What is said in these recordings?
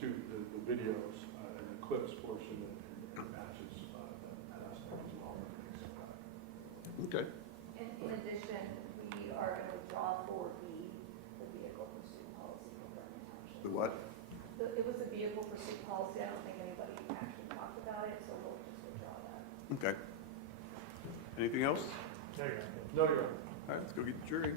to the videos and the clips portion and matches that aspect as well. Okay. And in addition, we are going to withdraw 4B, the vehicle pursuit policy for Vernon Township. The what? It was the vehicle pursuit policy. I don't think anybody actually talked about it, so we'll just withdraw that. Okay. Anything else? No, you're right. All right, let's go get the jury.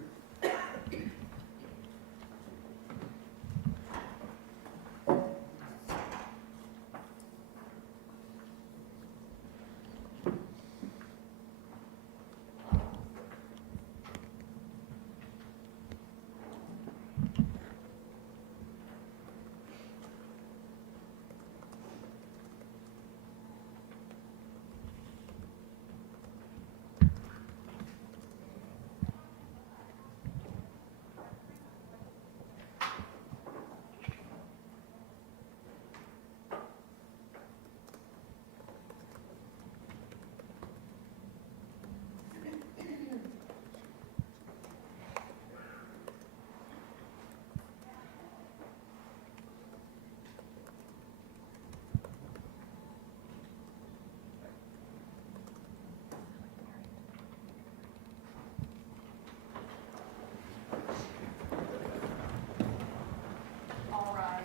All rise.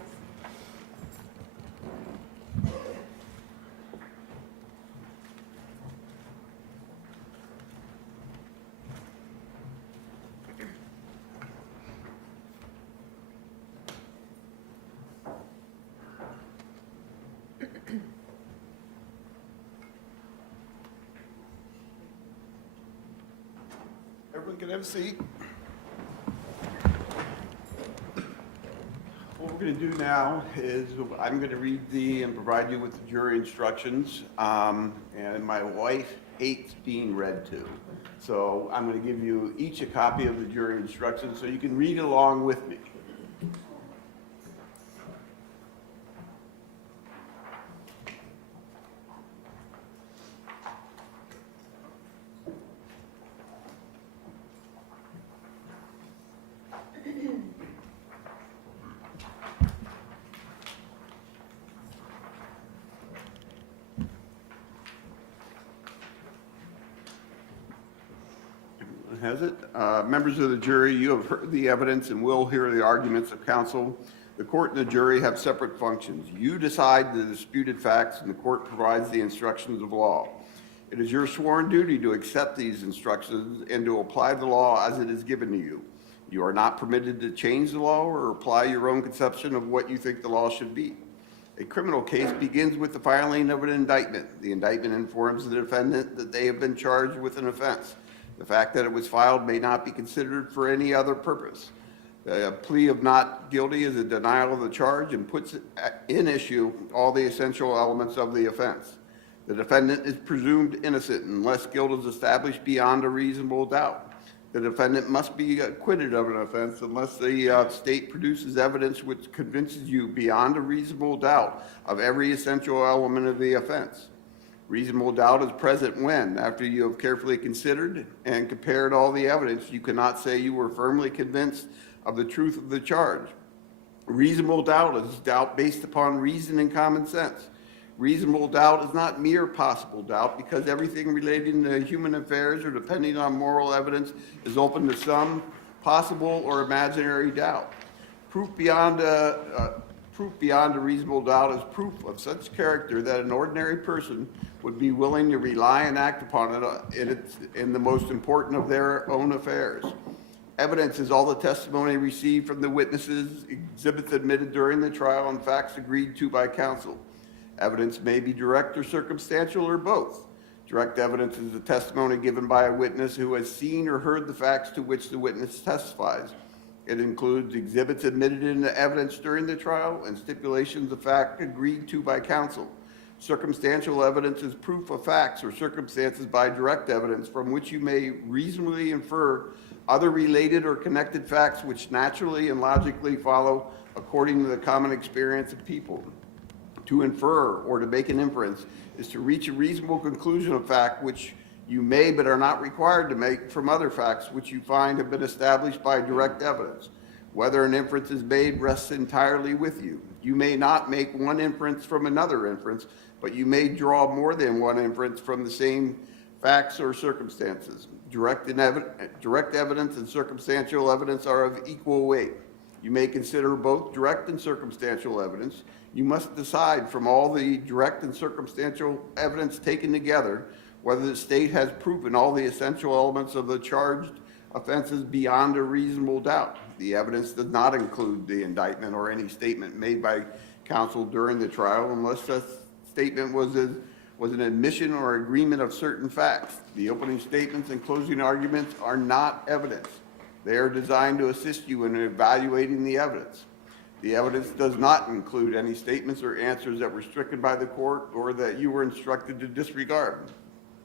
Everyone can have a seat. What we're going to do now is I'm going to read and provide you with the jury instructions. And my wife hates being read to. So I'm going to give you each a copy of the jury instructions so you can read along with me. Has it? Members of the jury, you have heard the evidence and will hear the arguments of counsel. The court and the jury have separate functions. You decide the disputed facts and the court provides the instructions of law. It is your sworn duty to accept these instructions and to apply the law as it is given to you. You are not permitted to change the law or apply your own conception of what you think the law should be. A criminal case begins with the filing of an indictment. The indictment informs the defendant that they have been charged with an offense. The fact that it was filed may not be considered for any other purpose. A plea of not guilty is a denial of the charge and puts in issue all the essential elements of the offense. The defendant is presumed innocent unless guilt is established beyond a reasonable doubt. The defendant must be acquitted of an offense unless the state produces evidence which convinces you beyond a reasonable doubt of every essential element of the offense. Reasonable doubt is present when, after you have carefully considered and compared all the evidence, you cannot say you were firmly convinced of the truth of the charge. Reasonable doubt is doubt based upon reason and common sense. Reasonable doubt is not mere possible doubt because everything relating to human affairs or depending on moral evidence is open to some possible or imaginary doubt. Proof beyond a reasonable doubt is proof of such character that an ordinary person would be willing to rely and act upon it in the most important of their own affairs. Evidence is all the testimony received from the witnesses, exhibits admitted during the trial, and facts agreed to by counsel. Evidence may be direct or circumstantial or both. Direct evidence is the testimony given by a witness who has seen or heard the facts to which the witness testifies. It includes exhibits admitted into evidence during the trial and stipulations of fact agreed to by counsel. Circumstantial evidence is proof of facts or circumstances by direct evidence from which you may reasonably infer other related or connected facts which naturally and logically follow according to the common experience of people. To infer or to make an inference is to reach a reasonable conclusion of fact which you may but are not required to make from other facts which you find have been established by direct evidence. Whether an inference is made rests entirely with you. You may not make one inference from another inference, but you may draw more than one inference from the same facts or circumstances. Direct evidence and circumstantial evidence are of equal weight. You may consider both direct and circumstantial evidence. You must decide from all the direct and circumstantial evidence taken together whether the state has proven all the essential elements of the charged offenses beyond a reasonable doubt. The evidence does not include the indictment or any statement made by counsel during the trial unless that statement was an admission or agreement of certain facts. The opening statements and closing arguments are not evidence. They are designed to assist you in evaluating the evidence. The evidence does not include any statements or answers that were stricken by the court or that you were instructed to disregard.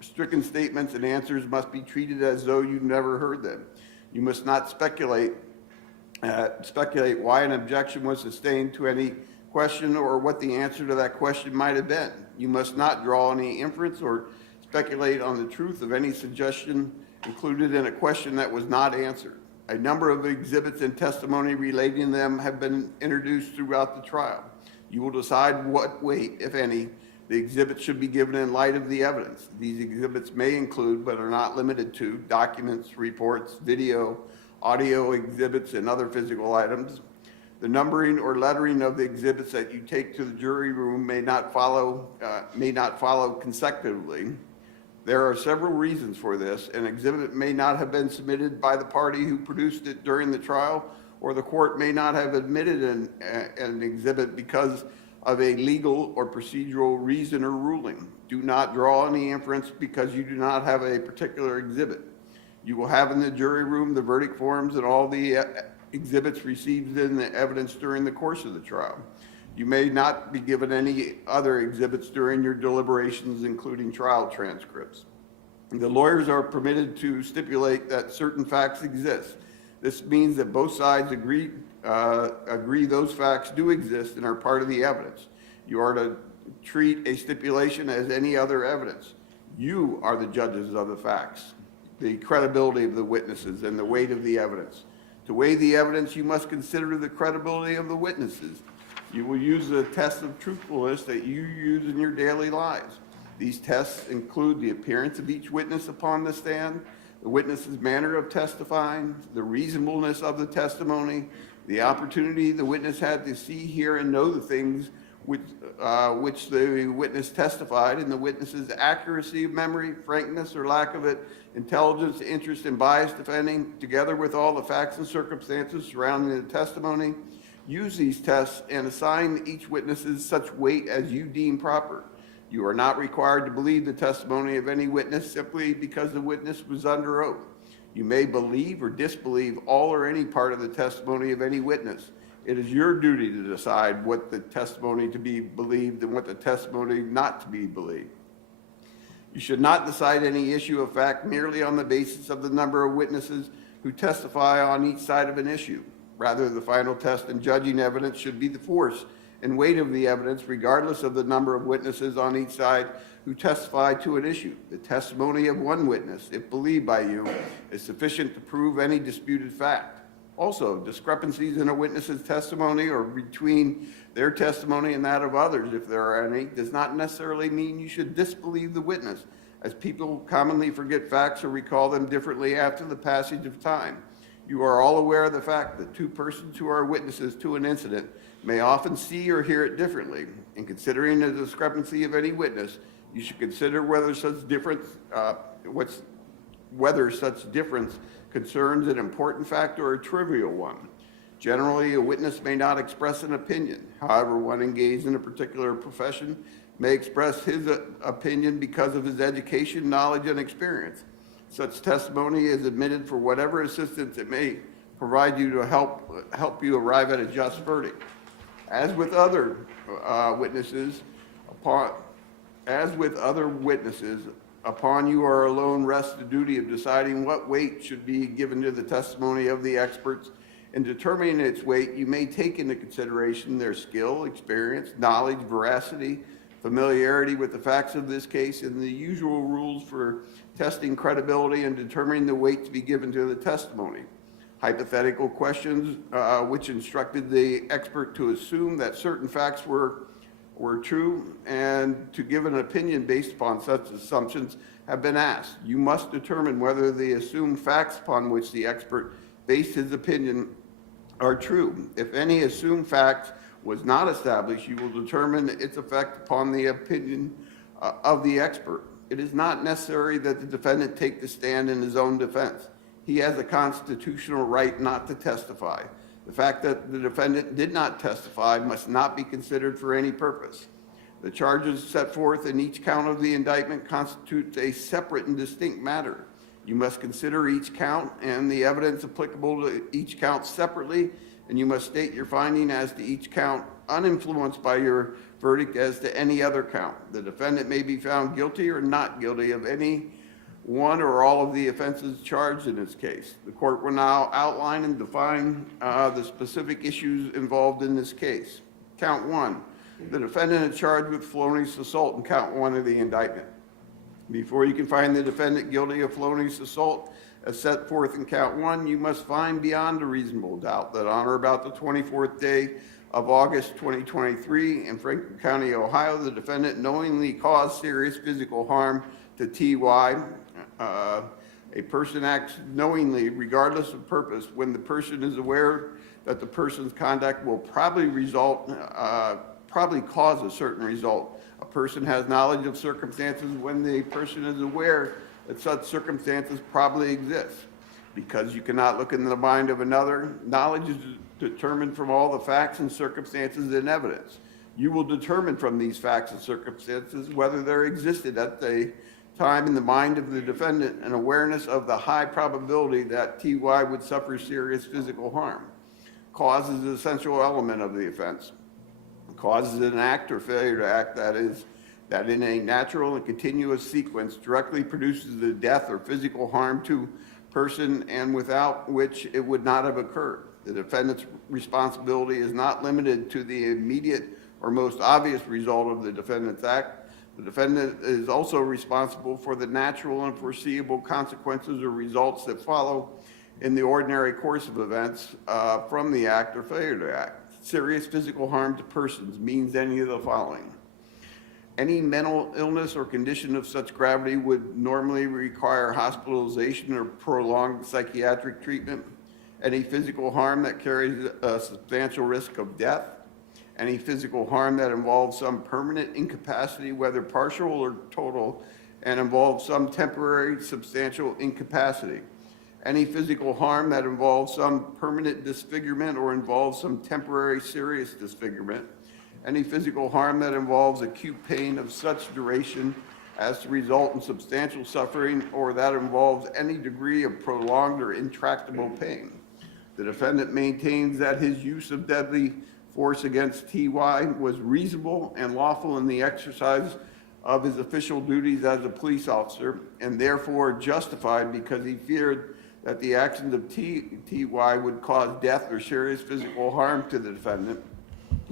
Stricken statements and answers must be treated as though you never heard them. You must not speculate why an objection was sustained to any question or what the answer to that question might have been. You must not draw any inference or speculate on the truth of any suggestion included in a question that was not answered. A number of exhibits and testimony relating to them have been introduced throughout the trial. You will decide what weight, if any, the exhibits should be given in light of the evidence. These exhibits may include, but are not limited to, documents, reports, video, audio exhibits, and other physical items. The numbering or lettering of the exhibits that you take to the jury room may not follow consecutively. There are several reasons for this. An exhibit may not have been submitted by the party who produced it during the trial, or the court may not have admitted an exhibit because of a legal or procedural reason or ruling. Do not draw any inference because you do not have a particular exhibit. You will have in the jury room the verdict forms and all the exhibits received in the evidence during the course of the trial. You may not be given any other exhibits during your deliberations, including trial transcripts. The lawyers are permitted to stipulate that certain facts exist. This means that both sides agree those facts do exist and are part of the evidence. You are to treat a stipulation as any other evidence. You are the judges of the facts, the credibility of the witnesses, and the weight of the evidence. To weigh the evidence, you must consider the credibility of the witnesses. You will use the test of truthfulness that you use in your daily lives. These tests include the appearance of each witness upon the stand, the witness's manner of testifying, the reasonableness of the testimony, the opportunity the witness had to see, hear, and know the things which the witness testified, and the witness's accuracy of memory, frankness or lack of it, intelligence, interest, and bias defending, together with all the facts and circumstances surrounding the testimony. Use these tests and assign each witness such weight as you deem proper. You are not required to believe the testimony of any witness simply because the witness was under oath. You may believe or disbelieve all or any part of the testimony of any witness. It is your duty to decide what the testimony to be believed and what the testimony not to be believed. You should not decide any issue of fact merely on the basis of the number of witnesses who testify on each side of an issue. Rather, the final test in judging evidence should be the force and weight of the evidence, regardless of the number of witnesses on each side who testify to an issue. The testimony of one witness, if believed by you, is sufficient to prove any disputed fact. Also, discrepancies in a witness's testimony or between their testimony and that of others, if there are any, does not necessarily mean you should disbelieve the witness, as people commonly forget facts or recall them differently after the passage of time. You are all aware of the fact that two persons who are witnesses to an incident may often see or hear it differently. In considering the discrepancy of any witness, you should consider whether such difference concerns an important fact or a trivial one. Generally, a witness may not express an opinion. However, one engaged in a particular profession may express his opinion because of his education, knowledge, and experience. Such testimony is admitted for whatever assistance it may provide you to help you arrive at a just verdict. As with other witnesses, upon you or alone rests the duty of deciding what weight should be given to the testimony of the experts. In determining its weight, you may take into consideration their skill, experience, knowledge, veracity, familiarity with the facts of this case, and the usual rules for testing credibility and determining the weight to be given to the testimony. hypothetical questions, which instructed the expert to assume that certain facts were true and to give an opinion based upon such assumptions have been asked. You must determine whether the assumed facts upon which the expert based his opinion are true. If any assumed fact was not established, you will determine its effect upon the opinion of the expert. It is not necessary that the defendant take the stand in his own defense. He has a constitutional right not to testify. The fact that the defendant did not testify must not be considered for any purpose. The charges set forth in each count of the indictment constitutes a separate and distinct matter. You must consider each count and the evidence applicable to each count separately, and you must state your finding as to each count uninfluenced by your verdict as to any other count. The defendant may be found guilty or not guilty of any one or all of the offenses charged in this case. The court will now outline and define the specific issues involved in this case. Count 1, the defendant is charged with felonious assault in count 1 of the indictment. Before you can find the defendant guilty of felonious assault as set forth in count 1, you must find beyond a reasonable doubt that on or about the 24th day of August 2023 in Franklin County, Ohio, the defendant knowingly caused serious physical harm to T.Y. A person acts knowingly, regardless of purpose, when the person is aware that the person's conduct will probably cause a certain result. A person has knowledge of circumstances when the person is aware that such circumstances probably exist. Because you cannot look into the mind of another, knowledge is determined from all the facts and circumstances and evidence. You will determine from these facts and circumstances whether there existed at the time in the mind of the defendant an awareness of the high probability that T.Y. would suffer serious physical harm. Cause is an essential element of the offense. Cause is an act or failure to act that is, that in a natural and continuous sequence directly produces the death or physical harm to person and without which it would not have occurred. The defendant's responsibility is not limited to the immediate or most obvious result of the defendant's act. The defendant is also responsible for the natural and foreseeable consequences or results that follow in the ordinary course of events from the act or failure to act. Serious physical harm to persons means any of the following. Any mental illness or condition of such gravity would normally require hospitalization or prolonged psychiatric treatment. Any physical harm that carries a substantial risk of death. Any physical harm that involves some permanent incapacity, whether partial or total, and involves some temporary substantial incapacity. Any physical harm that involves some permanent disfigurement or involves some temporary serious disfigurement. Any physical harm that involves acute pain of such duration as to result in substantial suffering or that involves any degree of prolonged or intractable pain. The defendant maintains that his use of deadly force against T.Y. was reasonable and lawful in the exercise of his official duties as a police officer and therefore justified because he feared that the actions of T.Y. would cause death or serious physical harm to the defendant.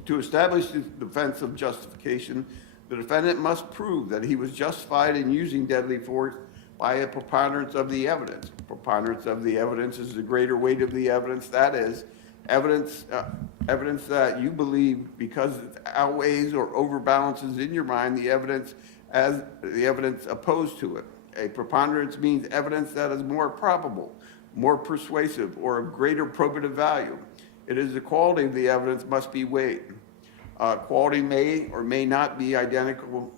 To establish the defense of justification, the defendant must prove that he was justified in using deadly force by a preponderance of the evidence. Preponderance of the evidence is the greater weight of the evidence, that is, evidence that you believe because it outweighs or overbalances in your mind the evidence as the evidence opposed to it. A preponderance means evidence that is more probable, more persuasive, or of greater probative value. It is the quality of the evidence must be weighed. Quality may or may not be identical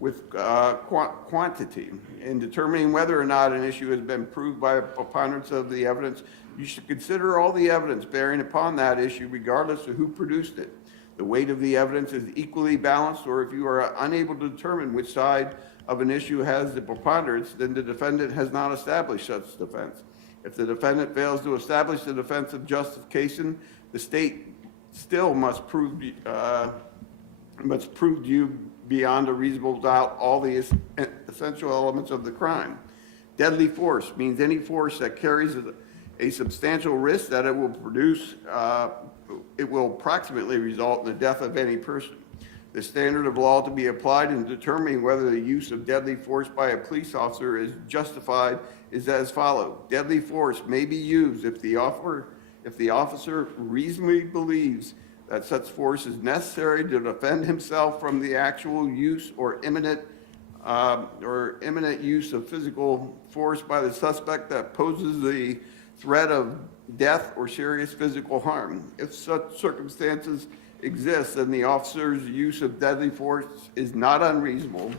with quantity. In determining whether or not an issue has been proved by a preponderance of the evidence, you should consider all the evidence bearing upon that issue regardless of who produced it. The weight of the evidence is equally balanced, or if you are unable to determine which side of an issue has the preponderance, then the defendant has not established such defense. If the defendant fails to establish the defense of justification, the state still must prove to you beyond a reasonable doubt all the essential elements of the crime. Deadly force means any force that carries a substantial risk that it will produce, it will approximately result in the death of any person. The standard of law to be applied in determining whether the use of deadly force by a police officer is justified is as follows. Deadly force may be used if the officer reasonably believes that such force is necessary to defend himself from the actual use or imminent use of physical force by the suspect that poses the threat of death or serious physical harm. If such circumstances exist, then the officer's use of deadly force is not unreasonable.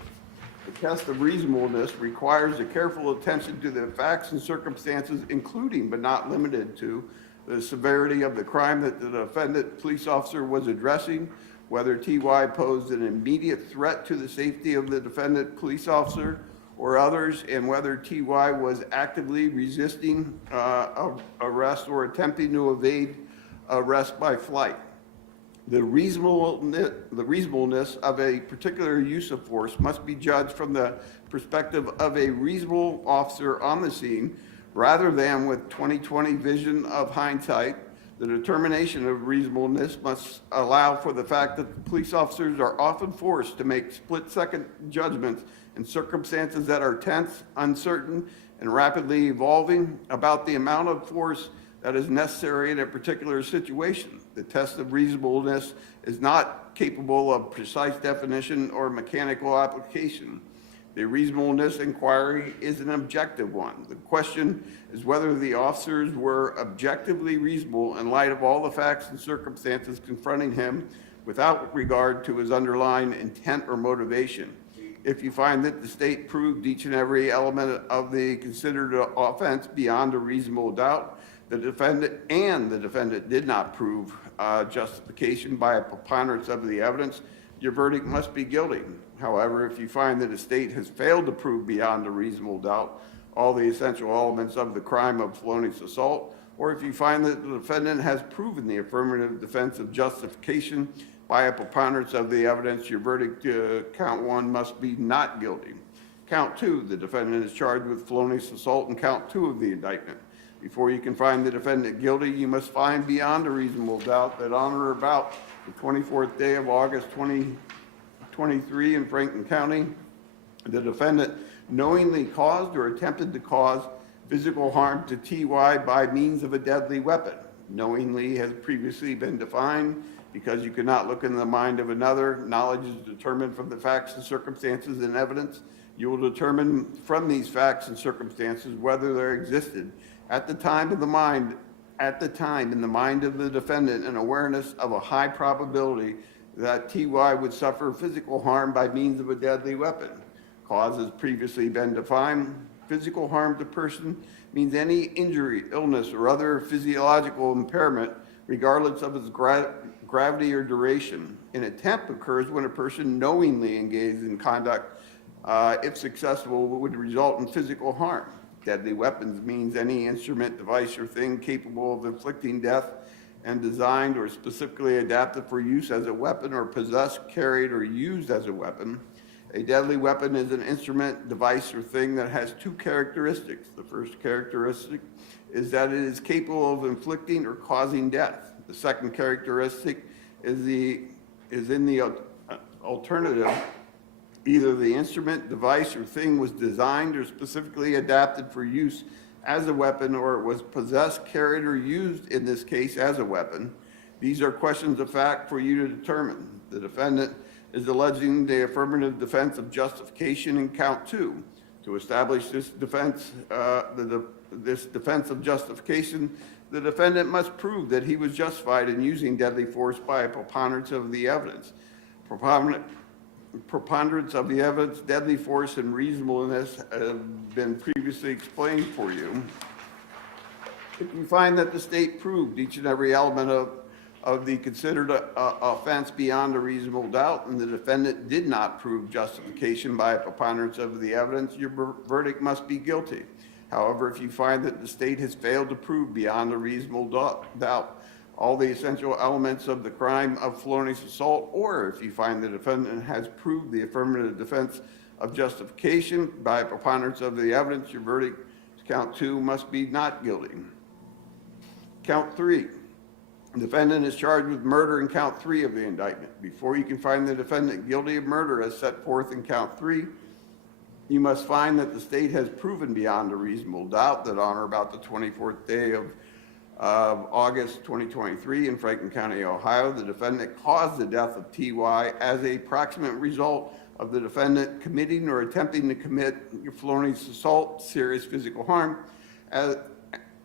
The test of reasonableness requires a careful attention to the facts and circumstances, including but not limited to the severity of the crime that the defendant police officer was addressing, whether TY posed an immediate threat to the safety of the defendant police officer or others, and whether TY was actively resisting arrest or attempting to evade arrest by flight. The reasonableness of a particular use of force must be judged from the perspective of a reasonable officer on the scene, rather than with 20/20 vision of hindsight. The determination of reasonableness must allow for the fact that the police officers are often forced to make split-second judgments in circumstances that are tense, uncertain, and rapidly evolving about the amount of force that is necessary in a particular situation. The test of reasonableness is not capable of precise definition or mechanical application. The reasonableness inquiry is an objective one. The question is whether the officers were objectively reasonable in light of all the facts and circumstances confronting him without regard to his underlying intent or motivation. If you find that the state proved each and every element of the considered offense beyond a reasonable doubt, the defendant did not prove justification by a preponderance of the evidence, your verdict must be guilty. However, if you find that the state has failed to prove beyond a reasonable doubt all the essential elements of the crime of felonious assault, or if you find that the defendant has proven the affirmative defense of justification by a preponderance of the evidence, your verdict, count one, must be not guilty. Count two, the defendant is charged with felonious assault in count two of the indictment. Before you can find the defendant guilty, you must find beyond a reasonable doubt that on or about the 24th day of August 2023 in Franklin County, the defendant knowingly caused or attempted to cause physical harm to TY by means of a deadly weapon. Knowingly has previously been defined. Because you cannot look in the mind of another, knowledge is determined from the facts and circumstances and evidence. You will determine from these facts and circumstances whether there existed in the mind of the defendant an awareness of a high probability that TY would suffer physical harm by means of a deadly weapon. Cause has previously been defined. Physical harm to person means any injury, illness, or other physiological impairment, regardless of its gravity or duration. An attempt occurs when a person knowingly engages in conduct, if successful, would result in physical harm. Deadly weapons means any instrument, device, or thing capable of inflicting death and designed or specifically adapted for use as a weapon or possessed, carried, or used as a weapon. A deadly weapon is an instrument, device, or thing that has two characteristics. The first characteristic is that it is capable of inflicting or causing death. The second characteristic is in the alternative. Either the instrument, device, or thing was designed or specifically adapted for use as a weapon, or it was possessed, carried, or used, in this case, as a weapon. These are questions of fact for you to determine. The defendant is alleging the affirmative defense of justification in count two. To establish this defense, this defense of justification, the defendant must prove that he was justified in using deadly force by a preponderance of the evidence. Preponderance of the evidence, deadly force, and reasonableness have been previously explained for you. If you find that the state proved each and every element of the considered offense beyond a reasonable doubt, and the defendant did not prove justification by a preponderance of the evidence, your verdict must be guilty. However, if you find that the state has failed to prove beyond a reasonable doubt all the essential elements of the crime of felonious assault, or if you find the defendant has proved the affirmative defense of justification by a preponderance of the evidence, your verdict, count two, must be not guilty. Count three, The defendant is charged with murder in count 3 of the indictment. Before you can find the defendant guilty of murder as set forth in count 3, you must find that the state has proven beyond a reasonable doubt that on or about the 24th day of August 2023 in Franklin County, Ohio, the defendant caused the death of T.Y. as a proximate result of the defendant committing or attempting to commit felonious assault, serious physical harm, as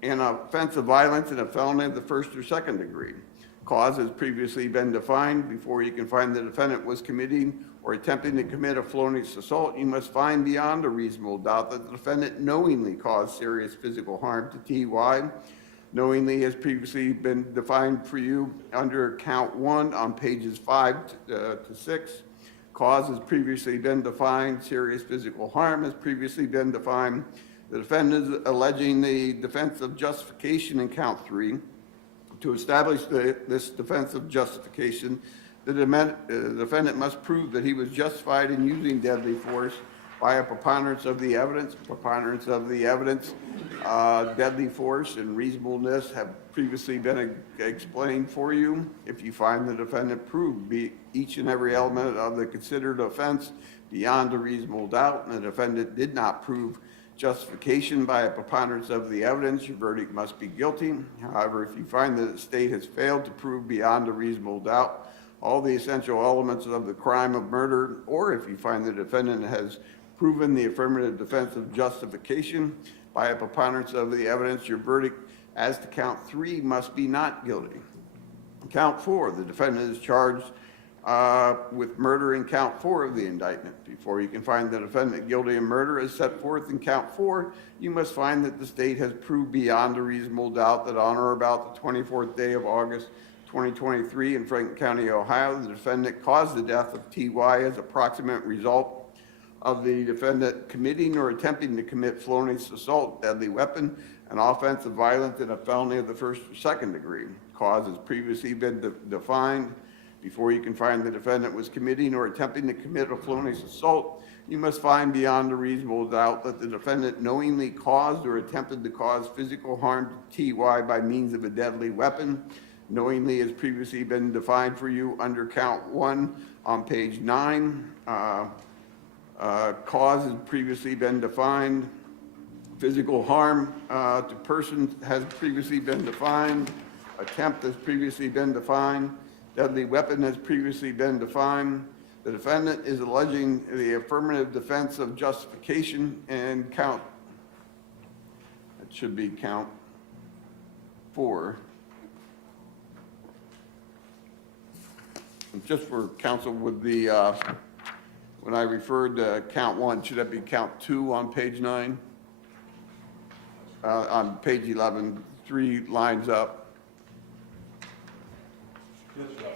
an offense of violence and a felony of the first or second degree. Cause has previously been defined. Before you can find the defendant was committing or attempting to commit a felonious assault, you must find beyond a reasonable doubt that the defendant knowingly caused serious physical harm to T.Y. Knowingly has previously been defined for you under count 1 on pages 5 to 6. Cause has previously been defined. Serious physical harm has previously been defined. The defendant is alleging the defense of justification in count 3. To establish this defense of justification, the defendant must prove that he was justified in using deadly force by a preponderance of the evidence. Preponderance of the evidence, deadly force and reasonableness have previously been explained for you. If you find the defendant proved each and every element of the considered offense beyond a reasonable doubt, and the defendant did not prove justification by a preponderance of the evidence, your verdict must be guilty. However, if you find that the state has failed to prove beyond a reasonable doubt all the essential elements of the crime of murder, or if you find the defendant has proven the affirmative defense of justification by a preponderance of the evidence, your verdict as to count 3 must be not guilty. Count 4, the defendant is charged with murder in count 4 of the indictment. Before you can find the defendant guilty of murder as set forth in count 4, you must find that the state has proved beyond a reasonable doubt that on or about the 24th day of August 2023 in Franklin County, Ohio, the defendant caused the death of T.Y. as a proximate result of the defendant committing or attempting to commit felonious assault, deadly weapon, an offense of violence, and a felony of the first or second degree. Cause has previously been defined. Before you can find the defendant was committing or attempting to commit a felonious assault, you must find beyond a reasonable doubt that the defendant knowingly caused or attempted to cause physical harm to T.Y. by means of a deadly weapon. Knowingly has previously been defined for you under count 1 on page 9. Cause has previously been defined. Physical harm to persons has previously been defined. Attempt has previously been defined. Deadly weapon has previously been defined. The defendant is alleging the affirmative defense of justification and count, it should be count 4. Just for counsel, with the, when I referred to count 1, should that be count 2 on page 9? On page 11, 3 lines up. Yes, sir.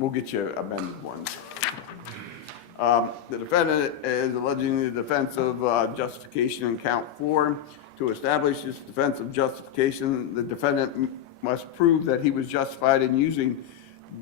We'll get you amended ones. The defendant is alleging the defense of justification in count 4. To establish this defense of justification, the defendant must prove that he was justified in using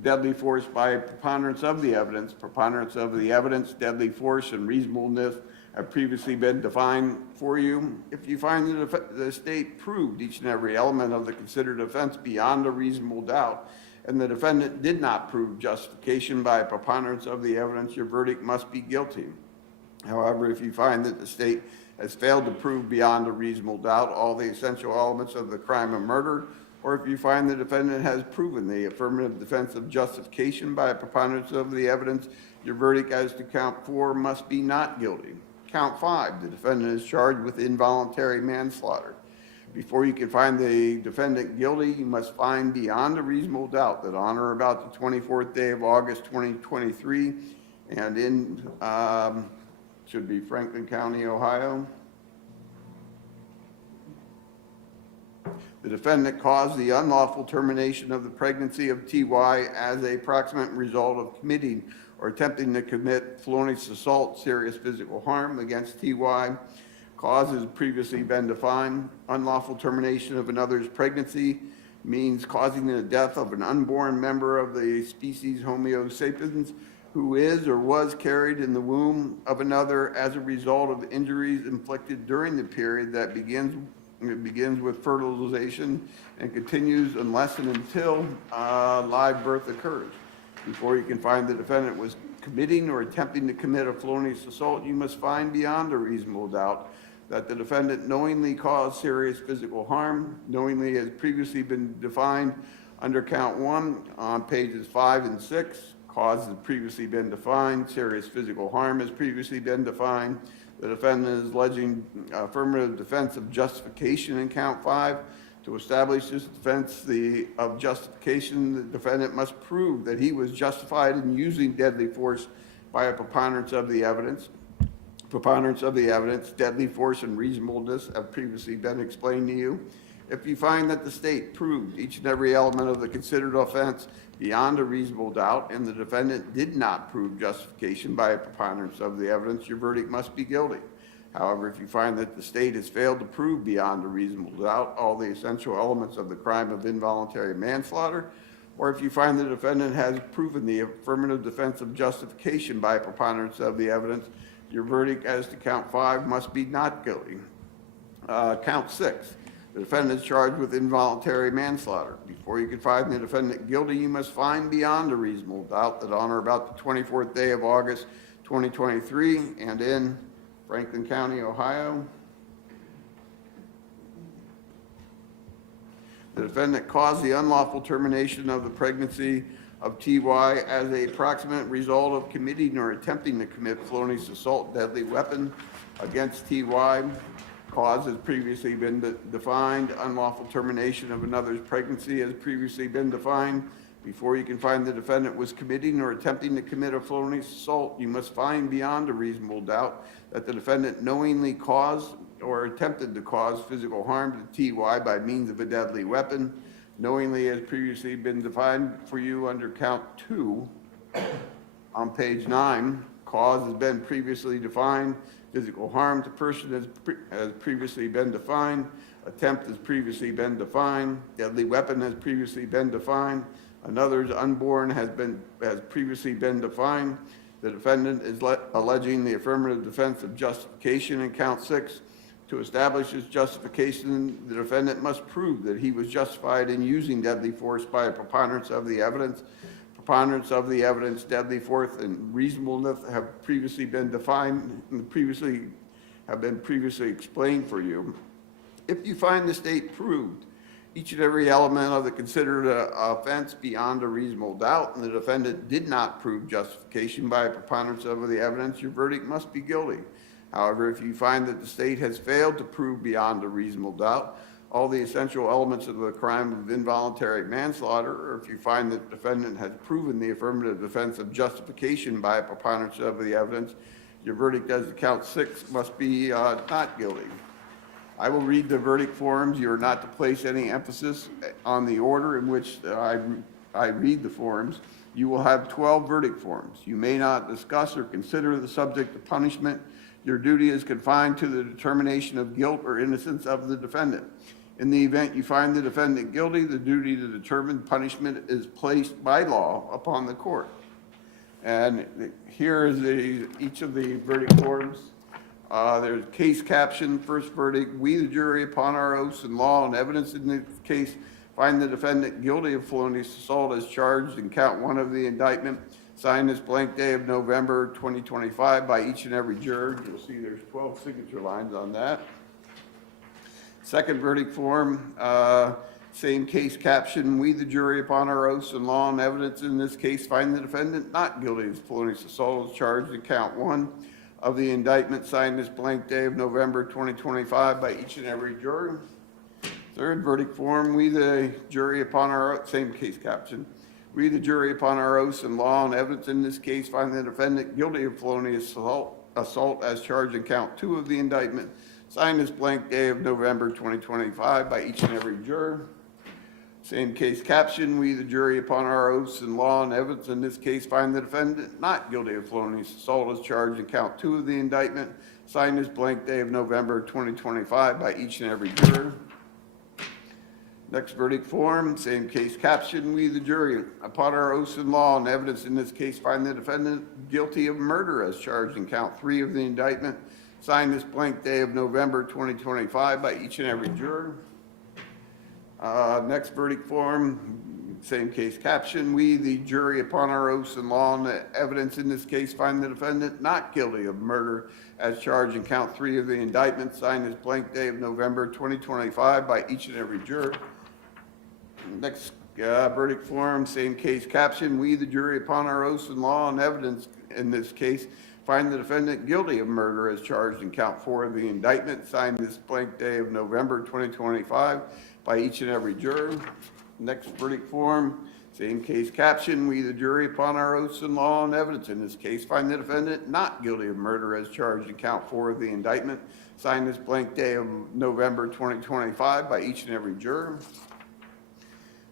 deadly force by a preponderance of the evidence. Preponderance of the evidence, deadly force, and reasonableness have previously been defined for you. If you find the state proved each and every element of the considered offense beyond a reasonable doubt, and the defendant did not prove justification by a preponderance of the evidence, your verdict must be guilty. However, if you find that the state has failed to prove beyond a reasonable doubt all the essential elements of the crime of murder, or if you find the defendant has proven the affirmative defense of justification by a preponderance of the evidence, your verdict as to count 4 must be not guilty. Count 5, the defendant is charged with involuntary manslaughter. Before you can find the defendant guilty, you must find beyond a reasonable doubt that on or about the 24th day of August 2023 and in, should be Franklin County, Ohio, the defendant caused the unlawful termination of the pregnancy of T.Y. as a proximate result of committing or attempting to commit felonious assault, serious physical harm against T.Y. Cause has previously been defined. Unlawful termination of another's pregnancy means causing the death of an unborn member of the species Homo sapiens who is or was carried in the womb of another as a result of injuries inflicted during the period that begins It begins with fertilization and continues unless and until live birth occurs. Before you can find the defendant was committing or attempting to commit a felonious assault, you must find beyond a reasonable doubt that the defendant knowingly caused serious physical harm. Knowingly has previously been defined under count 1 on pages 5 and 6. Cause has previously been defined. Serious physical harm has previously been defined. The defendant is alleging affirmative defense of justification in count 5. To establish this defense of justification, the defendant must prove that he was justified in using deadly force by a preponderance of the evidence. Preponderance of the evidence, deadly force, and reasonableness have previously been explained to you. If you find that the state proved each and every element of the considered offense beyond a reasonable doubt, and the defendant did not prove justification by a preponderance of the evidence, your verdict must be guilty. However, if you find that the state has failed to prove beyond a reasonable doubt all the essential elements of the crime of involuntary manslaughter, or if you find the defendant has proven the affirmative defense of justification by a preponderance of the evidence, your verdict as to count 5 must be not guilty. Count 6. The defendant is charged with involuntary manslaughter. Before you can find the defendant guilty, you must find beyond a reasonable doubt that on or about the 24th day of August 2023 and in Franklin County, Ohio, the defendant caused the unlawful termination of the pregnancy of TY as a proximate result of committing or attempting to commit felonious assault deadly weapon against TY. Cause has previously been defined. Unlawful termination of another's pregnancy has previously been defined. Before you can find the defendant was committing or attempting to commit a felonious assault, you must find beyond a reasonable doubt that the defendant knowingly caused or attempted to cause physical harm to TY by means of a deadly weapon. Knowingly has previously been defined for you under count 2 on page 9. Cause has been previously defined. Physical harm to person has previously been defined. Attempt has previously been defined. Deadly weapon has previously been defined. Another's unborn has previously been defined. The defendant is alleging the affirmative defense of justification in count 6. To establish his justification, the defendant must prove that he was justified in using deadly force by a preponderance of the evidence. Preponderance of the evidence, deadly force, and reasonableness have previously been defined and have been previously explained for you. If you find the state proved each and every element of the considered offense beyond a reasonable doubt, and the defendant did not prove justification by a preponderance of the evidence, your verdict must be guilty. However, if you find that the state has failed to prove beyond a reasonable doubt all the essential elements of the crime of involuntary manslaughter, or if you find that the defendant has proven the affirmative defense of justification by a preponderance of the evidence, your verdict as to count 6 must be not guilty. I will read the verdict forms. You are not to place any emphasis on the order in which I read the forms. You will have 12 verdict forms. You may not discuss or consider the subject of punishment. Your duty is confined to the determination of guilt or innocence of the defendant. In the event you find the defendant guilty, the duty to determine punishment is placed by law upon the court. And here is each of the verdict forms. There's case caption, first verdict. We, the jury, upon our oaths and law and evidence in this case, find the defendant guilty of felonious assault as charged in count 1 of the indictment, signed this blank day of November 2025 by each and every juror. You'll see there's 12 signature lines on that. Second verdict form, same case caption. We, the jury, upon our oaths and law and evidence in this case, find the defendant not guilty of felonious assault as charged in count 1 of the indictment, signed this blank day of November 2025 by each and every juror. Third verdict form, we, the jury, upon our same case caption. We, the jury, upon our oaths and law and evidence in this case, find the defendant guilty of felonious assault as charged in count 2 of the indictment, signed this blank day of November 2025 by each and every juror. Same case caption, we, the jury, upon our oaths and law and evidence in this case, find the defendant not guilty of felonious assault as charged in count 2 of the indictment, signed this blank day of November 2025 by each and every juror. Next verdict form, same case caption, we, the jury, upon our oaths and law and evidence in this case, find the defendant guilty of murder as charged in count 3 of the indictment, signed this blank day of November 2025 by each and every juror. Next verdict form, same case caption. We, the jury, upon our oaths and law and the evidence in this case, find the defendant not guilty of murder as charged in count 3 of the indictment, signed this blank day of November 2025 by each and every juror. Next verdict form, same case caption. We, the jury, upon our oaths and law and evidence in this case, find the defendant guilty of murder as charged in count 4 of the indictment, signed this blank day of November 2025 by each and every juror. Next verdict form, same case caption. We, the jury, upon our oaths and law and evidence in this case, find the defendant not guilty of murder as charged in count 4 of the indictment, signed this blank day of November 2025 by each and every juror.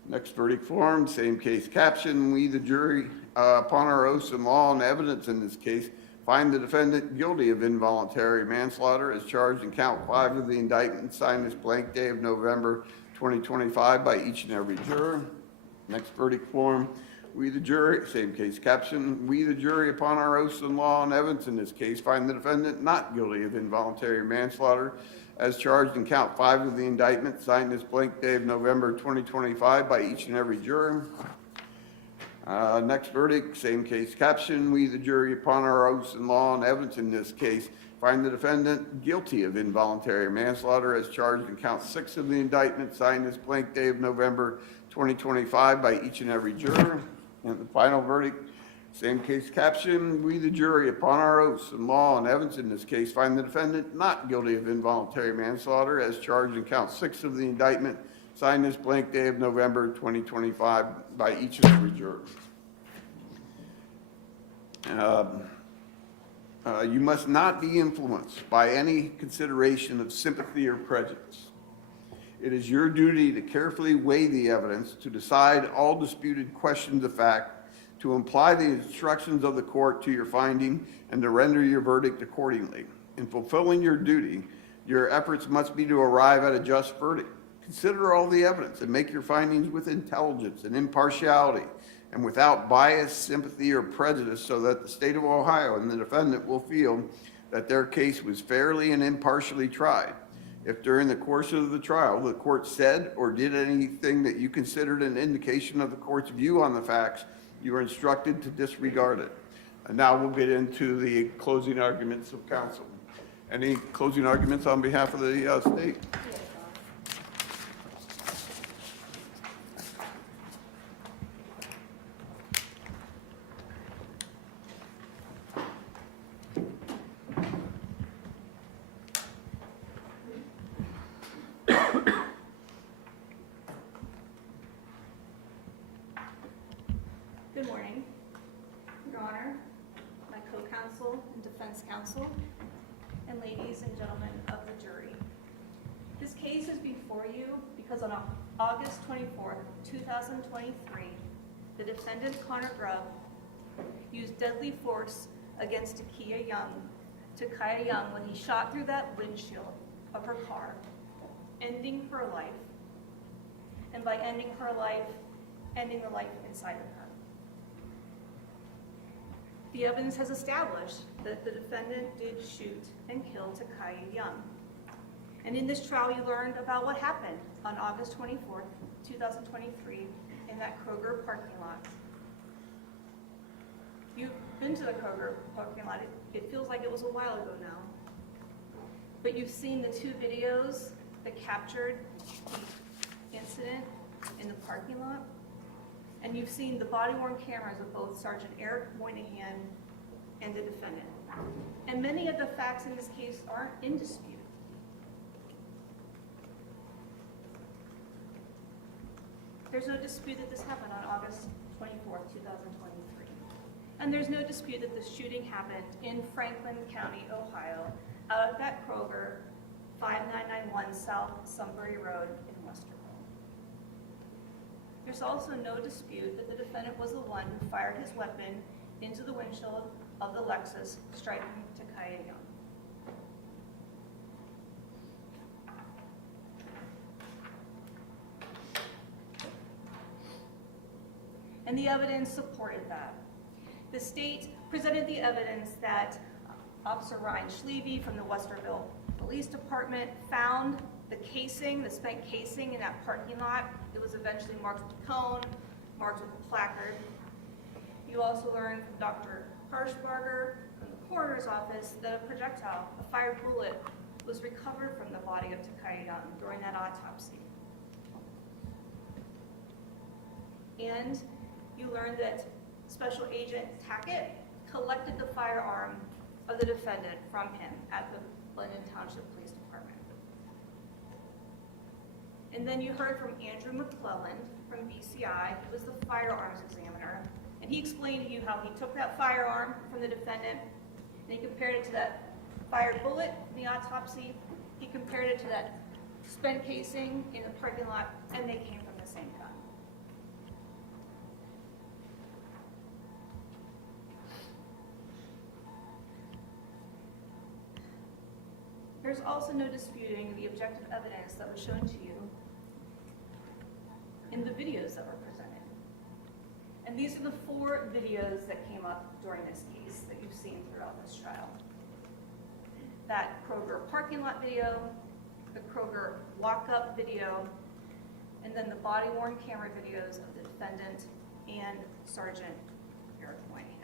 Next verdict form, same case caption. We, the jury, upon our oaths and law and evidence in this case, find the defendant guilty of involuntary manslaughter as charged in count 5 of the indictment, signed this blank day of November 2025 by each and every juror. Next verdict form, we, the jury, same case caption. We, the jury, upon our oaths and law and evidence in this case, find the defendant not guilty of involuntary manslaughter as charged in count 5 of the indictment, signed this blank day of November 2025 by each and every juror. Next verdict, same case caption. We, the jury, upon our oaths and law and evidence in this case, find the defendant guilty of involuntary manslaughter as charged in count 6 of the indictment, signed this blank day of November 2025 by each and every juror. And the final verdict, same case caption. We, the jury, upon our oaths and law and evidence in this case, find the defendant not guilty of involuntary manslaughter as charged in count 6 of the indictment, signed this blank day of November 2025 by each and every juror. You must not be influenced by any consideration of sympathy or prejudice. It is your duty to carefully weigh the evidence, to decide all disputed questions of fact, to apply the instructions of the court to your finding, and to render your verdict accordingly. In fulfilling your duty, your efforts must be to arrive at a just verdict. Consider all the evidence and make your findings with intelligence and impartiality and without bias, sympathy, or prejudice, so that the state of Ohio and the defendant will feel that their case was fairly and impartially tried. If during the course of the trial the court said or did anything that you considered an indication of the court's view on the facts, you are instructed to disregard it. And now we'll get into the closing arguments of counsel. Any closing arguments on behalf of the state? Good morning, Your Honor, my co-counsel and defense counsel, and ladies and gentlemen of the jury. This case is before you because on August 24th, 2023, the defendant, Connor Grubb, used deadly force against Takaya Young when he shot through that windshield of her car, ending her life. And by ending her life, ending the life inside of her. The evidence has established that the defendant did shoot and kill Takaya Young. And in this trial, you learned about what happened on August 24th, 2023, in that Kroger parking lot. You've been to the Kroger parking lot. It feels like it was a while ago now. But you've seen the 2 videos that captured the incident in the parking lot. And you've seen the body-worn cameras of both Sergeant Eric Moynihan and the defendant. And many of the facts in this case aren't in dispute. There's no dispute that this happened on August 24th, 2023. And there's no dispute that the shooting happened in Franklin County, Ohio, out at that Kroger, 5991 South Sunbury Road in Westerville. There's also no dispute that the defendant was the one who fired his weapon into the windshield of the Lexus, striking Takaya Young. And the evidence supported that. The state presented the evidence that Officer Ryan Schleve from the Westerville Police Department found the casing, the spent casing in that parking lot. It was eventually marked with a cone, marked with a placard. You also learned from Dr. Harshbarger from the coroner's office that a projectile, a fired bullet, was recovered from the body of Takaya Young during that autopsy. And you learned that Special Agent Tackett collected the firearm of the defendant from him at the London Township Police Department. And then you heard from Andrew McClelland from BCI, who was the firearms examiner, and he explained to you how he took that firearm from the defendant and he compared it to that fired bullet in the autopsy. He compared it to that spent casing in the parking lot, and they came from the same gun. There's also no disputing the objective evidence that was shown to you in the videos that were presented. And these are the 4 videos that came up during this case that you've seen throughout this trial. That Kroger parking lot video, the Kroger walk-up video, and then the body-worn camera videos of the defendant and Sergeant Eric Moynihan.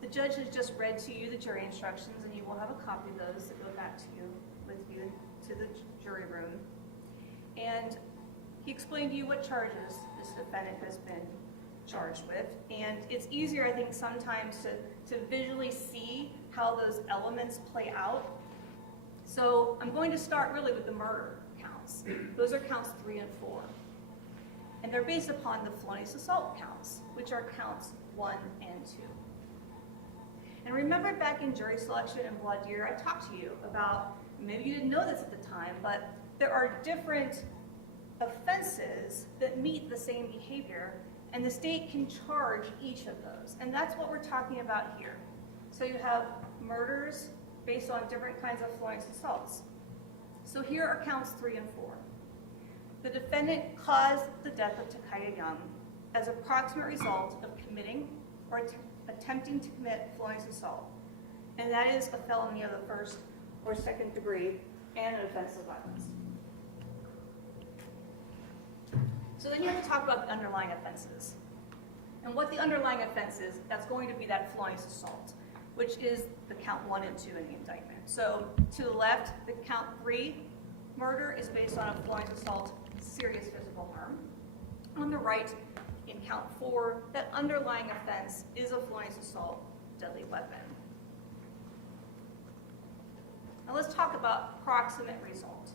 The judge has just read to you the jury instructions, and you will have a copy of those that go back to you with you to the jury room. And he explained to you what charges this defendant has been charged with. And it's easier, I think, sometimes to visually see how those elements play out. So I'm going to start really with the murder counts. Those are counts 3 and 4. And they're based upon the felonious assault counts, which are counts 1 and 2. And remember back in jury selection and voir dire, I talked to you about, maybe you didn't know this at the time, but there are different offenses that meet the same behavior, and the state can charge each of those. And that's what we're talking about here. So you have murders based on different kinds of felonious assaults. So here are counts 3 and 4. The defendant caused the death of Takaya Young as a proximate result of committing or attempting to commit felonious assault. And that is a felony of the 1st or 2nd degree and an offense of violence. So then you have to talk about the underlying offenses. And what the underlying offense is, that's going to be that felonious assault, which is the count 1 and 2 in the indictment. So to the left, the count 3 murder is based on a felonious assault, serious physical harm. On the right, in count 4, that underlying offense is a felonious assault, deadly weapon. Now let's talk about proximate result.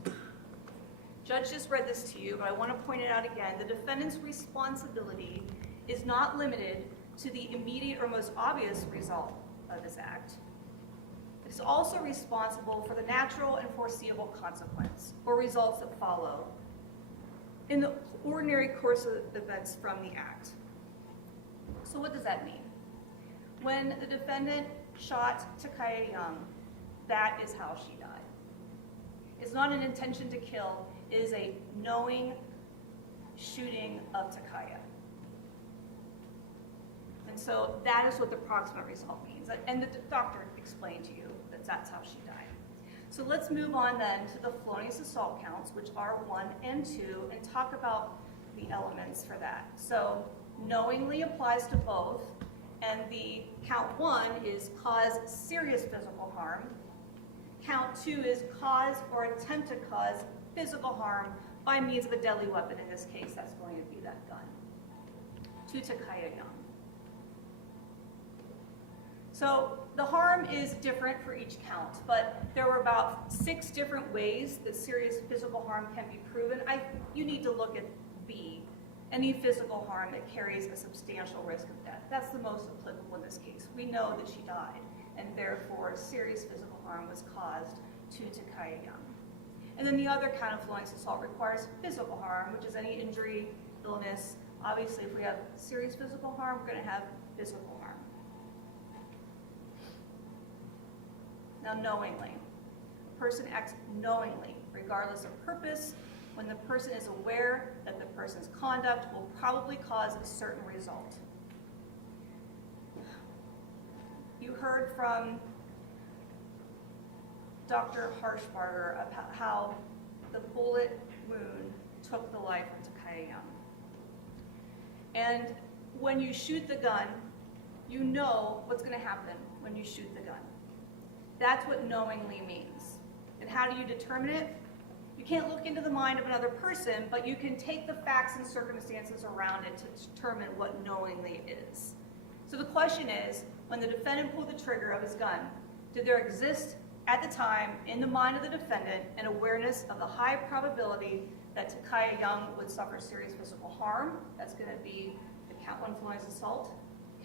Judge just read this to you, but I want to point it out again. The defendant's responsibility is not limited to the immediate or most obvious result of this act. It is also responsible for the natural and foreseeable consequence or results that follow in the ordinary course of events from the act. So what does that mean? When the defendant shot Takaya Young, that is how she died. It's not an intention to kill, it is a knowing shooting of Takaya. And so that is what the proximate result means. And the doctor explained to you that that's how she died. So let's move on then to the felonious assault counts, which are 1 and 2, and talk about the elements for that. So knowingly applies to both, and the count 1 is cause serious physical harm. Count 2 is cause or attempt to cause physical harm by means of a deadly weapon. In this case, that's going to be that gun to Takaya Young. So the harm is different for each count, but there were about 6 different ways that serious physical harm can be proven. You need to look at B, any physical harm that carries a substantial risk of death. That's the most applicable in this case. We know that she died, and therefore serious physical harm was caused to Takaya Young. And then the other kind of felonious assault requires physical harm, which is any injury, illness. Obviously, if we have serious physical harm, we're going to have physical harm. Now, knowingly. A person acts knowingly, regardless of purpose, when the person is aware that the person's conduct will probably cause a certain result. you heard from Dr. Harshbarger about how the bullet wound took the life of Takaya Young. And when you shoot the gun, you know what's going to happen when you shoot the gun. That's what knowingly means. And how do you determine it? You can't look into the mind of another person, but you can take the facts and circumstances around it to determine what knowingly is. So the question is, when the defendant pulled the trigger of his gun, did there exist at the time in the mind of the defendant an awareness of the high probability that Takaya Young would suffer serious physical harm? That's going to be the count 1 felonious assault,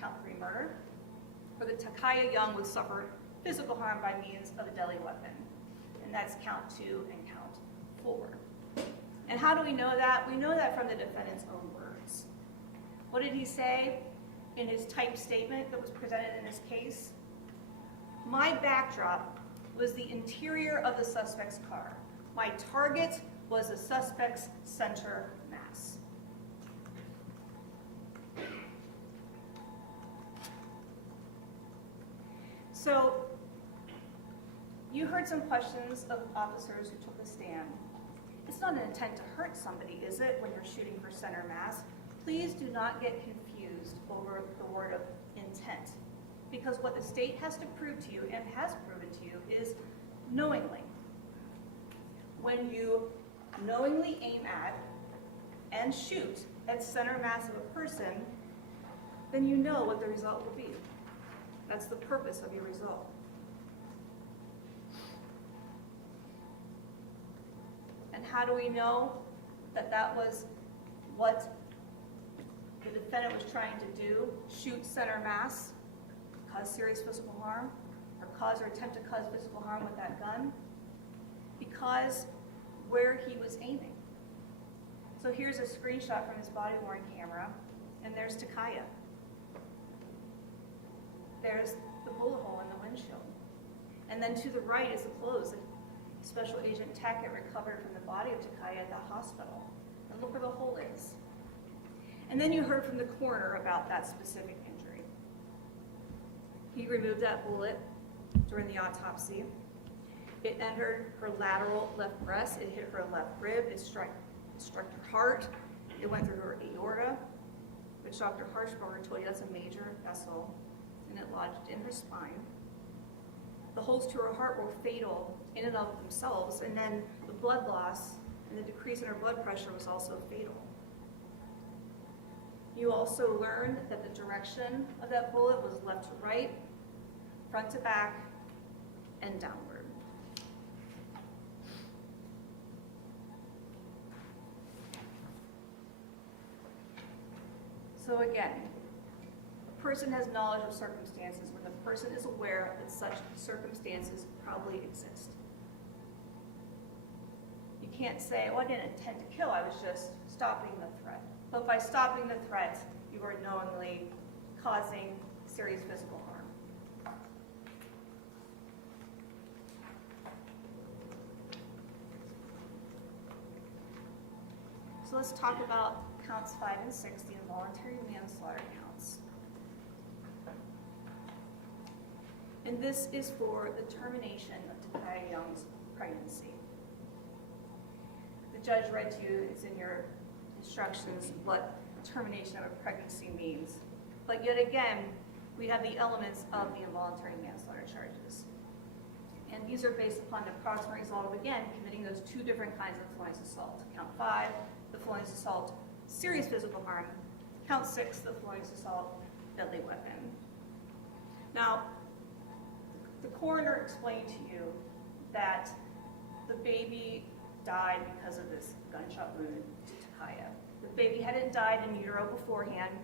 count 3 murder, or that Takaya Young would suffer physical harm by means of a deadly weapon. And that's count 2 and count 4. And how do we know that? We know that from the defendant's own words. What did he say in his typed statement that was presented in this case? My backdrop was the interior of the suspect's car. My target was the suspect's center mass. So, you heard some questions of officers who took the stand. It's not an intent to hurt somebody, is it, when you're shooting for center mass? Please do not get confused over the word of intent, because what the state has to prove to you, and has proven to you, is knowingly. When you knowingly aim at and shoot at center mass of a person, then you know what the result will be. That's the purpose of your result. And how do we know that that was what the defendant was trying to do? Shoot center mass, cause serious physical harm, or cause or attempt to cause physical harm with that gun? Because where he was aiming. So here's a screenshot from his body-worn camera, and there's Takaya. There's the bullet hole in the windshield. And then to the right is the clothes that Special Agent Tackett recovered from the body of Takaya at the hospital. And look where the hole is. And then you heard from the coroner about that specific injury. He removed that bullet during the autopsy. It entered her lateral left breast. It hit her left rib. It struck her heart. It went through her aorta, which Dr. Harshbarger told you that's a major vessel, and it lodged in her spine. The holes to her heart were fatal in and of themselves, and then the blood loss and the decrease in her blood pressure was also fatal. You also learned that the direction of that bullet was left to right, front to back, and downward. So again, a person has knowledge of circumstances when the person is aware that such circumstances probably exist. You can't say, oh, I didn't intend to kill, I was just stopping the threat. But by stopping the threat, you are knowingly causing serious physical harm. So let's talk about counts 5 and 6, the involuntary manslaughter counts. And this is for the termination of Takaya Young's pregnancy. The judge read to you, it's in your instructions, what termination of a pregnancy means. But yet again, we have the elements of the involuntary manslaughter charges. And these are based upon the approximate result of, again, committing those two different kinds of felonious assault. Count 5, the felonious assault, serious physical harm. Count 6, the felonious assault, deadly weapon. Now, the coroner explained to you that the baby died because of this gunshot wound to Takaya. The baby hadn't died in utero beforehand,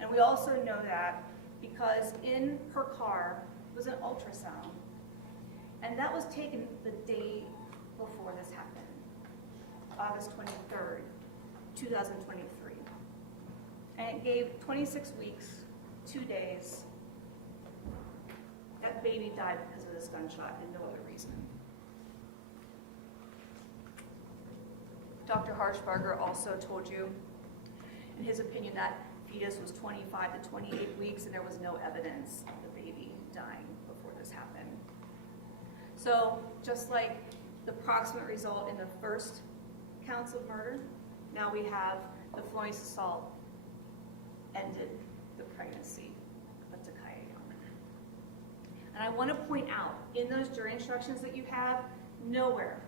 and we also know that because in her car was an ultrasound, and that was taken the day before this happened, August 23rd, 2023. And it gave 26 weeks, 2 days. That baby died because of this gunshot and no other reason. Dr. Harshbarger also told you, in his opinion, that fetus was 25 to 28 weeks and there was no evidence of the baby dying before this happened. So just like the proximate result in the first counts of murder, now we have the felonious assault ended the pregnancy of Takaya Young. And I want to point out, in those jury instructions that you have, nowhere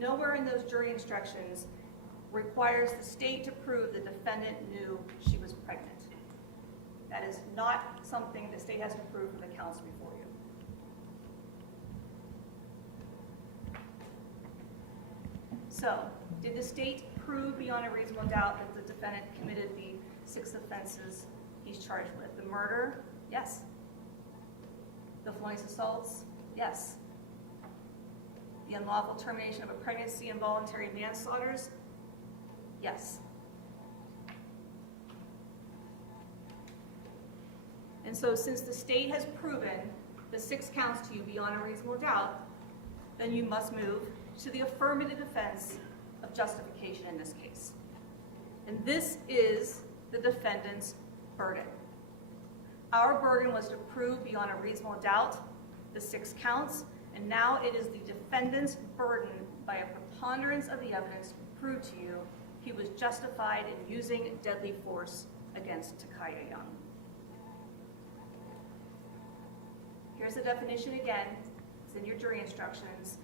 in those jury instructions requires the state to prove the defendant knew she was pregnant. That is not something the state has to prove from the counts before you. So, did the state prove beyond a reasonable doubt that the defendant committed the 6 offenses he's charged with? The murder? Yes. The felonious assaults? Yes. The unlawful termination of a pregnancy and voluntary manslaughters? Yes. And so since the state has proven the 6 counts to you beyond a reasonable doubt, then you must move to the affirmative defense of justification in this case. And this is the defendant's burden. Our burden was to prove beyond a reasonable doubt the 6 counts, and now it is the defendant's burden by a preponderance of the evidence to prove to you he was justified in using deadly force against Takaya Young. Here's the definition again. It's in your jury instructions.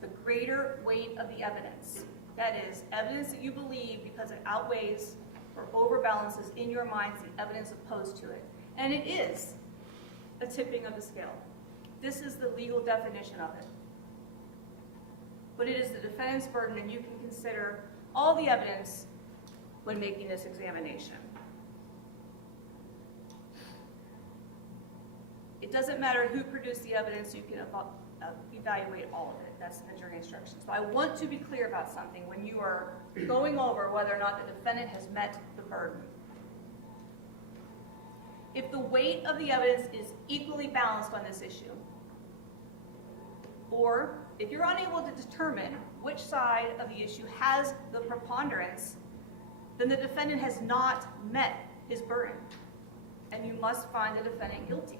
The greater weight of the evidence. That is, evidence that you believe because it outweighs or overbalances in your minds the evidence opposed to it. And it is a tipping of the scale. This is the legal definition of it. But it is the defendant's burden, and you can consider all the evidence when making this examination. It doesn't matter who produced the evidence, you can evaluate all of it. That's in the jury instructions. But I want to be clear about something when you are going over whether or not the defendant has met the burden. If the weight of the evidence is equally balanced on this issue, or if you're unable to determine which side of the issue has the preponderance, then the defendant has not met his burden, and you must find the defendant guilty.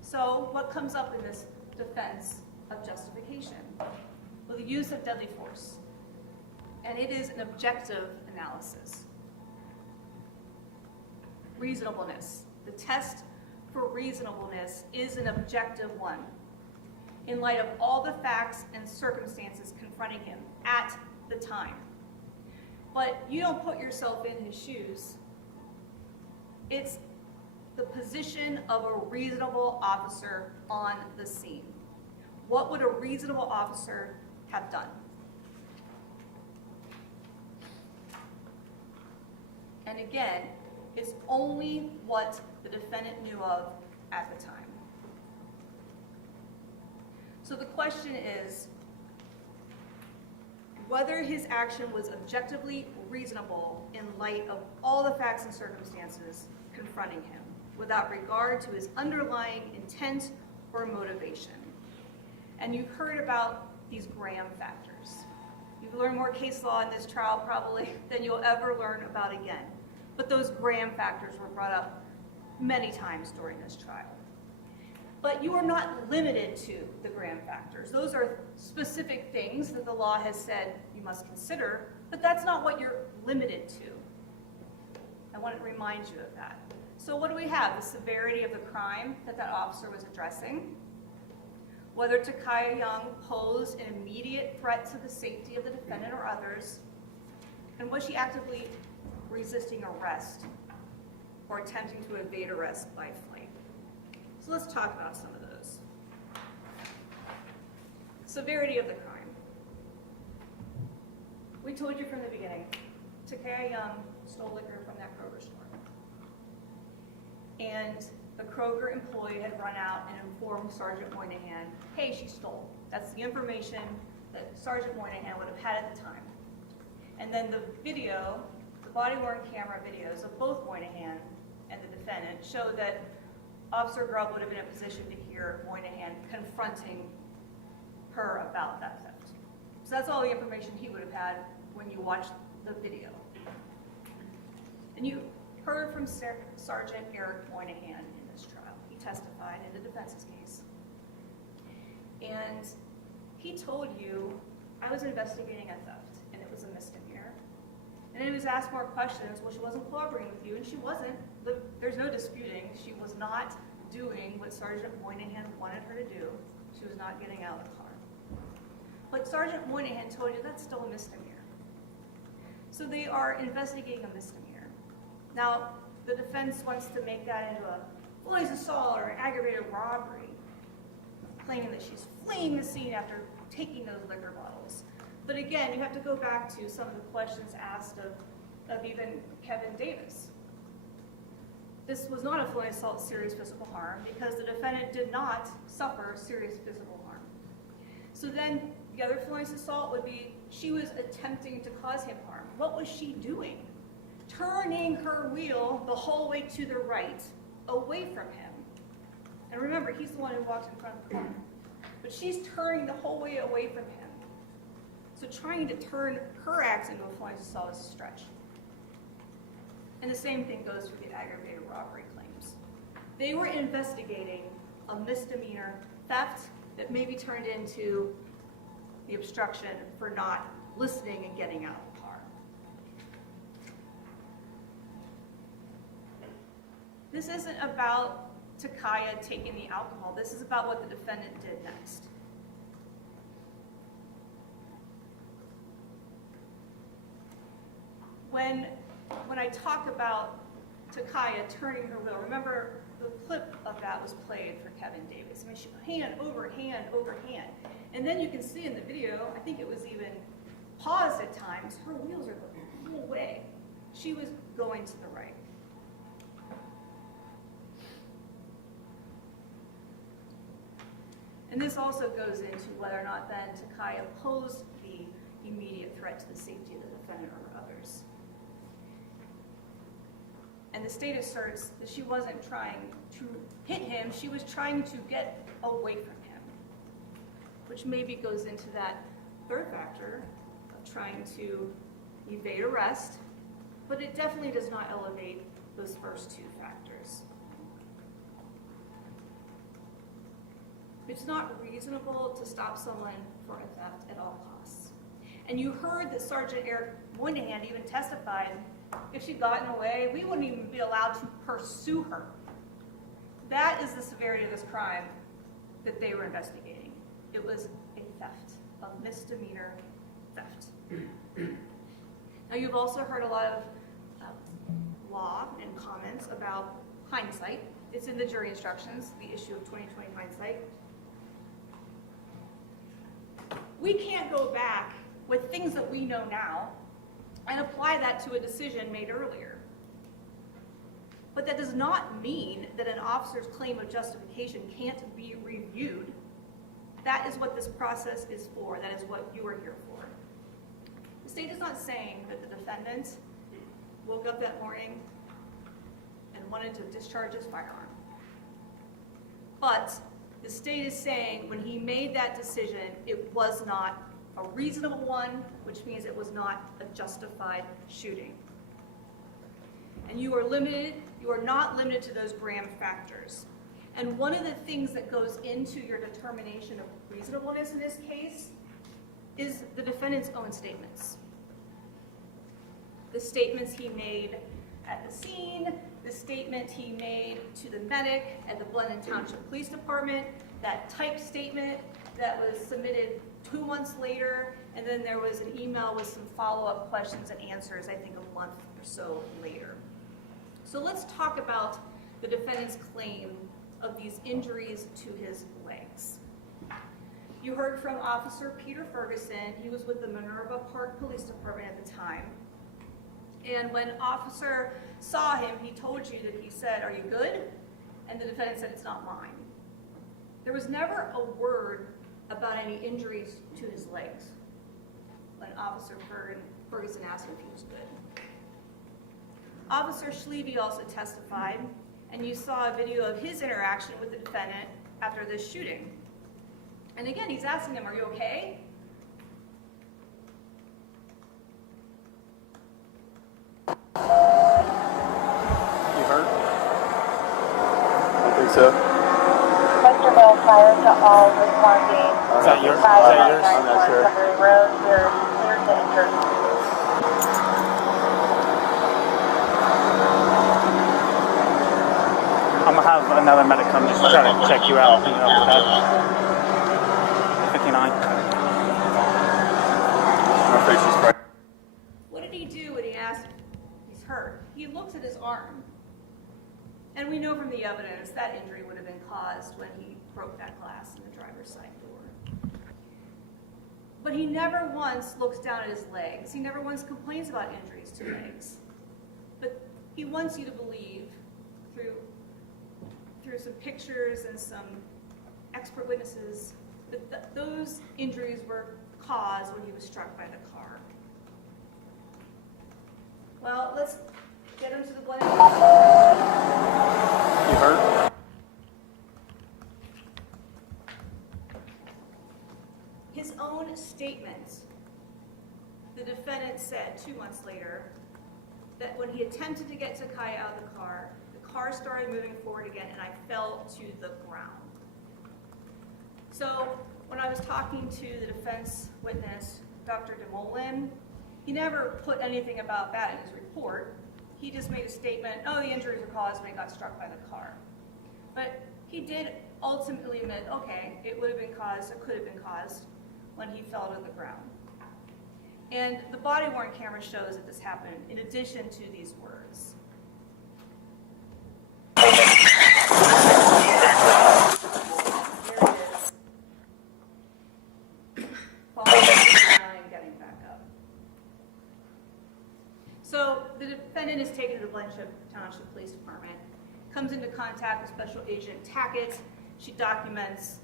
So what comes up in this defense of justification? Well, the use of deadly force. And it is an objective analysis. Reasonableness. The test for reasonableness is an objective one, in light of all the facts and circumstances confronting him at the time. But you don't put yourself in his shoes. It's the position of a reasonable officer on the scene. What would a reasonable officer have done? And again, it's only what the defendant knew of at the time. So the question is whether his action was objectively reasonable in light of all the facts and circumstances confronting him, without regard to his underlying intent or motivation. And you've heard about these Graham factors. You've learned more case law in this trial probably than you'll ever learn about again. But those Graham factors were brought up many times during this trial. But you are not limited to the Graham factors. Those are specific things that the law has said you must consider, but that's not what you're limited to. I want to remind you of that. So what do we have? The severity of the crime that officer was addressing, whether Takaya Young posed an immediate threat to the safety of the defendant or others, and was she actively resisting arrest or attempting to evade arrest by flight. So let's talk about some of those. Severity of the crime. We told you from the beginning, Takaya Young stole liquor from that Kroger store. And the Kroger employee had run out and informed Sergeant Moynihan, hey, she stole. That's the information that Sergeant Moynihan would have had at the time. And then the video, the body-worn camera videos of both Moynihan and the defendant showed that Officer Grubb would have been in a position to hear Moynihan confronting her about that theft. So that's all the information he would have had when you watched the video. And heard from Sergeant Eric Moynihan in this trial. He testified in the defense's case. And he told you, I was investigating a theft, and it was a misdemeanor. And he was asked more questions, well, she wasn't cooperating with you, and she wasn't. There's no disputing. She was not doing what Sergeant Moynihan wanted her to do. She was not getting out of the car. But Sergeant Moynihan told you that's still a misdemeanor. So they are investigating a misdemeanor. Now, the defense wants to make that into a felonious assault or an aggravated robbery, claiming that she's fleeing the scene after taking those liquor bottles. But again, you have to go back to some of the questions asked of even Kevin Davis. This was not a felonious assault, serious physical harm, because the defendant did not suffer serious physical harm. So then the other felonious assault would be she was attempting to cause him harm. What was she doing? Turning her wheel the whole way to the right, away from him. And remember, he's the one who walks in front of the car. But she's turning the whole way away from him. So trying to turn her acts into a felonious assault is a stretch. And the same thing goes for the aggravated robbery claims. They were investigating a misdemeanor theft that maybe turned into the obstruction for not listening and getting out of the car. This isn't about Takaya taking the alcohol. This is about what the defendant did next. When I talk about Takaya turning her wheel, remember the clip of that was played for Kevin Davis. I mean, she hand over hand over hand. And then you can see in the video, I think it was even paused at times, her wheels are the whole way. She was going to the right. And this also goes into whether or not then Takaya posed the immediate threat to the safety of the defendant or others. And the state asserts that she wasn't trying to hit him, she was trying to get away from him, which maybe goes into that third factor of trying to evade arrest, but it definitely does not elevate those first two factors. It's not reasonable to stop someone for a theft at all costs. And you heard that Sergeant Eric Moynihan even testified, if she'd gotten away, we wouldn't even be allowed to pursue her. That is the severity of this crime that they were investigating. It was a theft, a misdemeanor theft. Now you've also heard a lot of law and comments about hindsight. It's in the jury instructions, the issue of 20/20 hindsight. We can't go back with things that we know now and apply that to a decision made earlier. But that does not mean that an officer's claim of justification can't be reviewed. That is what this process is for. That is what you are here for. The state is not saying that the defendant woke up that morning and wanted to discharge his firearm. But the state is saying when he made that decision, it was not a reasonable one, which means it was not a justified shooting. And you are not limited to those Graham factors. And one of the things that goes into your determination of reasonableness in this case is the defendant's own statements. The statements he made at the scene, the statement he made to the medic at the Blenheim Township Police Department, that typed statement that was submitted 2 months later, and then there was an email with some follow-up questions and answers, I think a month or so later. So let's talk about the defendant's claim of these injuries to his legs. You heard from Officer Peter Ferguson. He was with the Minerva Park Police Department at the time. And when officer saw him, he told you that he said, "Are you good?" And the defendant said, "It's not mine." There was never a word about any injuries to his legs when Officer Ferguson asked him if he was good. Officer Schleve also testified, and you saw a video of his interaction with the defendant after this shooting. And again, he's asking him, "Are you okay?" sir? Westerville fire to all responding. Is that yours? I'm not sure. Sudbury Road, you're clear to enter. I'm gonna have another medic come just try to check you out. 59. My face is bright. What did he do when he asked he's hurt? He looks at his arm. And we know from the evidence that injury would have been caused when he broke that glass in the driver's side door. But he never once looks down at his legs. He never once complains about injuries to legs. But he wants you to believe through some pictures and some expert witnesses that those injuries were caused when he was struck by the car. Well, let's get him to the blame. You hurt? His own statement, the defendant said 2 months later that when he attempted to get Takaya out of the car started moving forward again and I fell to the ground. So when I was talking to the defense witness, Dr. DeMolin, he never put anything about that in his report. He just made a statement, oh, the injuries were caused when he got struck by the car. But he did ultimately admit, okay, it would have been caused, it could have been caused when he fell to the ground. And the body-worn camera shows that this happened in addition to these words. There it is. Falling to the ground and getting back up. So the defendant is taken to the Blanchard Township Police Department, comes into contact with Special Agent Tackett. She documents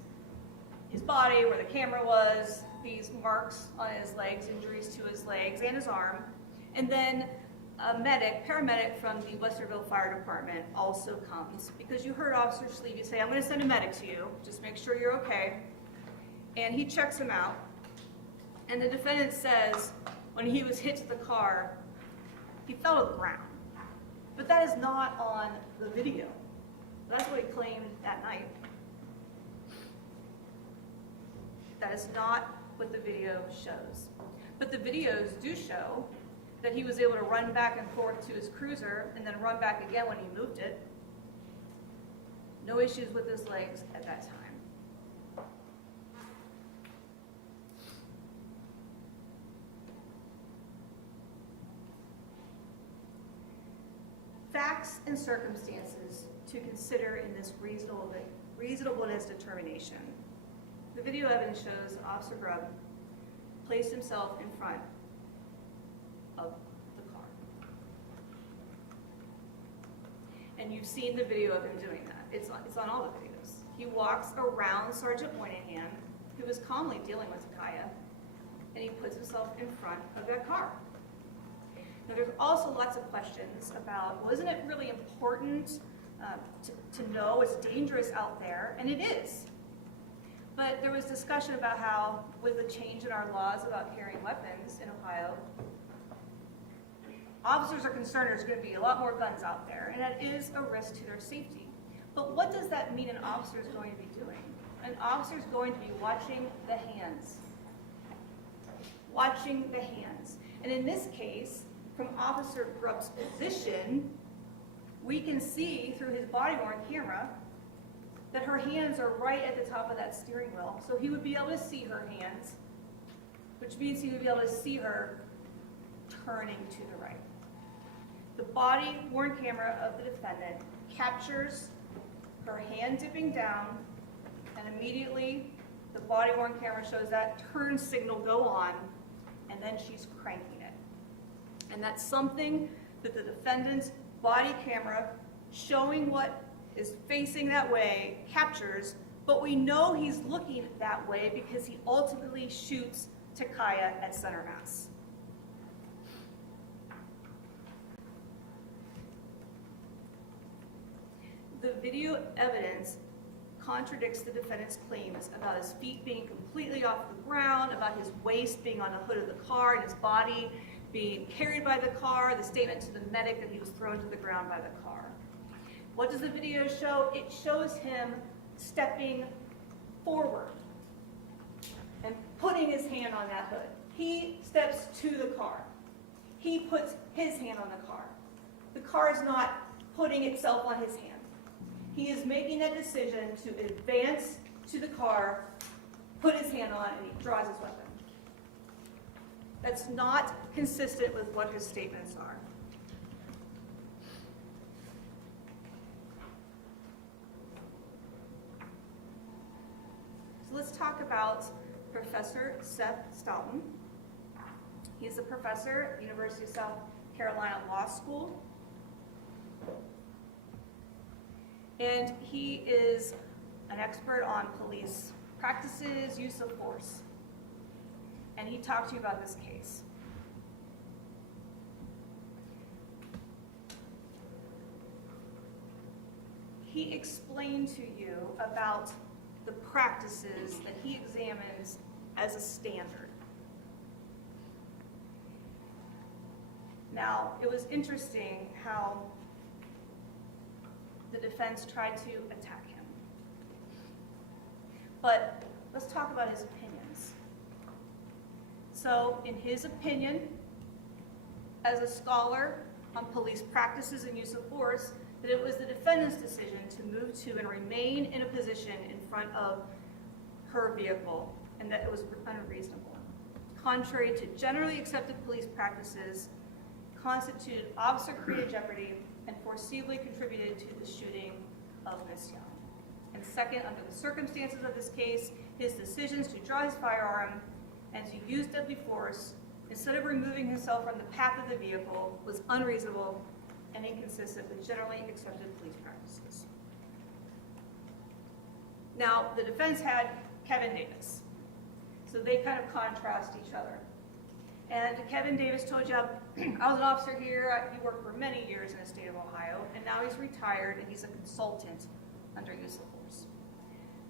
his body, where the camera was, these marks on his legs, injuries to his legs and his arm. And then a paramedic from the Westerville Fire Department also comes, because you heard Officer Sleevey say, I'm going to send a medic to you, just make sure you're okay. And he checks him out. And the defendant says, when he was hit to the car, he fell to the ground. But that is not on the video. That's what he claimed that night. That is not what the video shows. But the videos do show that he was able to run back and forth to his cruiser and then run back again when he moved it. No issues with his legs at that time. Facts and circumstances to consider in this reasonableness determination. The video evidence shows that Officer Grubb placed himself in front of the car. And you've seen the video of him doing that. It's on all the videos. He walks around Sergeant Moynihan, who was calmly dealing with Takaya, and he puts himself in front of that car. Now, there's also lots of questions about, well, isn't it really important to know it's dangerous out there? And it is. But there was discussion about how, with the change in our laws about carrying weapons in Ohio, officers are concerned there's going to be a lot more guns out there, and that is a risk to their safety. But what does that mean an officer is going to be doing? An officer is going to be watching the hands. Watching the hands. And in this case, from Officer Grubb's position, we can see through his body-worn camera that her hands are right at the top of that steering wheel. So he would be able to see her hands, which means he would be able to see her turning to the right. The body-worn camera of the defendant captures her hand dipping down, and immediately the body-worn camera shows that turn signal go on, and then she's cranking it. And that's something that the defendant's body camera showing what is facing that way captures, but we know he's looking that way because he ultimately shoots Takaya at center mass. The video evidence contradicts the defendant's claims about his feet being completely off the ground, about his waist being on the hood of the car, and his body being carried by the car, the statement to the medic that he was thrown to the ground by the car. What does the video show? It shows him stepping forward and putting his hand on that hood. He steps to the car. He puts his hand on the car. The car is not putting itself on his hand. He is making that decision to advance to the car, put his hand on it, and he draws his weapon. That's not consistent with what his statements are. So let's talk about Professor Seth Stoughton. He's a professor at the University of South Carolina Law School. And he is an expert on police practices, use of force. And he talked to you about this case. He explained to you about the practices that he examines as a standard. Now, it was interesting how the defense tried to attack him. But let's talk about his opinions. So, in his opinion, as a scholar on police practices and use of force, that it was the defendant's decision to move to and remain in a position in front of her vehicle, and that it was unreasonable. Contrary to generally accepted police practices, constituted officer-created jeopardy and foreseeably contributed to the shooting of Ms. Young. And second, under the circumstances of this case, his decisions to draw his firearm and to use deadly force instead of removing himself from the path of the vehicle was unreasonable and inconsistent with generally accepted police practices. Now, the defense had Kevin Davis. So they kind of contrast each other. And Kevin Davis told you, I was an officer here, he worked for many years in the state of Ohio, and now he's retired and he's a consultant under use of force.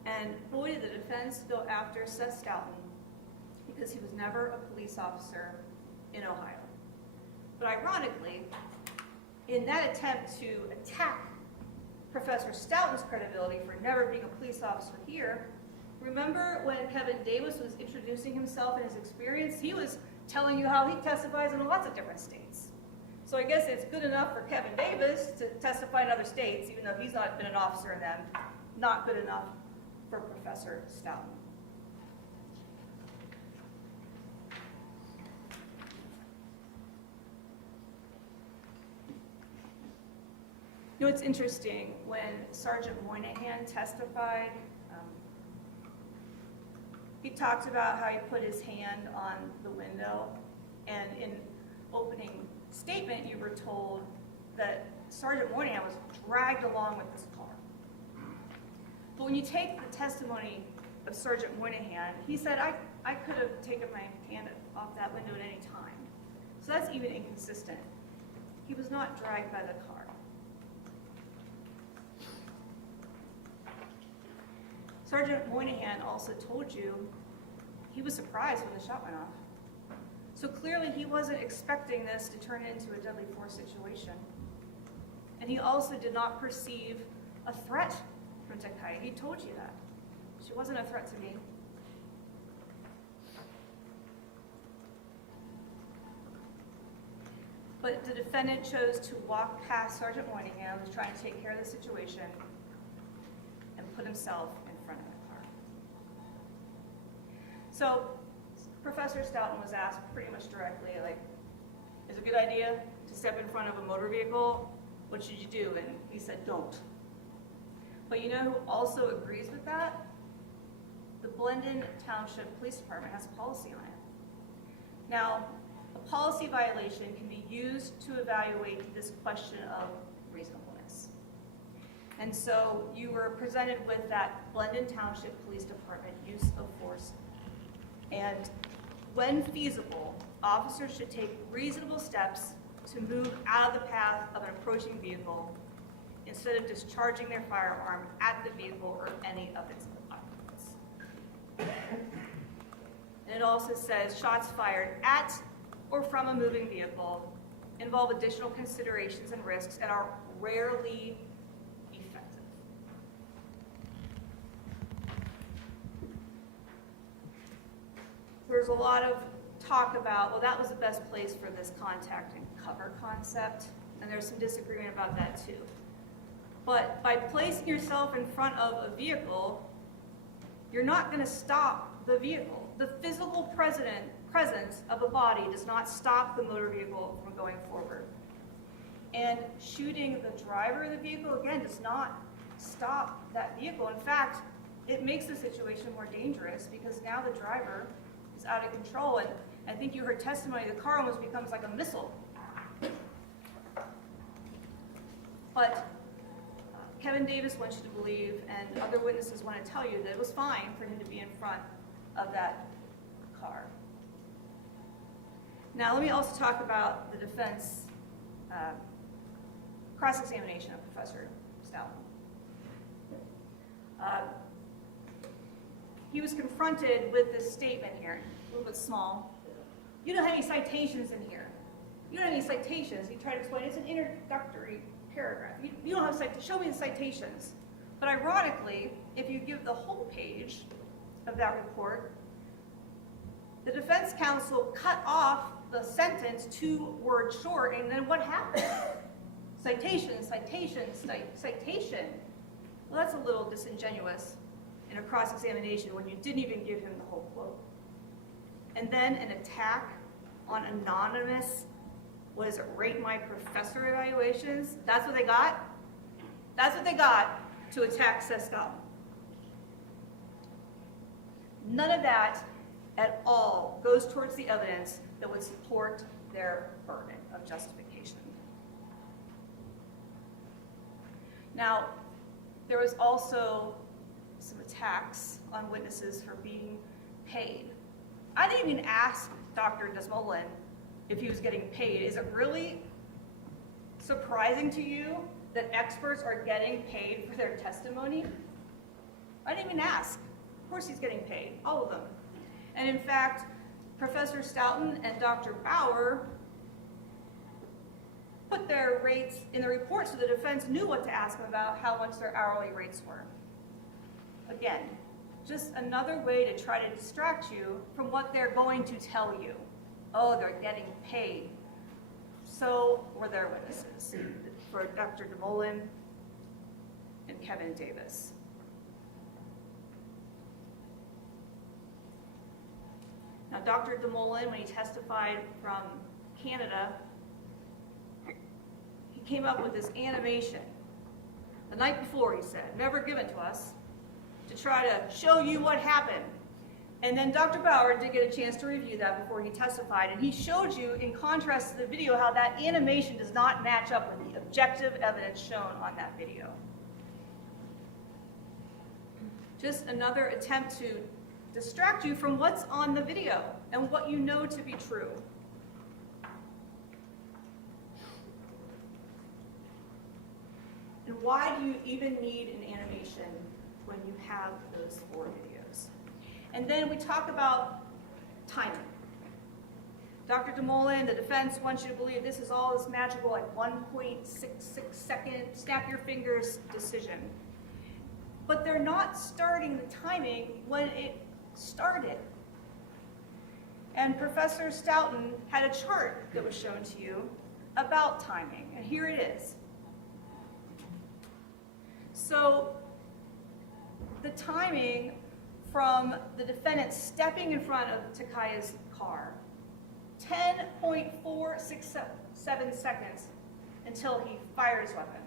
And boy, did the defense go after Seth Stoughton because he was never a police officer in Ohio. But ironically, in that attempt to attack Professor Stoughton's credibility for never being a police officer here, remember when Kevin Davis was introducing himself and his experience, he was telling you how he testifies in lots of different states. So I guess it's good enough for Kevin Davis to testify in other states, even though he's not been an officer in them, not good enough for Professor Stoughton. You know, it's interesting, when Sergeant Moynihan testified, he talked about how he put his hand on the window, and in opening statement you were told that Sergeant Moynihan was dragged along with this car. But when you take the testimony of Sergeant Moynihan, he said, I could have taken my hand off that window at any time. So that's even inconsistent. He was not dragged by the car. Sergeant Moynihan also told you he was surprised when the shot went off. So clearly he wasn't expecting this to turn into a deadly force situation. And he also did not perceive a threat from Tekai. He told you that. She wasn't a threat to me. But the defendant chose to walk past Sergeant Moynihan, who was trying to take care of the situation, and put himself in front of the car. So Professor Stoughton was asked pretty much directly, like, is it a good idea to step in front of a motor vehicle? What should you do? And he said, don't. But you know who also agrees with that? The Blendon Township Police Department has a policy on it. Now, a policy violation can be used to evaluate this question of reasonableness. And so you were presented with that Blendon Township Police Department use of force. And when feasible, officers should take reasonable steps to move out of the path of an approaching vehicle instead of discharging their firearm at the vehicle or any of its occupants. And it also says shots fired at or from a moving vehicle involve additional considerations and risks and are rarely was a lot of talk about, well, that was the best place for this contact and cover concept, and there's some disagreement about that too. But by placing yourself in front of a vehicle, you're not going to stop the vehicle. The physical presence of a body does not stop the motor vehicle from going forward. And shooting the driver of the vehicle, again, does not stop that vehicle. In fact, it makes the situation more dangerous because now the driver is out of control. And I think you heard testimony, the car almost becomes like a missile. But Kevin Davis wants you to believe, and other witnesses want to tell you, that it was fine for him to be in front of that car. Now, let me also talk about the defense cross-examination of Professor Stoughton. He was confronted with this statement here, a little bit small. You don't have any citations in here. You don't have any citations. He tried to explain, it's an introductory paragraph. You don't have citations. Show me the citations. But ironically, if you give the whole page of that report, the defense counsel cut off the sentence 2 words short, and then what happened? Citation, citation, citation. Well, that's a little disingenuous in a cross-examination when you didn't even give him the whole quote. And then an attack on anonymous, what is it, rate my professor evaluations? That's what they got? That's what they got to attack Seth Stoughton. None of that at all goes towards the evidence that would support their burden of justification. Now, there was also some attacks on witnesses for being paid. I didn't even ask Dr. Desmolin if he was getting paid. Is it really surprising to you that experts are getting paid for their testimony? I didn't even ask. Of course he's getting paid, all of them. And in fact, Professor Stoughton and Dr. Bauer put their rates in the report so the defense knew what to ask them about, how much their hourly rates were. Again, just another way to try to distract you from what they're going to tell you. Oh, they're getting paid. So were their witnesses for Dr. DeMolin and Kevin Davis. Now, Dr. DeMolin, when he testified from Canada, he came up with this animation the night before, he said, never given to us, to try to show you what happened. And then Dr. Bauer did get a chance to review that before he testified, and he showed you, in contrast to the video, how that animation does not match up with the objective evidence shown on that video. Just another attempt to distract you from what's on the video and what you know to be true. And why do you even need an animation when you have those 4 videos? And then we talk about timing. Dr. DeMolin, the defense wants you to believe this is all this magical, like 1.66 second, snap your fingers decision. But they're not starting the timing when it started. And Professor Stoughton had a chart that was shown to you about timing, and here it is. So the timing from the defendant stepping in front of Takaya's car, 10.467 seconds until he fired his weapon.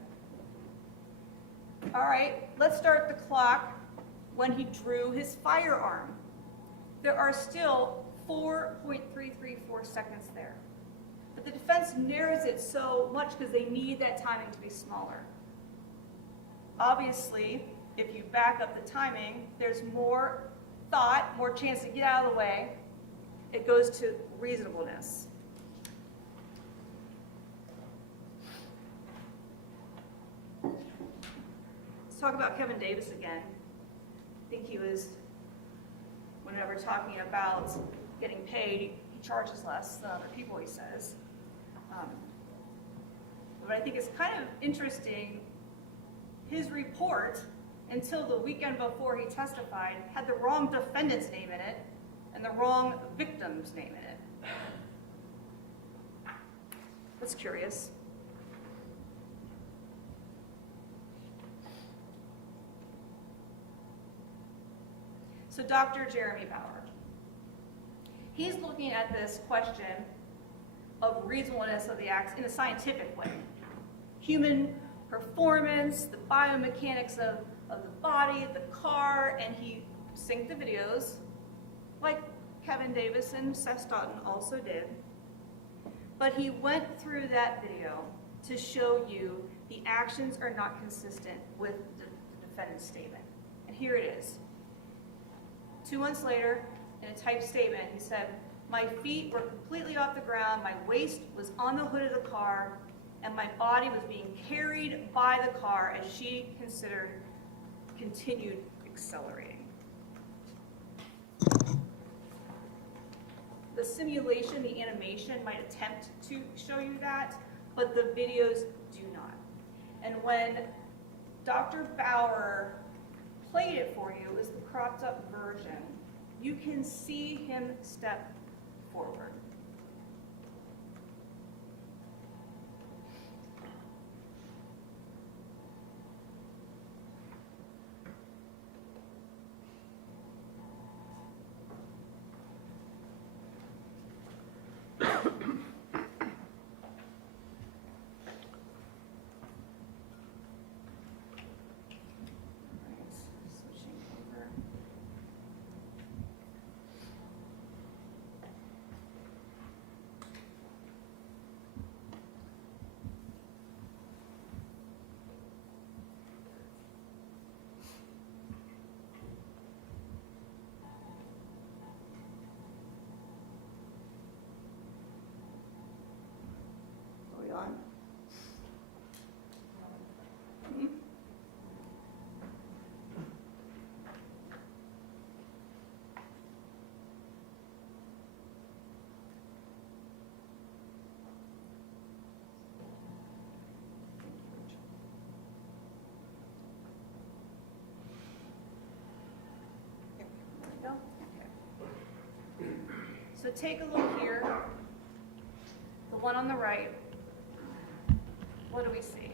All right, let's start the clock when he drew his firearm. There are still 4.334 seconds there. But the defense narrows it so much because they need that timing to be smaller. Obviously, if you back up the timing, there's more thought, more chance to get out of the way. It goes to reasonableness. Let's talk about Kevin Davis again. I think he was, whenever talking about getting paid, he charges less than other people, he says. But I think it's kind of interesting, his report, until the weekend before he testified, had the wrong defendant's name in it, and the wrong victim's name in it. That's curious. So Dr. Jeremy Bauer, he's looking at this question of reasonableness of the acts in a scientific way. Human performance, the biomechanics of the body, the car, and he synced the videos like Kevin Davis and Seth Stoughton also did. But he went through that video to show you the actions are not consistent with the defendant's statement. And here it is. 2 months later, in a typed statement, he said, "My feet were completely off the ground, my waist was on the hood of the car, and my body was being carried by the car as she continued accelerating." The simulation, the animation might attempt to show you that, but the videos do not. And when Dr. Bauer played it for you, is the cropped up version, you can see him step forward. Switching over. Are we on? There we go. Okay. So take a look here. The one on the right. What do we see?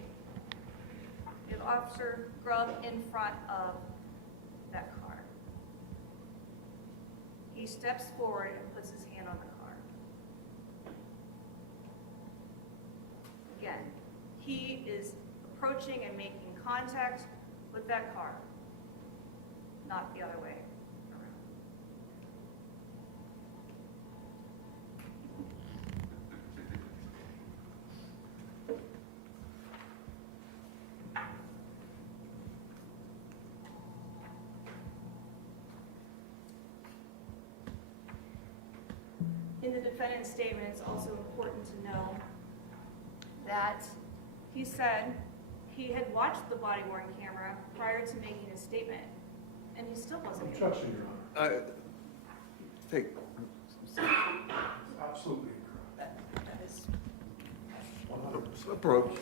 We have Officer Grubb in front of that car. He steps forward and puts his hand on the car. Again, he is approaching and making contact with that car, not the other way around. In the defendant's statement, it's also important to know that he said he had watched the body-worn camera prior to making his statement, and he still wasn't able. Objection, Your Honor. Take, Absolutely incorrect. That is 100%. approach.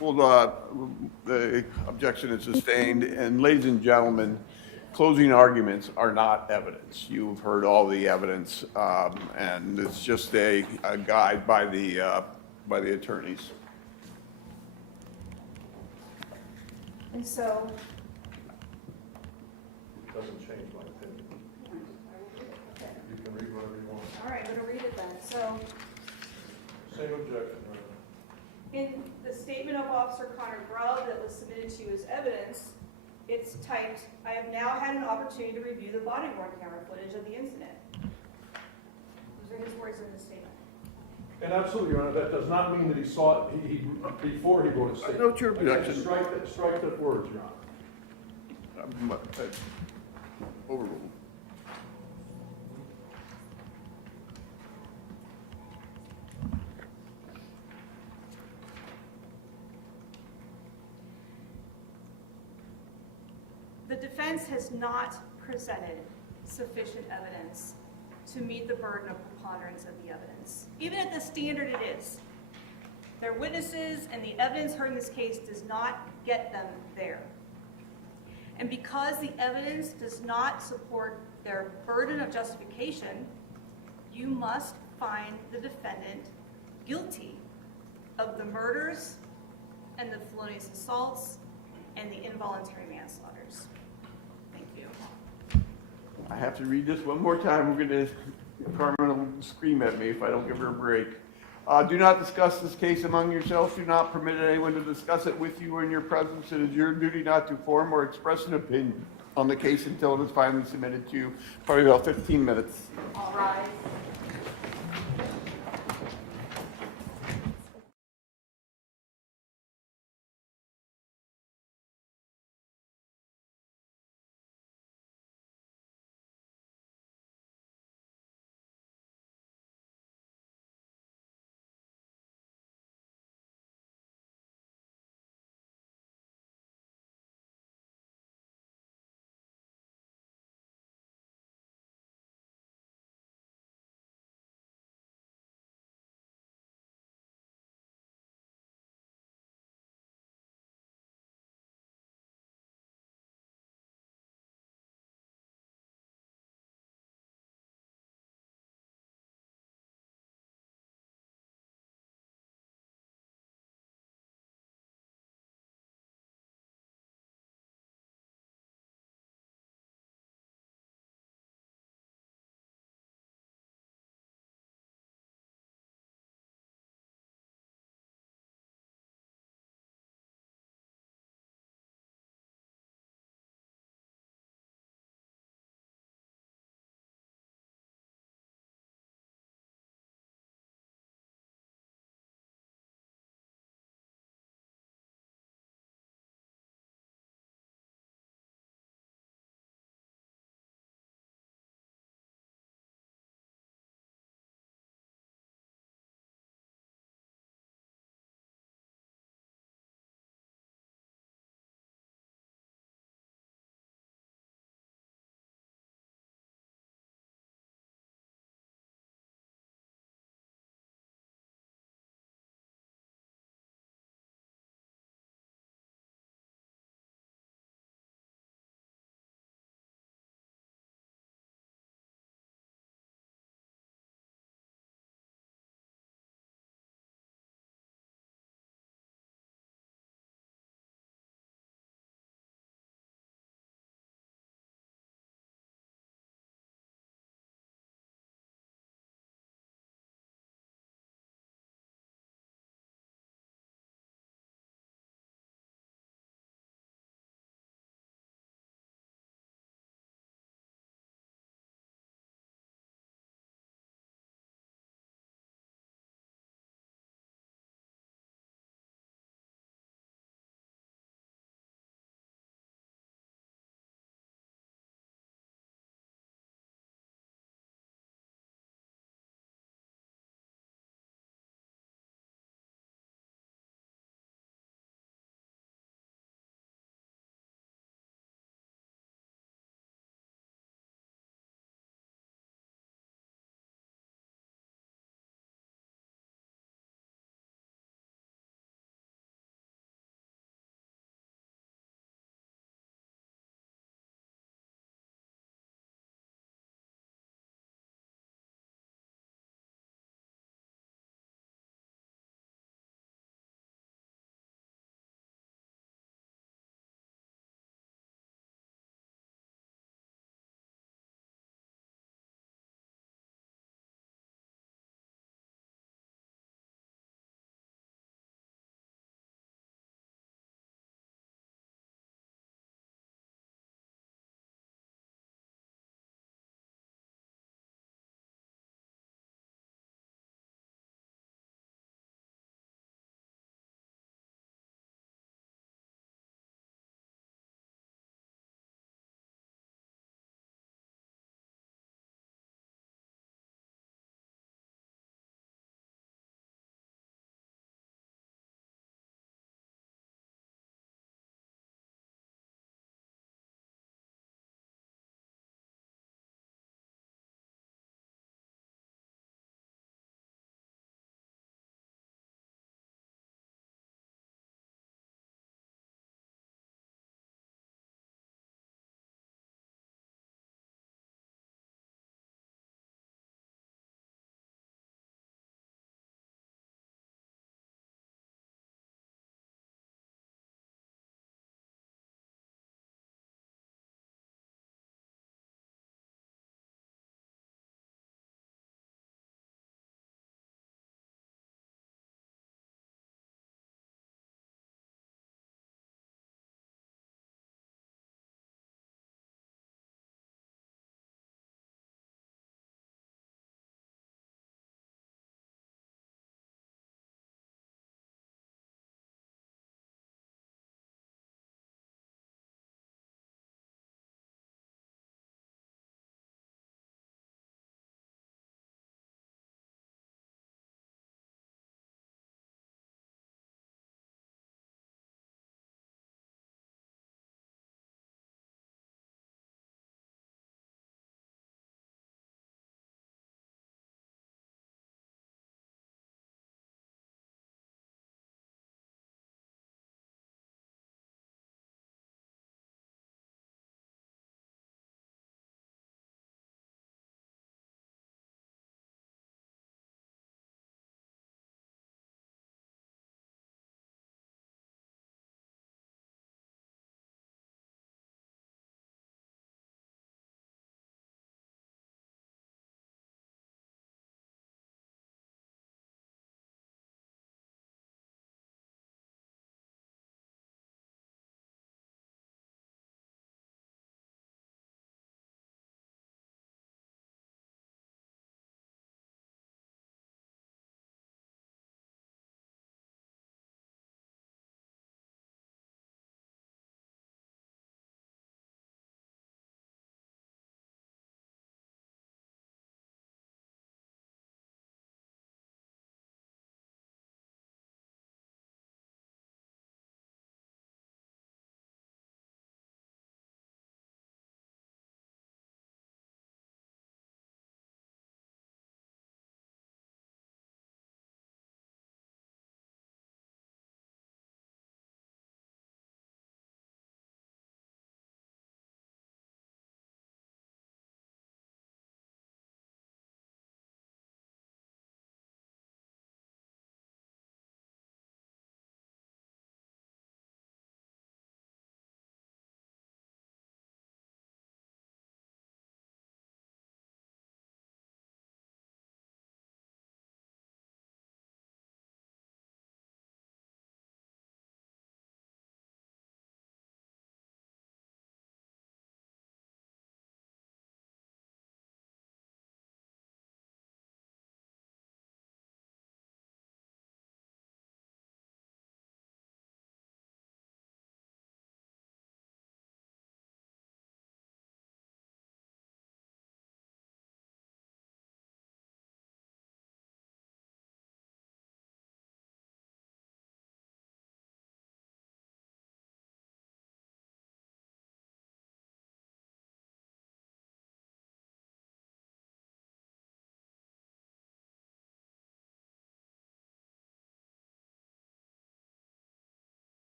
Well, the objection is sustained, and ladies and gentlemen, closing arguments are not evidence. You've heard all the evidence, and it's just a guide by the attorneys. And so, It doesn't change my opinion. You can read whatever you want. all right, I'm going to read it then. So, Same objection, Your Honor. in the statement of Officer Connor Grubb that was submitted to you as evidence, it's typed, "I have now had an opportunity to review the body-worn camera footage of the incident. And absolutely, Your Honor, that does not mean that he saw it, before he wrote a statement. Note your Like I said, objection. Strike that words, Your Honor. Overruled. The defense has not presented sufficient evidence to meet the burden of preponderance of the evidence. Even at the standard it is, their witnesses and the evidence heard in this case does not get them there. And because the evidence does not support their burden of justification, you must find the defendant guilty of the murders and the felonious assaults and the involuntary manslaughters. Thank you. I have to read this one more time. Carmen will scream at me if I don't give her a break. Do not discuss this case among yourselves. Do not permit anyone to discuss it with you or in your presence. It is your duty not to form or express an opinion on the case until it is finally submitted to you. Probably about 15 minutes. All rise.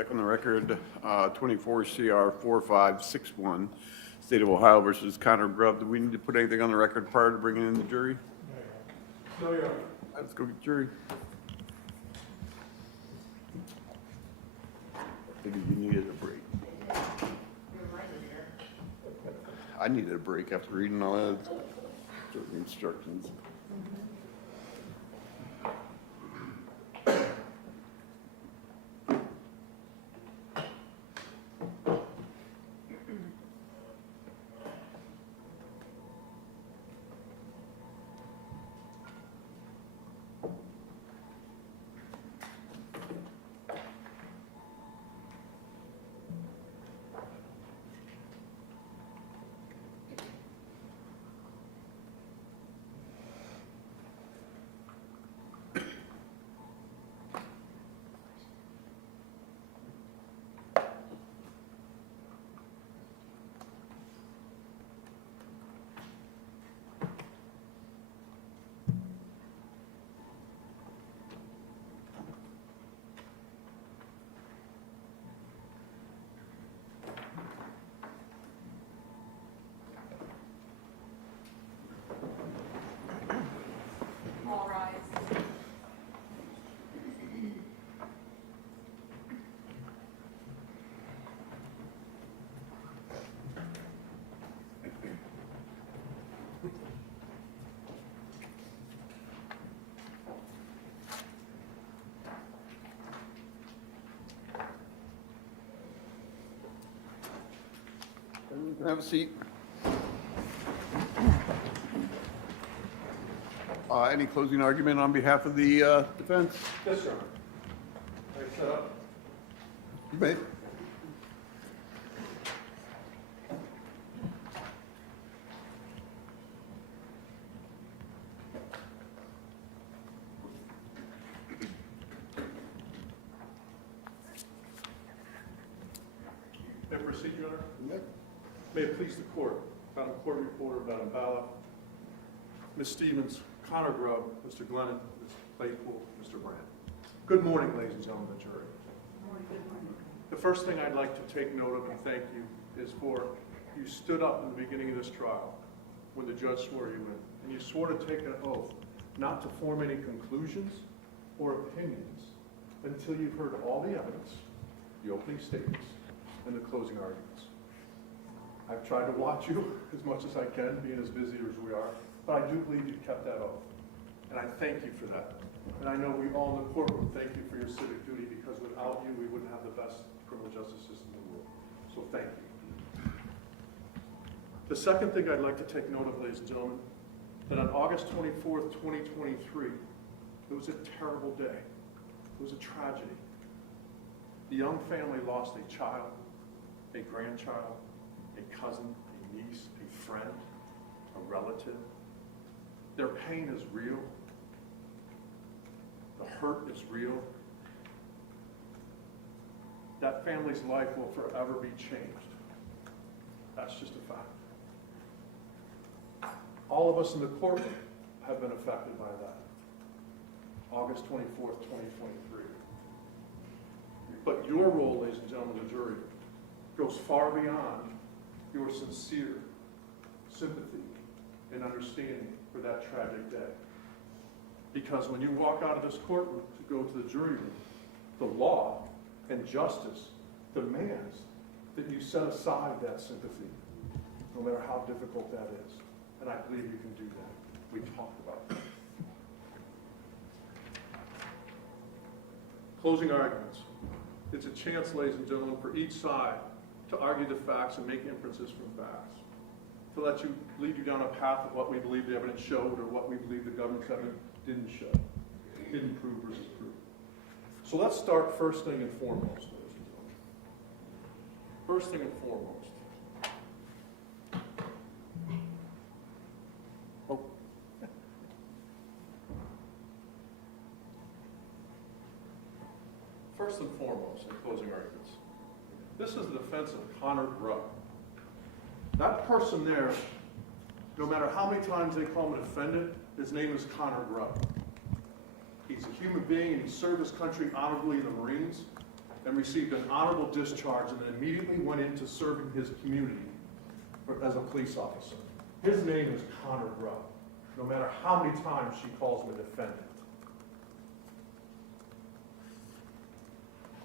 Back on the record, 24 CR 4561, State of Ohio versus Connor Grubb. Do we need to put anything on the record prior to bringing in the jury? No, Your Honor. Let's go get jury. Maybe you needed a break. I needed a break after reading all that certain instructions. All rise. Have a seat. Any closing argument on behalf of the defense? Yes, sir. Are you set up? You may. May I proceed, Your Honor? May it please the court, Madam Court Reporter, Madam Bala, Ms. Stevens, Connor Grubb, Mr. Glennon, Ms. Claypool, Mr. Brandt. Good morning, ladies and gentlemen of the jury. The first thing I'd like to take note of and thank you is for you stood up in the beginning of this trial when the judge swore you in, and you swore to take an oath not to form any conclusions or opinions until you've heard all the evidence, the opening statements, and the closing arguments. I've tried to watch you as much as I can, being as busy as we are, but I do believe you've kept that oath, and I thank you for that. And I know we all in the courtroom thank you for your civic duty, because without you, we wouldn't have the best criminal justice system in the world. So thank you. The second thing I'd like to take note of, ladies and gentlemen, that on August 24th, 2023, it was a terrible day. It was a tragedy. The young family lost a child, a grandchild, a cousin, a niece, a friend, a relative. Their pain is real. The hurt is real. That family's life will forever be changed. That's just a fact. All of us in the courtroom have been affected by that. August 24th, 2023. But your role, ladies and gentlemen of the jury, goes far beyond your sincere sympathy and understanding for that tragic day. Because when you walk out of this courtroom to go to the jury room, the law and justice demands that you set aside that sympathy, no matter how difficult that is. And I believe you can do that. We talked about that. Closing arguments. It's a chance, ladies and gentlemen, for each side to argue the facts and make inferences from facts, to lead you down a path of what we believe the evidence showed or what we believe the government's evidence didn't show, didn't prove versus prove. So let's start first thing and foremost, ladies and gentlemen. First thing and foremost. Oh. First and foremost in closing arguments. This is the defense of Connor Grubb. That person there, no matter how many times they call him a defendant, his name is Connor Grubb. He's a human being and he served his country honorably in the Marines. and received an honorable discharge and then immediately went into serving his community as a police officer. His name is Connor Grubb, no matter how many times she calls him a defendant.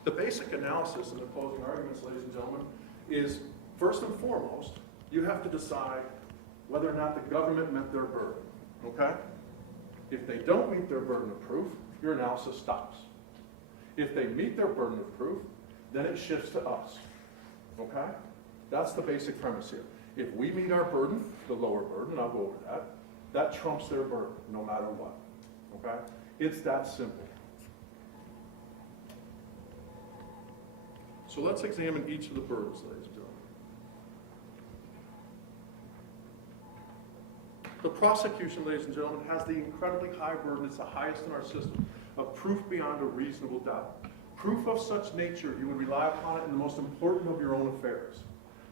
The basic analysis in the closing arguments, ladies and gentlemen, is first and foremost, you have to decide whether or not the government met their burden, okay? If they don't meet their burden of proof, your analysis stops. If they meet their burden of proof, then it shifts to us, okay? That's the basic premise here. If we meet our burden, the lower burden, I'll go over that, that trumps their burden, no matter what, okay? It's that simple. So let's examine each of the burdens, ladies and gentlemen. The prosecution, ladies and gentlemen, has the incredibly high burden, it's the highest in our system, of proof beyond a reasonable doubt. Proof of such nature, you would rely upon it in the most important of your own affairs.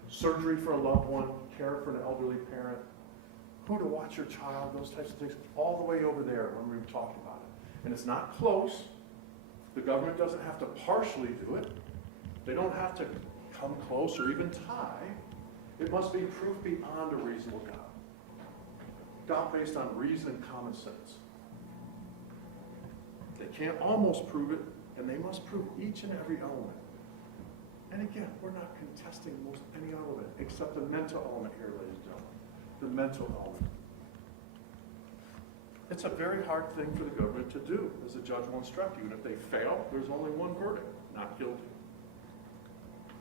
Surgery for a loved one, care for an elderly parent, who to watch your child, those types of things, all the way over there when we were talking about it. And it's not close. The government doesn't have to partially do it. They don't have to come close or even tie. It must be proof beyond a reasonable doubt. Doubt based on reason and common sense. They can't almost prove it, and they must prove each and every element. And again, we're not contesting most any element except the mental element here, ladies and gentlemen. The mental element. It's a very hard thing for the government to do, as the judge will instruct you. And if they fail, there's only one verdict, not guilty.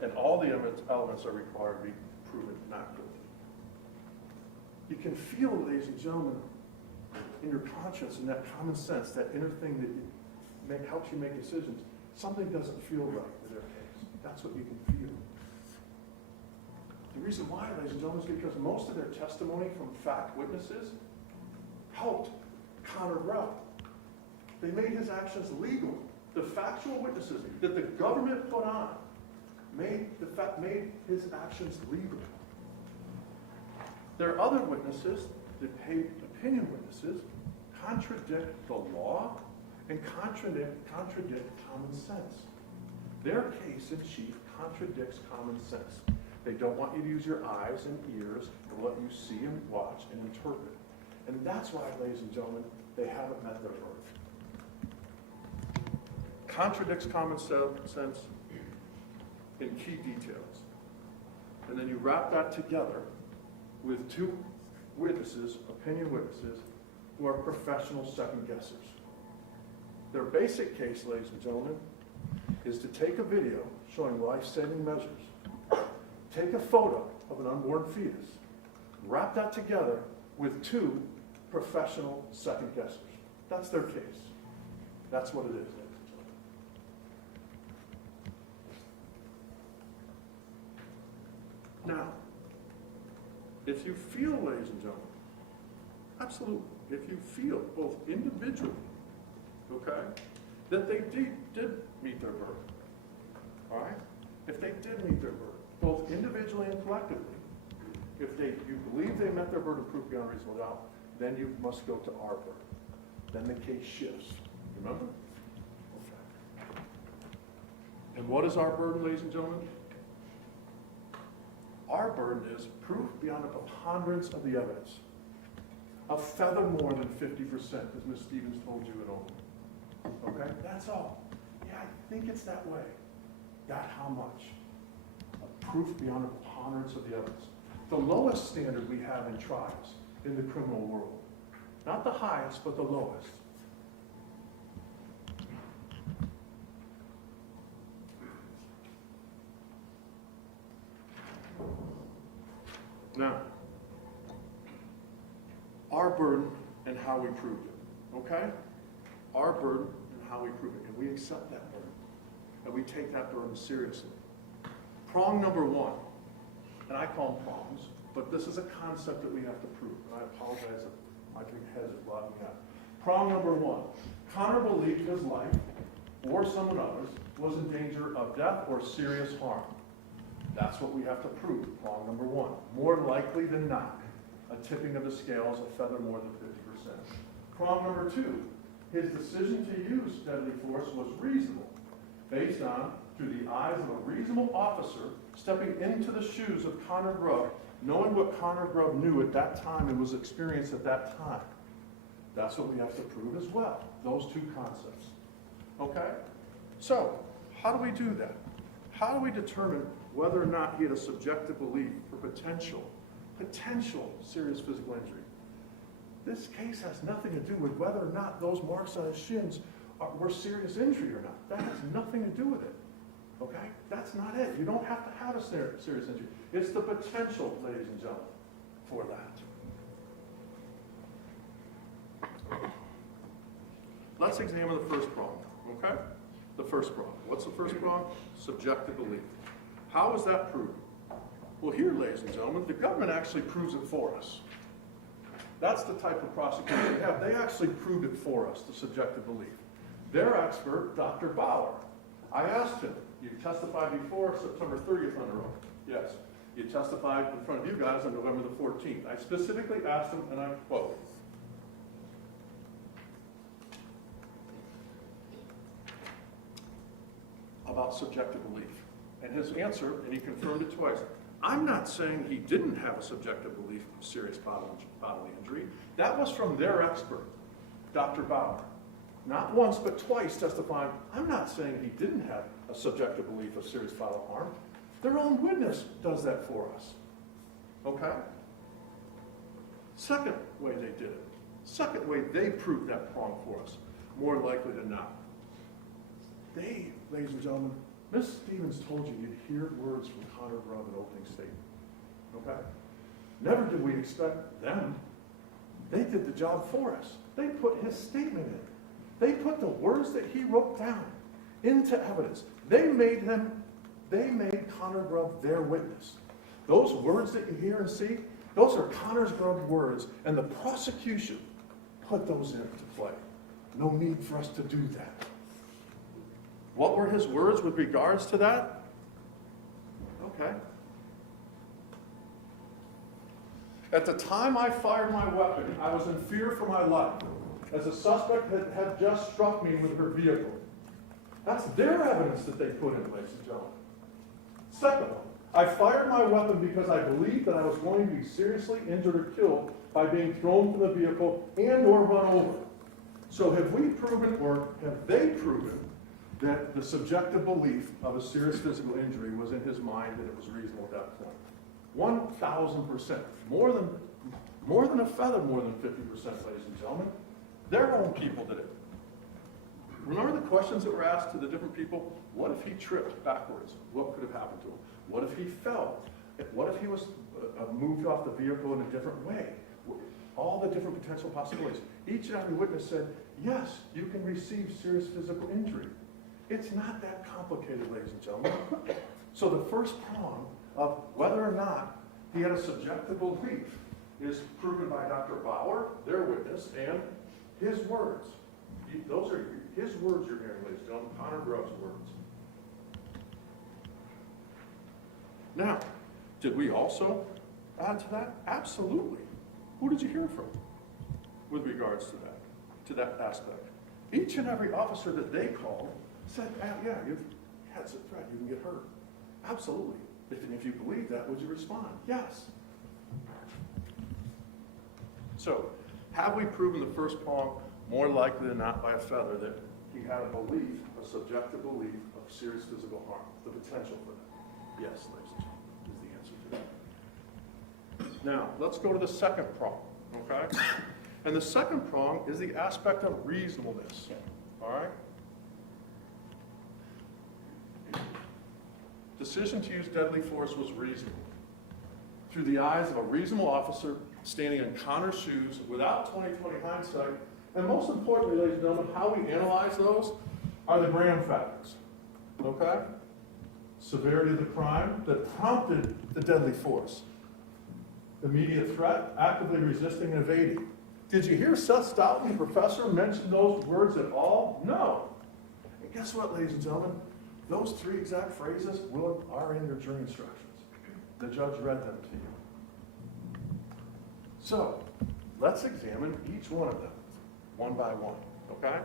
And all the elements are required to be proven not guilty. You can feel, ladies and gentlemen, in your conscience and that common sense, that inner thing that helps you make decisions, something doesn't feel right in their case. That's what you can feel. The reason why, ladies and gentlemen, is because most of their testimony from fact witnesses helped Connor Grubb. They made his actions legal. The factual witnesses that the government put on made his actions legal. There are other witnesses that paid opinion witnesses contradict the law and contradict common sense. Their case in chief contradicts common sense. They don't want you to use your eyes and ears and let you see and watch and interpret. And that's why, ladies and gentlemen, they haven't met their burden. Contradicts common sense in key details. And then you wrap that together with two witnesses, opinion witnesses, who are professional second guessers. Their basic case, ladies and gentlemen, is to take a video showing life-saving measures, take a photo of an unborn fetus, wrap that together with two professional second guessers. That's their case. That's what it is, ladies and gentlemen. Now, if you feel, ladies and gentlemen, absolutely, if you feel both individually, okay, that they did meet their burden, all right? If they did meet their burden, both individually and collectively, if you believe they met their burden of proof beyond reasonable doubt, then you must go to our burden. Then the case shifts. Remember? Okay. And what is our burden, ladies and gentlemen? Our burden is proof beyond a preponderance of the evidence. A feather more than 50%, as Ms. Stevens told you at home. Okay? That's all. Yeah, I think it's that way. That how much? A proof beyond a preponderance of the evidence. The lowest standard we have in trials in the criminal world. Not the highest, but the lowest. Now, our burden and how we prove it, okay? Our burden and how we prove it, and we accept that burden, and we take that burden seriously. Prong number one, and I call them prongs, but this is a concept that we have to prove, and I apologize if my big head is blocking out. Prong number one, Connor believed his life, or someone other's, was in danger of death or serious harm. That's what we have to prove, prong number one. More likely than not, a tipping of the scales, a feather more than 50%. Prong number two, his decision to use deadly force was reasonable, based on through the eyes of a reasonable officer stepping into the shoes of Connor Grubb, knowing what Connor Grubb knew at that time and was experienced at that time. That's what we have to prove as well, those two concepts. Okay? So, how do we do that? How do we determine whether or not he had a subjective belief for potential serious physical injury? This case has nothing to do with whether or not those marks on his shins were serious injury or not. That has nothing to do with it. Okay? That's not it. You don't have to have a serious injury. It's the potential, ladies and gentlemen, for that. Let's examine the first prong, okay? The first prong. What's the first prong? Subjective belief. How is that proven? Well, here, ladies and gentlemen, the government actually proves it for us. That's the type of prosecution we have. They actually proved it for us, the subjective belief. Their expert, Dr. Bauer, I asked him, you testified before September 30th under oath. Yes. You testified in front of you guys on November the 14th. I specifically asked him, and I quote, about subjective belief. And his answer, and he confirmed it twice, I'm not saying he didn't have a subjective belief of serious bodily injury. That was from their expert, Dr. Bauer. Not once, but twice testifying, I'm not saying he didn't have a subjective belief of serious bodily harm. Their own witness does that for us. Okay? Second way they did it. Second way they proved that prong for us, more likely than not. They, ladies and gentlemen, Ms. Stevens told you you'd hear words from Connor Grubb in opening statement. Okay? Never did we expect them. They did the job for us. They put his statement in. They put the words that he wrote down into evidence. They made Connor Grubb their witness. Those words that you hear and see, those are Connor Grubb's words, and the prosecution put those into play. No need for us to do that. What were his words with regards to that? Okay. At the time I fired my weapon, I was in fear for my life, as a suspect had just struck me with her vehicle. That's their evidence that they put in, ladies and gentlemen. Second one, I fired my weapon because I believed that I was going to be seriously injured or killed by being thrown from the vehicle and or run over. So have we proven, or have they proven, that the subjective belief of a serious physical injury was in his mind and it was reasonable at that point? 1,000%. More than a feather, more than 50%, ladies and gentlemen. Their own people did it. Remember the questions that were asked to the different people? What if he tripped backwards? What could have happened to him? What if he fell? What if he was moved off the vehicle in a different way? All the different potential possibilities. Each and every witness said, yes, you can receive serious physical injury. It's not that complicated, ladies and gentlemen. So the first prong of whether or not he had a subjective belief is proven by Dr. Bauer, their witness, and his words. Those are his words you're hearing, ladies and gentlemen, Connor Grubb's words. Now, did we also add to that? Absolutely. Who did you hear from with regards to that aspect? Each and every officer that they called said, yeah, that's a threat, you can get hurt. Absolutely. If you believe that, would you respond? Yes. So, have we proven the first prong more likely than not by a feather that he had a belief, a subjective belief of serious physical harm, the potential for that? Yes, ladies and gentlemen, is the answer to that. Now, let's go to the second prong, okay? And the second prong is the aspect of reasonableness, all right? Decision to use deadly force was reasonable. Through the eyes of a reasonable officer standing in Connor's shoes without 20/20 hindsight, and most importantly, ladies and gentlemen, how we analyze those are the Graham factors, okay? Severity of the crime that prompted the deadly force. Immediate threat, actively resisting and evading. Did you hear Seth Stoughton, the professor, mention those words at all? No. And guess what, ladies and gentlemen? Those three exact phrases are in your jury instructions. The judge read them to you. So, let's examine each one of them, one by one, okay?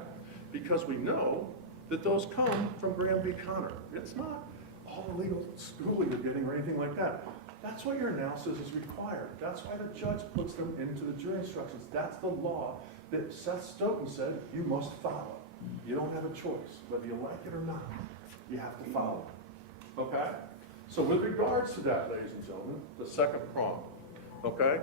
Because we know that those come from Graham v. Connor. It's not all the legal schooling you're getting or anything like that. That's why your analysis is required. That's why the judge puts them into the jury instructions. That's the law that Seth Stoughton said you must follow. You don't have a choice. Whether you like it or not, you have to follow it. Okay? So with regards to that, ladies and gentlemen, the second prong, okay?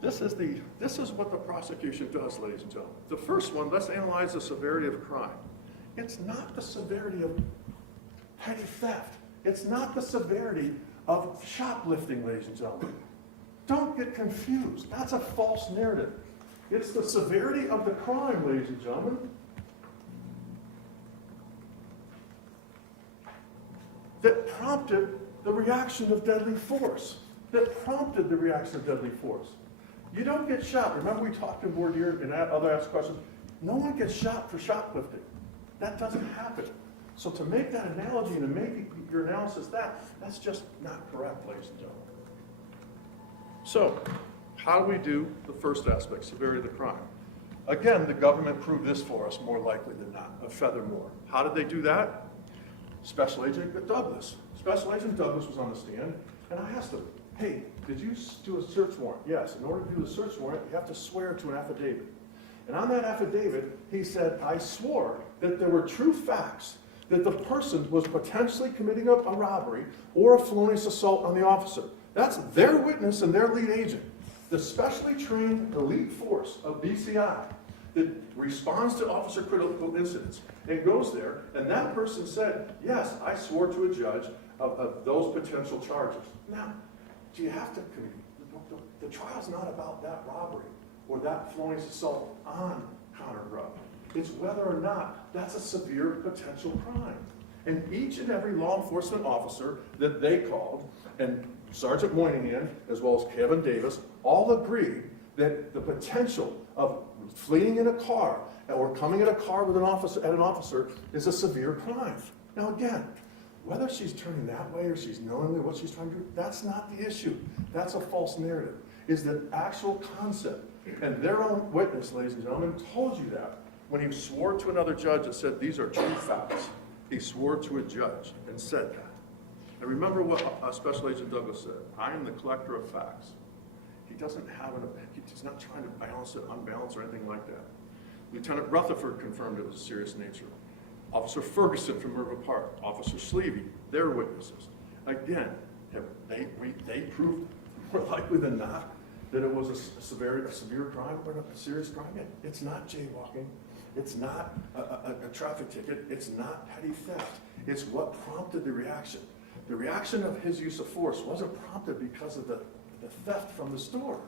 This is what the prosecution does, ladies and gentlemen. The first one, let's analyze the severity of crime. It's not the severity of petty theft. It's not the severity of shoplifting, ladies and gentlemen. Don't get confused. That's a false narrative. It's the severity of the crime, ladies and gentlemen, that prompted the reaction of deadly force. You don't get shot. Remember we talked in board here and other asked questions. No one gets shot for shoplifting. That doesn't happen. So to make that analogy and to make your analysis that's just not correct, ladies and gentlemen. So, how do we do the first aspect, severity of the crime? Again, the government proved this for us more likely than not, a feather more. How did they do that? Special Agent Douglas. Special Agent Douglas was on the stand, and I asked him, hey, did you do a search warrant? Yes, in order to do the search warrant, you have to swear to an affidavit. And on that affidavit, he said, I swore that there were true facts that the person was potentially committing a robbery or a felonious assault on the officer. That's their witness and their lead agent. The specially trained elite force of BCI that responds to officer critical incidents and goes there, and that person said, yes, I swore to a judge of those potential charges. Now, do you have to, the trial's not about that robbery or that felonious assault on Connor Grubb. It's whether or not that's a severe potential crime. And each and every law enforcement officer that they called, and Sergeant Moynihan, as well as Kevin Davis, all agreed that the potential of fleeing in a car or coming in a car with an officer is a severe crime. Now again, whether she's turning that way or she's knowingly what she's trying to do, that's not the issue. That's a false narrative. Is the actual concept. And their own witness, ladies and gentlemen, told you that when he swore to another judge and said, these are true facts. He swore to a judge and said that. And remember what Special Agent Douglas said, I am the collector of facts. He doesn't have he's not trying to balance it, unbalance, or anything like that. Lieutenant Rutherford confirmed it was a serious nature. Officer Ferguson from River Park, Officer Sleevey, their witnesses. Again, they proved more likely than not that it was a severe crime or a serious crime. It's not jaywalking. It's not a traffic ticket. It's not petty theft. It's what prompted the reaction. The reaction of his use of force wasn't prompted because of the theft from the store.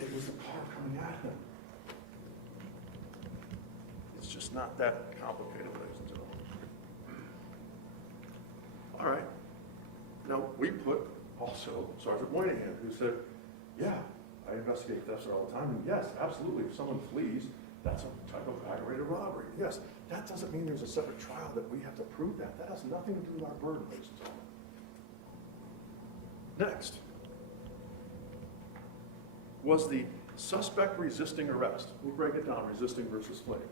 It was the car coming at him. It's just not that complicated, ladies and gentlemen. All right. Now, we put also Sergeant Moynihan, who said, yeah, I investigate thefts all the time, and yes, absolutely, if someone flees, that's a type of aggravated robbery. Yes, that doesn't mean there's a separate trial that we have to prove that. That has nothing to do with our burden, ladies and gentlemen. Next. Was the suspect resisting arrest? We'll break it down, resisting versus fleeing.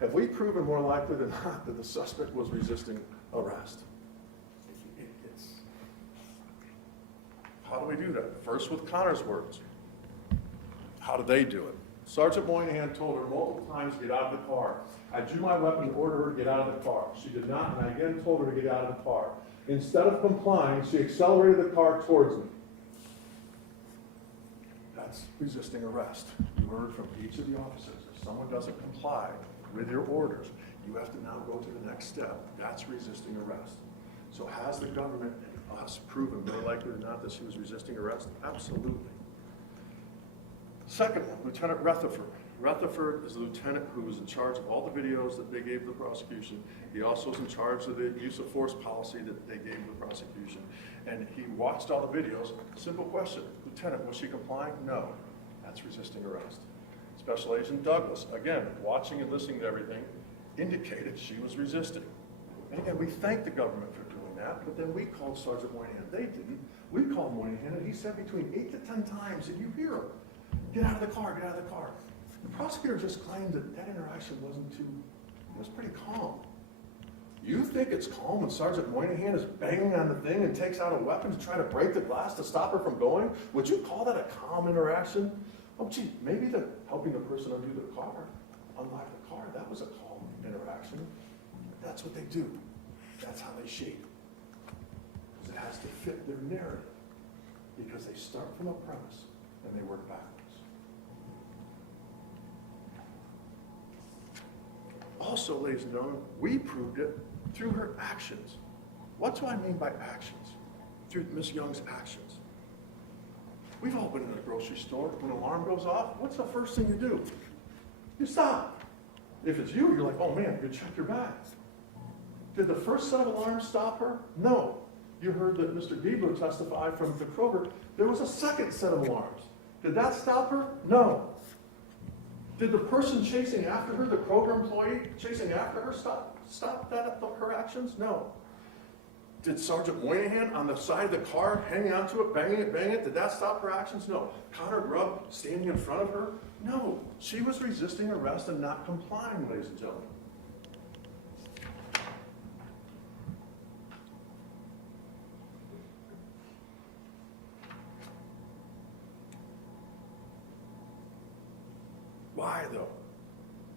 Have we proven more likely than not that the suspect was resisting arrest? How do we do that? First with Connor's words. How do they do it? Sergeant Moynihan told her multiple times, get out of the car. I drew my weapon and ordered her to get out of the car. She did not, and I again told her to get out of the car. Instead of complying, she accelerated the car towards me. That's resisting arrest. You heard from each of the officers. If someone doesn't comply with your orders, you have to now go to the next step. That's resisting arrest. So has the government and us proven more likely than not that she was resisting arrest? Absolutely. Second one, Lieutenant Rutherford. Rutherford is the lieutenant who was in charge of all the videos that they gave the prosecution. He also was in charge of the use of force policy that they gave the prosecution. And he watched all the videos. Simple question, Lieutenant, was she complying? No. That's resisting arrest. Special Agent Douglas, again, watching and listening to everything, indicated she was resisting. And again, we thank the government for doing that, but then we called Sergeant Moynihan. They didn't. We called Moynihan, and he said between 8 to 10 times, and you hear him, get out of the car, get out of the car. The prosecutor just claimed that that interaction wasn't too, it was pretty calm. You think it's calm when Sergeant Moynihan is banging on the thing and takes out a weapon to try to break the glass to stop her from going? Would you call that a calm interaction? Oh, gee, maybe helping the person undo the car, unlock the car, that was a calm interaction. That's what they do. That's how they shape. Because it has to fit their narrative. Because they start from a premise and they work backwards. Also, ladies and gentlemen, we proved it through her actions. What do I mean by actions? Through Ms. Young's actions. We've all been in a grocery store. When an alarm goes off, what's the first thing you do? You stop. If it's you, you're like, oh man, you check your bags. Did the first set of alarms stop her? No. You heard that Mr. Giebler testified from the Kroger. There was a second set of alarms. Did that stop her? No. Did the person chasing after her, the Kroger employee chasing after her, stop her actions? No. Did Sergeant Moynihan on the side of the car, hanging onto it, banging it, did that stop her actions? No. Connor Grubb standing in front of her? No. She was resisting arrest and not complying, ladies and gentlemen. Why though?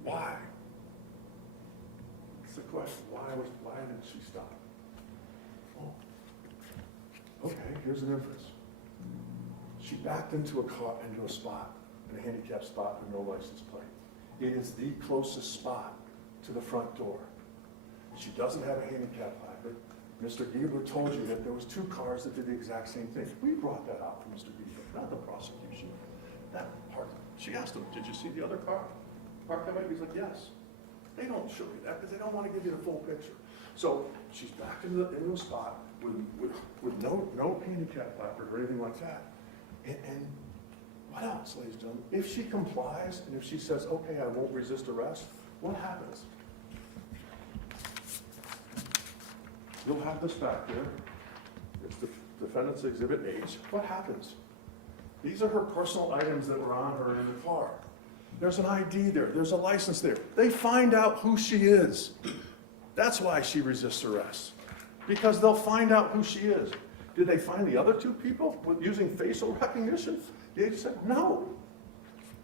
Why? It's the question. Why did she stop? Oh. Okay, here's an inference. She backed into a spot, in a handicapped spot with no license plate. It is the closest spot to the front door. She doesn't have a handicap placard. Mr. Giebler told you that there was 2 cars that did the exact same thing. We brought that out from Mr. Giebler, not the prosecution. That part. She asked him, did you see the other car? Parked that way? He's like, yes. They don't show you that because they don't want to give you the full picture. So she's backed into a spot with no handicap placard or anything like that. And what else, ladies and gentlemen? If she complies and if she says, okay, I won't resist arrest, what happens? You'll have this back there. It's the defendant's exhibit H. What happens? These are her personal items that were on her in the car. There's an ID there. There's a license there. They find out who she is. That's why she resists arrest. Because they'll find out who she is. Did they find the other 2 people using facial recognition? They just said, no.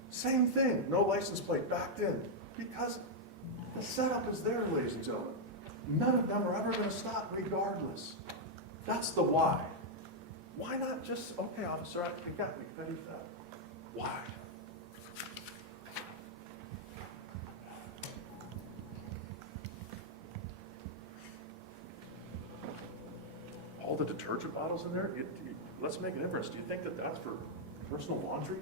Same thing. No license plate, backed in. Because the setup is there, ladies and gentlemen. None of them are ever going to stop regardless. That's the why. Why not just, okay, officer, you got me, finish that. Why? All the detergent bottles in there, let's make an inference. Do you think that that's for personal laundry?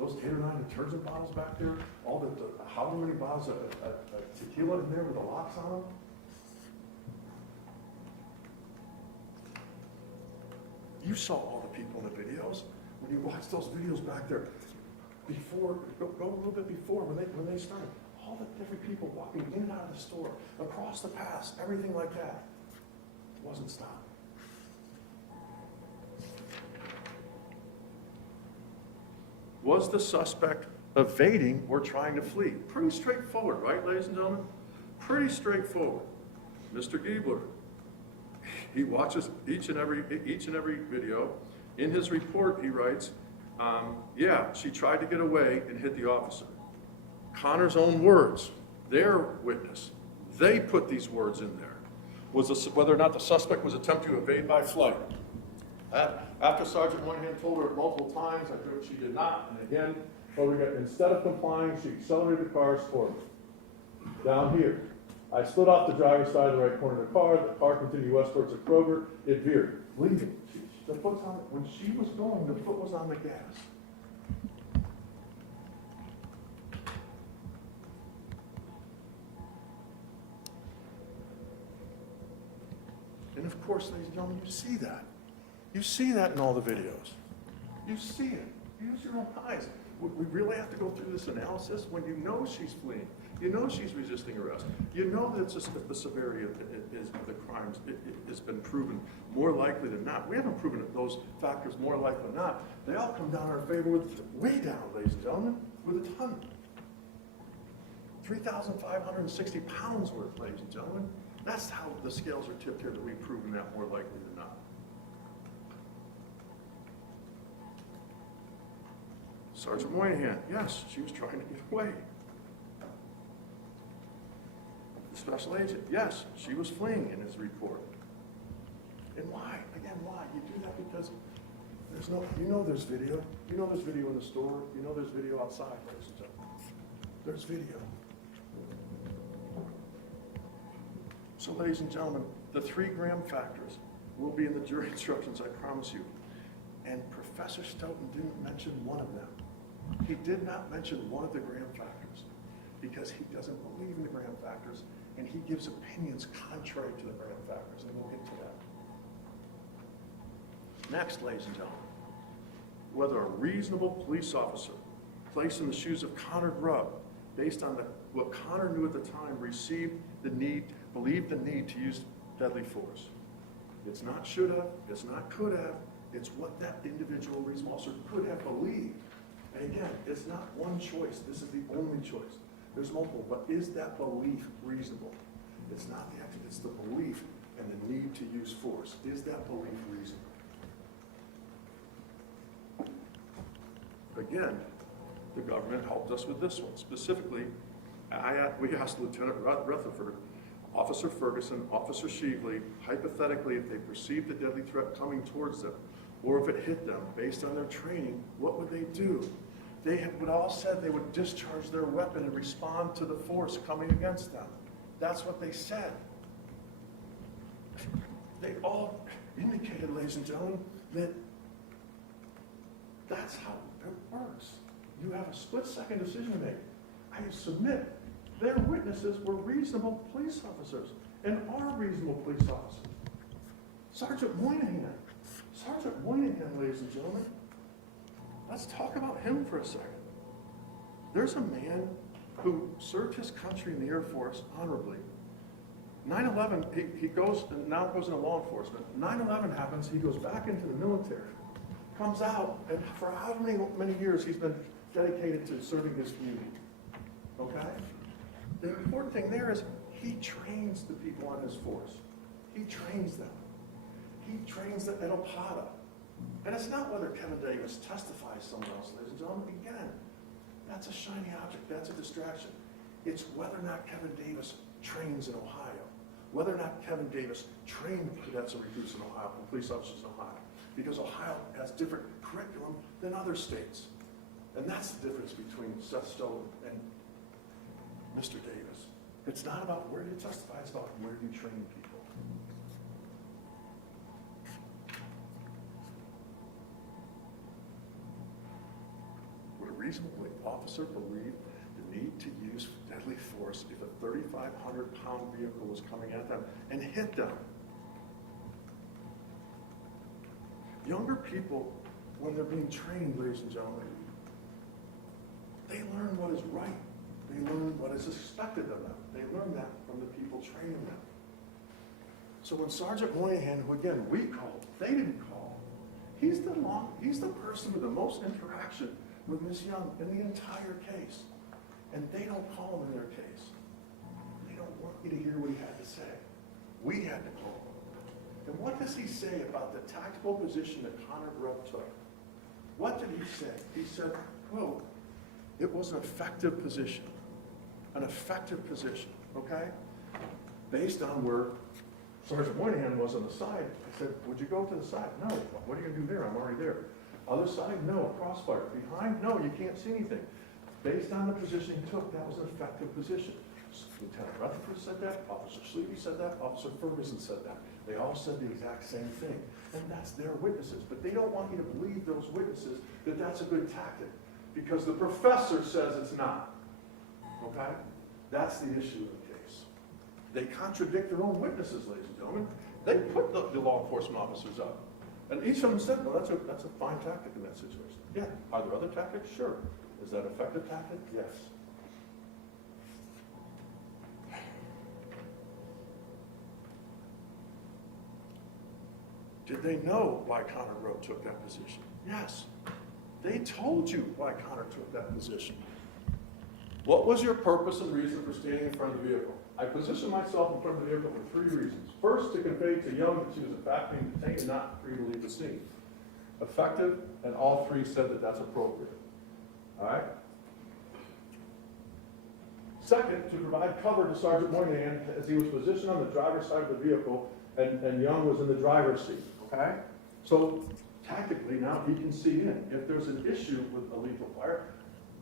Those 8 or 9 detergent bottles back there, all how many bottles of tequila in there with the locks on them? You saw all the people in the videos. When you watch those videos back there, before, go a little bit before when they started, all the different people walking in and out of the store, across the pass, everything like that, wasn't stopped. Was the suspect evading or trying to flee? Pretty straightforward, right, ladies and gentlemen? Pretty straightforward. Mr. Giebler, he watches each and every video. In his report, he writes, yeah, she tried to get away and hit the officer. Connor's own words, their witness, they put these words in there. Whether or not the suspect was attempting to evade by flight. After Sergeant Moynihan told her multiple times, I think she did not, and again, instead of complying, she accelerated the car toward me. Down here, I slid off the driver's side of the right corner of the car continued west towards the Kroger, it veered, leaving. The foot's on, when she was going, the foot was on the gas. And of course, ladies and gentlemen, you see that. You see that in all the videos. You see it. Use your own eyes. We really have to go through this analysis when you know she's fleeing. You know she's resisting arrest. You know that the severity of the crimes has been proven more likely than not. We haven't proven those factors more likely than not. They all come down in our favor with way down, ladies and gentlemen, with a ton. 3,560 pounds worth, ladies and gentlemen. That's how the scales are tipped here, that we've proven that more likely than not. Sergeant Moynihan, yes, she was trying to get away. The special agent, yes, she was fleeing in his report. And why? Again, why? You do that because there's no, you know there's video. You know there's video in the store. You know there's video outside, ladies and gentlemen. There's video. So, ladies and gentlemen, the 3 gram factors will be in the jury instructions, I promise you. And Professor Stoughton didn't mention one of them. He did not mention one of the gram factors because he doesn't believe in the gram factors, and he gives opinions contrary to the gram factors, and we'll get to that. Next, ladies and gentlemen, whether a reasonable police officer placed in the shoes of Connor Grubb, based on what Connor knew at the time, believed the need to use deadly force. It's not should have, it's not could have, it's what that individual reasonable officer could have believed. And again, it's not one choice, this is the only choice. There's multiple, but is that belief reasonable? It's not the action, it's the belief and the need to use force. Is that belief reasonable? Again, the government helped us with this one. Specifically, we asked Lieutenant Rutherford, Officer Ferguson, Officer Sheevely, hypothetically, if they perceived a deadly threat coming towards them, or if it hit them, based on their training, what would they do? They would all said they would discharge their weapon and respond to the force coming against them. That's what they said. They all indicated, ladies and gentlemen, that that's how it works. You have a split-second decision to make. I submit their witnesses were reasonable police officers and are reasonable police officers. Sergeant Moynihan, ladies and gentlemen, let's talk about him for a second. There's a man who served his country in the Air Force honorably. 9/11, he goes into law enforcement. 9/11 happens, he goes back into the military, comes out, and for how many years he's been dedicated to serving his community, okay? The important thing there is he trains the people on his force. He trains them. He trains them at Opata. And it's not whether Kevin Davis testifies somewhere else, ladies and gentlemen. Again, that's a shiny object, that's a distraction. It's whether or not Kevin Davis trains in Ohio, whether or not Kevin Davis trained cadets and recruits in Ohio, and police officers in Ohio, because Ohio has different curriculum than other states. And that's the difference between Seth Stoughton and Mr. Davis. It's not about where you testify, it's about where you train people. Would a reasonable officer believe the need to use deadly force if a 3,500-pound vehicle was coming at them and hit them? Younger people, when they're being trained, ladies and gentlemen, they learn what is right. They learn what is expected of them. They learn that from the people training them. So when Sergeant Moynihan, who again we called, they didn't call, he's the person with the most interaction with Ms. Young in the entire case. And they don't call him in their case. They don't want you to hear what he had to say. We had to call him. And what does he say about the tactical position that Connor Grubb took? What did he say? He said, quote, it was an effective position. An effective position, okay? Based on where Sergeant Moynihan was on the side, I said, would you go to the side? No. What are you going to do there? I'm already there. Other side? No. Crossfire. Behind? No, you can't see anything. Based on the position he took, that was an effective position. Lieutenant Rutherford said that, Officer Sleevey said that, Officer Ferguson said that. They all said the exact same thing. And that's their witnesses. But they don't want you to believe those witnesses that that's a good tactic because the professor says it's not. Okay? That's the issue of the case. They contradict their own witnesses, ladies and gentlemen. They put the law enforcement officers up. And each of them said, well, that's a fine tactic in that situation. Yeah. Are there other tactics? Sure. Is that an effective tactic? Yes. Did they know why Connor Grubb took that position? Yes. They told you why Connor took that position. What was your purpose and reason for standing in front of the vehicle? I positioned myself in front of the vehicle for 3 reasons. First, to convey to Young that she was in fact being detained and not free to leave the scene. Effective, and all 3 said that that's appropriate. All right? Second, to provide cover to Sergeant Moynihan as he was positioned on the driver's side of the vehicle and Young was in the driver's seat. Okay? So tactically, now he can see in. If there's an issue with a lethal fire,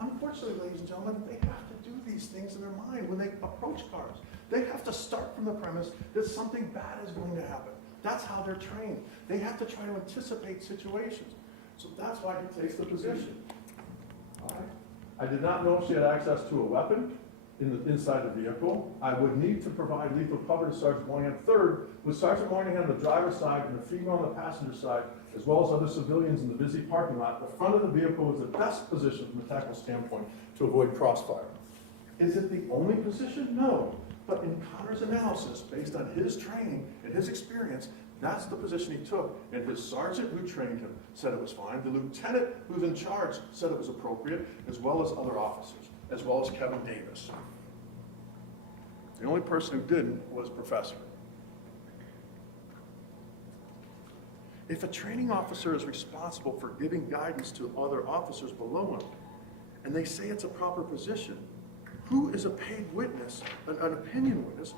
unfortunately, ladies and gentlemen, they have to do these things in their mind when they approach cars. They have to start from the premise that something bad is going to happen. That's how they're trained. They have to try to anticipate situations. So that's why he takes the position. All right? I did not know she had access to a weapon inside the vehicle. I would need to provide lethal cover to Sergeant Moynihan. Third, with Sergeant Moynihan on the driver's side and the female on the passenger side, as well as other civilians in the busy parking lot, the front of the vehicle was the best position from a tactical standpoint to avoid crossfire. Is it the only position? No. But in Connor's analysis, based on his training and his experience, that's the position he took. And his sergeant who trained him said it was fine. The lieutenant who's in charge said it was appropriate, as well as other officers, as well as Kevin Davis. The only person who didn't was Professor. If a training officer is responsible for giving guidance to other officers below him, and they say it's a proper position, who is a paid witness, an opinion witness?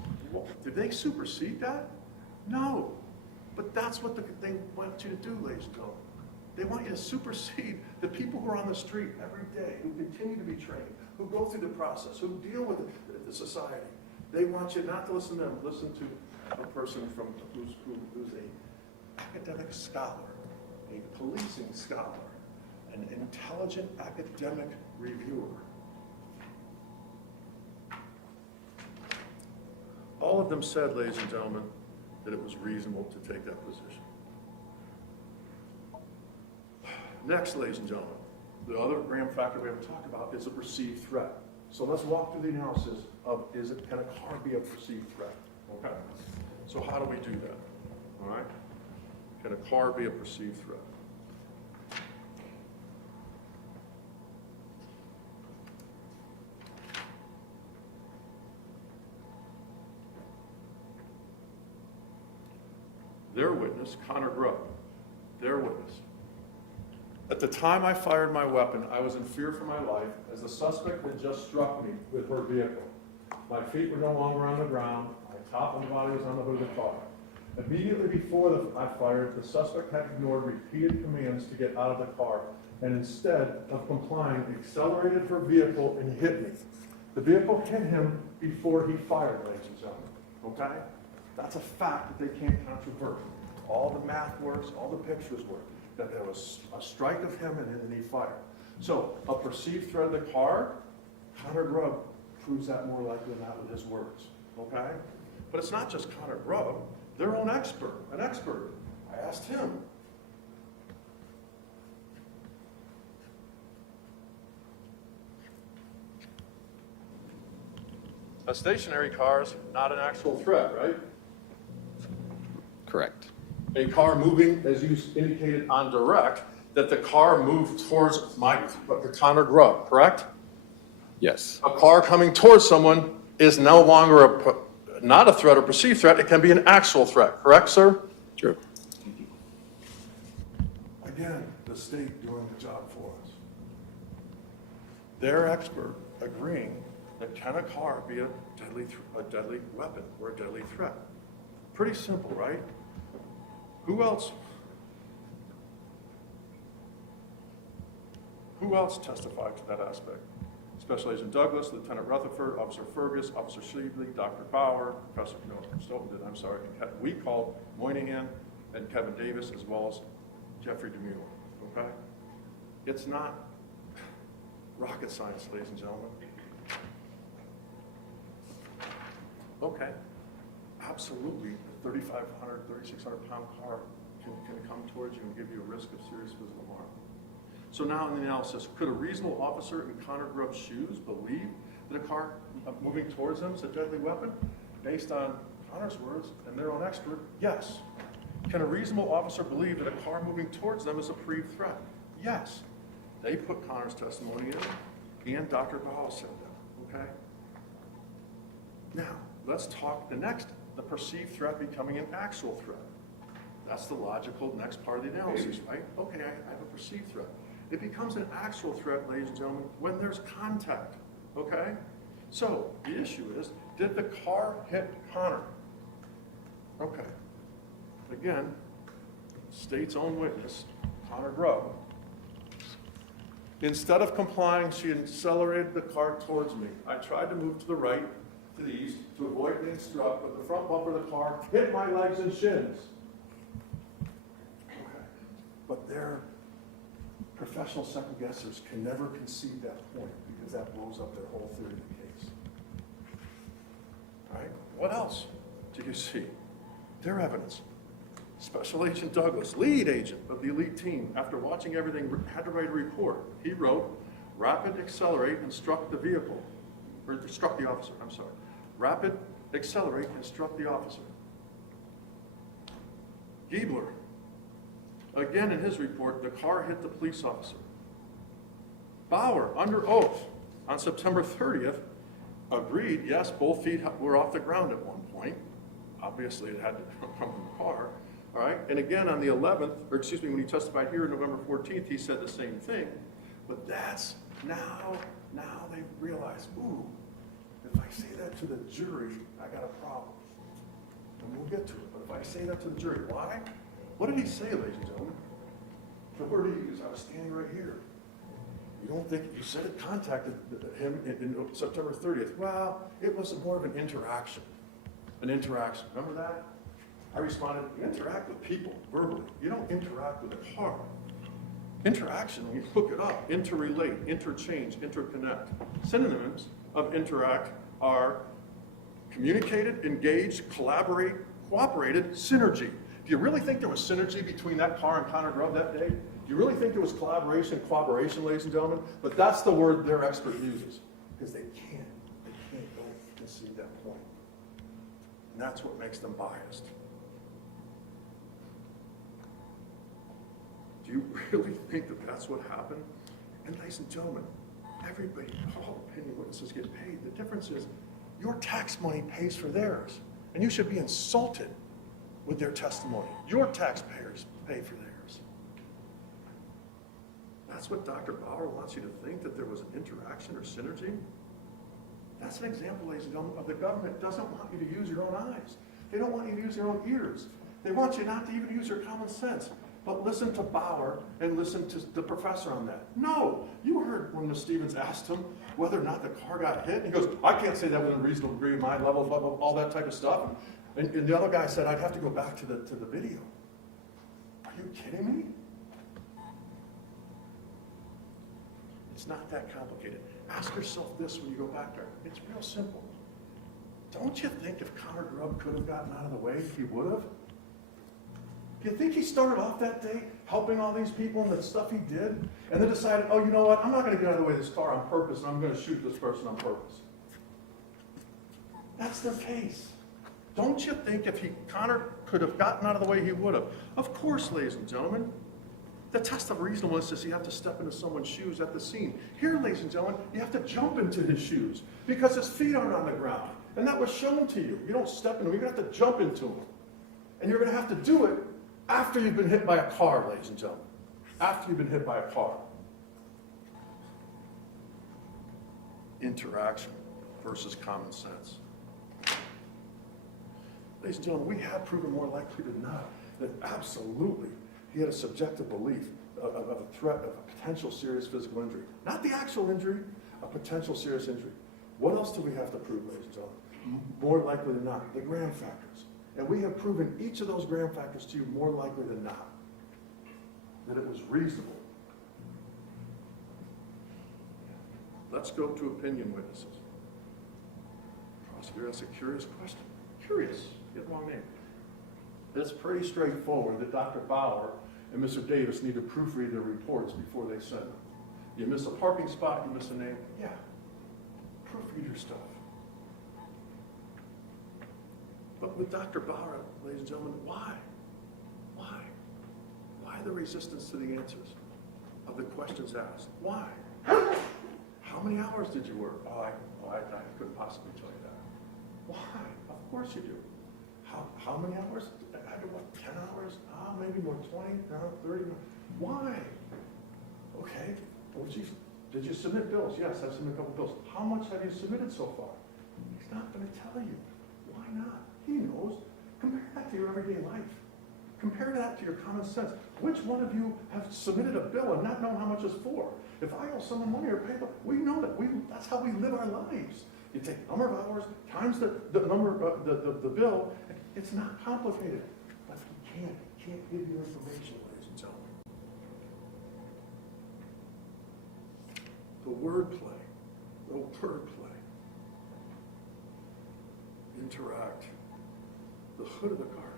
Did they supersede that? No. But that's what they want you to do, ladies and gentlemen. They want you to supersede the people who are on the street every day, who continue to be trained, who go through the process, who deal with the society. They want you not to listen to them, listen to a person who's an academic scholar, a policing scholar, an intelligent academic reviewer. All of them said, ladies and gentlemen, that it was reasonable to take that position. Next, ladies and gentlemen, the other grand factor we haven't talked about is a perceived threat. So let's walk through the analysis of can a car be a perceived threat? Okay. So how do we do that? All right. Can a car be a perceived threat? Their witness, Connor Grubb, their witness. At the time I fired my weapon, I was in fear for my life as the suspect had just struck me with her vehicle. My feet were no longer on the ground. My top of the body was on the hood of the car. Immediately before I fired, the suspect had ignored repeated commands to get out of the car and instead of complying, accelerated her vehicle and hit me. The vehicle hit him before he fired, ladies and gentlemen. Okay? That's a fact that they can't controvert. All the math works, all the pictures work. That there was a strike of him and then he fired. So a perceived threat of the car, Connor Grubb proves that more likely than not with his words. Okay? But it's not just Connor Grubb, their own expert, an expert. I asked him. A stationary car is not an actual threat, right? Correct. A car moving, as you indicated on direct, that the car moved towards Connor Grubb, correct? Yes. A car coming towards someone is no longer not a threat or perceived threat. It can be an actual threat, correct, sir? True. Again, the state doing the job for us. Their expert agreeing that can a car be a deadly weapon or a deadly threat? Pretty simple, right? Who else testified to that aspect? Special Agent Douglas, Lieutenant Rutherford, Officer Fergus, Officer Sheedley, Dr. Bauer, Professor Stoughton did, I'm sorry. We called Moynihan and Kevin Davis as well as Jeffrey DeMille, okay? It's not rocket science, ladies and gentlemen. Okay, absolutely, a 3,500, 3,600 pound car can come towards you and give you a risk of serious physical harm. So now in the analysis, could a reasonable officer in Connor Grubb's shoes believe that a car moving towards them is a deadly weapon? Based on Connor's words and their own expert, yes. Can a reasonable officer believe that a car moving towards them is a pre-threat? Yes. They put Connor's testimony in, and Dr. Bauer said that, okay? Now, let's talk the perceived threat becoming an actual threat. That's the logical next part of the analysis, right? Okay, I have a perceived threat. It becomes an actual threat, ladies and gentlemen, when there's contact, okay? So, the issue is, did the car hit Connor? Okay. Again, state's own witness, Connor Grubb. Instead of complying, she accelerated the car towards me. I tried to move to the right, to the east, to avoid being struck, but the front bumper of the car hit my legs and shins. Okay. But their professional second guessers can never concede that point because that blows up their whole theory of the case. All right? What else do you see? Their evidence. Special Agent Douglas, lead agent of the elite team, after watching everything, had to write a report. He wrote, rapid accelerate and struck the vehicle, or struck the officer, I'm sorry. Rapid accelerate and struck the officer. Giebler, again in his report, the car hit the police officer. Bauer, under oath, on September 30th, agreed, yes, both feet were off the ground at one point. Obviously, it had to come from the car. All right, and again on the 11th, or excuse me, when he testified here November 14th, he said the same thing. But that's now they realize, ooh, if I say that to the jury, I got a problem. And we'll get to it. But if I say that to the jury, why? What did he say, ladies and gentlemen? The word he used, I was standing right here. You don't think, you said it contacted him in September 30th. Well, it was more of an interaction. An interaction. Remember that? I responded, you interact with people verbally. You don't interact with a car. Interaction, when you look it up, interrelate, interchange, interconnect. Synonyms of interact are communicated, engaged, collaborate, cooperated, synergy. Do you really think there was synergy between that car and Connor Grubb that day? Do you really think there was collaboration, cooperation, ladies and gentlemen? But that's the word their expert uses, because they can't go concede that point. And that's what makes them biased. Do you really think that that's what happened? And ladies and gentlemen, everybody, all opinion witnesses get paid. The difference is your tax money pays for theirs. And you should be insulted with their testimony. Your taxpayers pay for theirs. That's what Dr. Bauer wants you to think, that there was an interaction or synergy. That's an example, ladies and gentlemen, of the government doesn't want you to use your own eyes. They don't want you to use your own ears. They want you not to even use your common sense. But listen to Bauer and listen to the professor on that. No, you heard when Ms. Stevens asked him whether or not the car got hit. He goes, I can't say that with a reasonable degree of mind level, blah, blah, all that type of stuff. And the other guy said, I'd have to go back to the video. Are you kidding me? It's not that complicated. Ask yourself this when you go back there. It's real simple. Don't you think if Connor Grubb could have gotten out of the way, he would have? Do you think he started off that day helping all these people and the stuff he did, and then decided, oh, you know what, I'm not going to get out of the way of this car on purpose, and I'm going to shoot this person on purpose? That's their case. Don't you think if Connor could have gotten out of the way, he would have? Of course, ladies and gentlemen. The test of reasonableness is you have to step into someone's shoes at the scene. Here, ladies and gentlemen, you have to jump into his shoes because his feet aren't on the ground. And that was shown to you. You don't step into him, you're going to have to jump into him. And you're going to have to do it after you've been hit by a car, ladies and gentlemen. After you've been hit by a car. Interaction versus common sense. Ladies and gentlemen, we have proven more likely than not that absolutely he had a subjective belief of a threat of a potential serious physical injury. Not the actual injury, a potential serious injury. What else do we have to prove, ladies and gentlemen? More likely than not, the gram factors. And we have proven each of those gram factors to you more likely than not, that it was reasonable. Let's go to opinion witnesses. Prosecutor asks a curious question. Curious, get the wrong name. It's pretty straightforward that Dr. Bauer and Mr. Davis need to proofread their reports before they send them. You miss a parking spot, you miss a name, yeah. Proofread your stuff. But with Dr. Bauer, ladies and gentlemen, why? Why? Why the resistance to the answers of the questions asked? Why? How How many hours did you work? I couldn't possibly tell you that. Why? Of course you do. How many hours? I had to what, 10 hours? Maybe more, 20, no, 30. Why? Okay. Well, did you submit bills? Yes, I've submitted a couple bills. How much have you submitted so far? He's not going to tell you. Why not? He knows. Compare that to your everyday life. Compare that to your common sense. Which one of you have submitted a bill and not known how much it's for? If I owe someone money or pay a bill, we know that. That's how we live our lives. You take the number of hours times the number of the bill. It's not complicated. But he can't give you information, ladies and gentlemen. The wordplay. Interact. The hood of the car.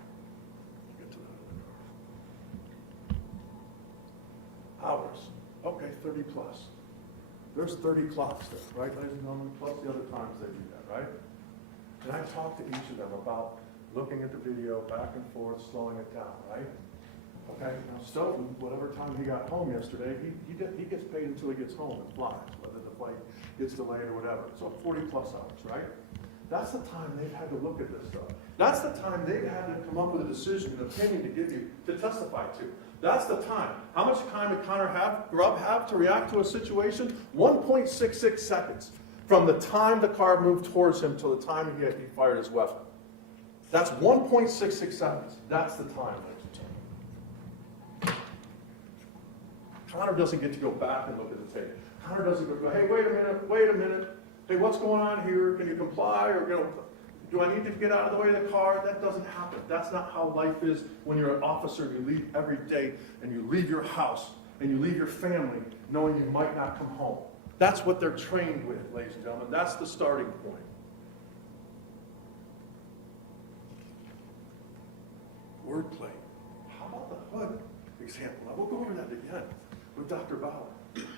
Get to the hood of the car. Hours. Okay, 30 plus. There's 30 clocks there, right, ladies and gentlemen? Plus the other times they do that, right? And I talked to each of them about looking at the video back and forth, slowing it down, right? Okay, now Stoughton, whatever time he got home yesterday, he gets paid until he gets home and flies, whether the flight gets delayed or whatever. So 40 plus hours, right? That's the time they've had to look at this stuff. That's the time they've had to come up with a decision, an opinion to give you, to testify to. That's the time. How much time did Connor Grubb have to react to a situation? 1.66 seconds from the time the car moved towards him till the time he fired his weapon. That's 1.66 seconds. That's the time, ladies and gentlemen. Connor doesn't get to go back and look at the tape. Connor doesn't go, hey, wait a minute. Hey, what's going on here? Can you comply? Or, do I need to get out of the way of the car? That doesn't happen. That's not how life is when you're an officer. You leave every day and you leave your house and you leave your family knowing you might not come home. That's what they're trained with, ladies and gentlemen. That's the starting point. Wordplay. How about the hood example? We'll go over that again with Dr. Bauer.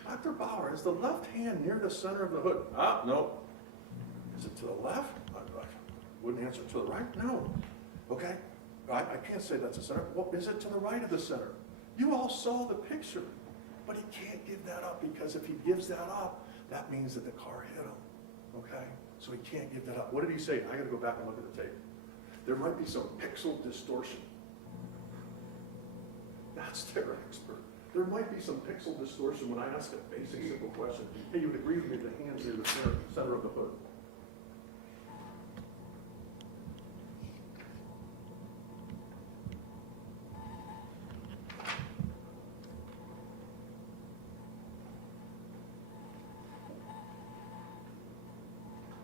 Dr. Bauer, is the left hand near the center of the hood? No. Is it to the left? I wouldn't answer to the right? No. Okay. I can't say that's the center. Well, is it to the right of the center? You all saw the picture, but he can't give that up because if he gives that up, that means that the car hit him. Okay? So he can't give that up. What did he say? I got to go back and look at the tape. There might be some pixel distortion. That's their expert. There might be some pixel distortion when I ask a basic, simple question. Hey, you would agree with me the hand's near the center of the hood?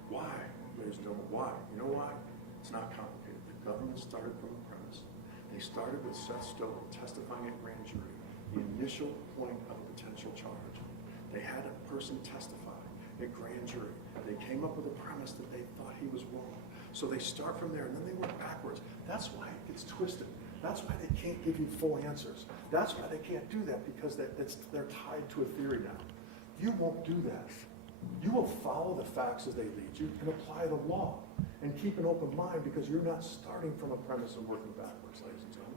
Why, ladies and gentlemen, why? You know why? It's not complicated. The government started from the premise. They started with Seth Stoughton testifying at grand jury. The initial point of a potential charge. They had a person testify at grand jury. They came up with a premise that they thought he was wrong. So they start from there and then they work backwards. That's why it gets twisted. That's why they can't give you full answers. That's why they can't do that because they're tied to a theory now. You won't do that. You will follow the facts as they lead you and apply the law and keep an open mind because you're not starting from a premise and working backwards, ladies and gentlemen.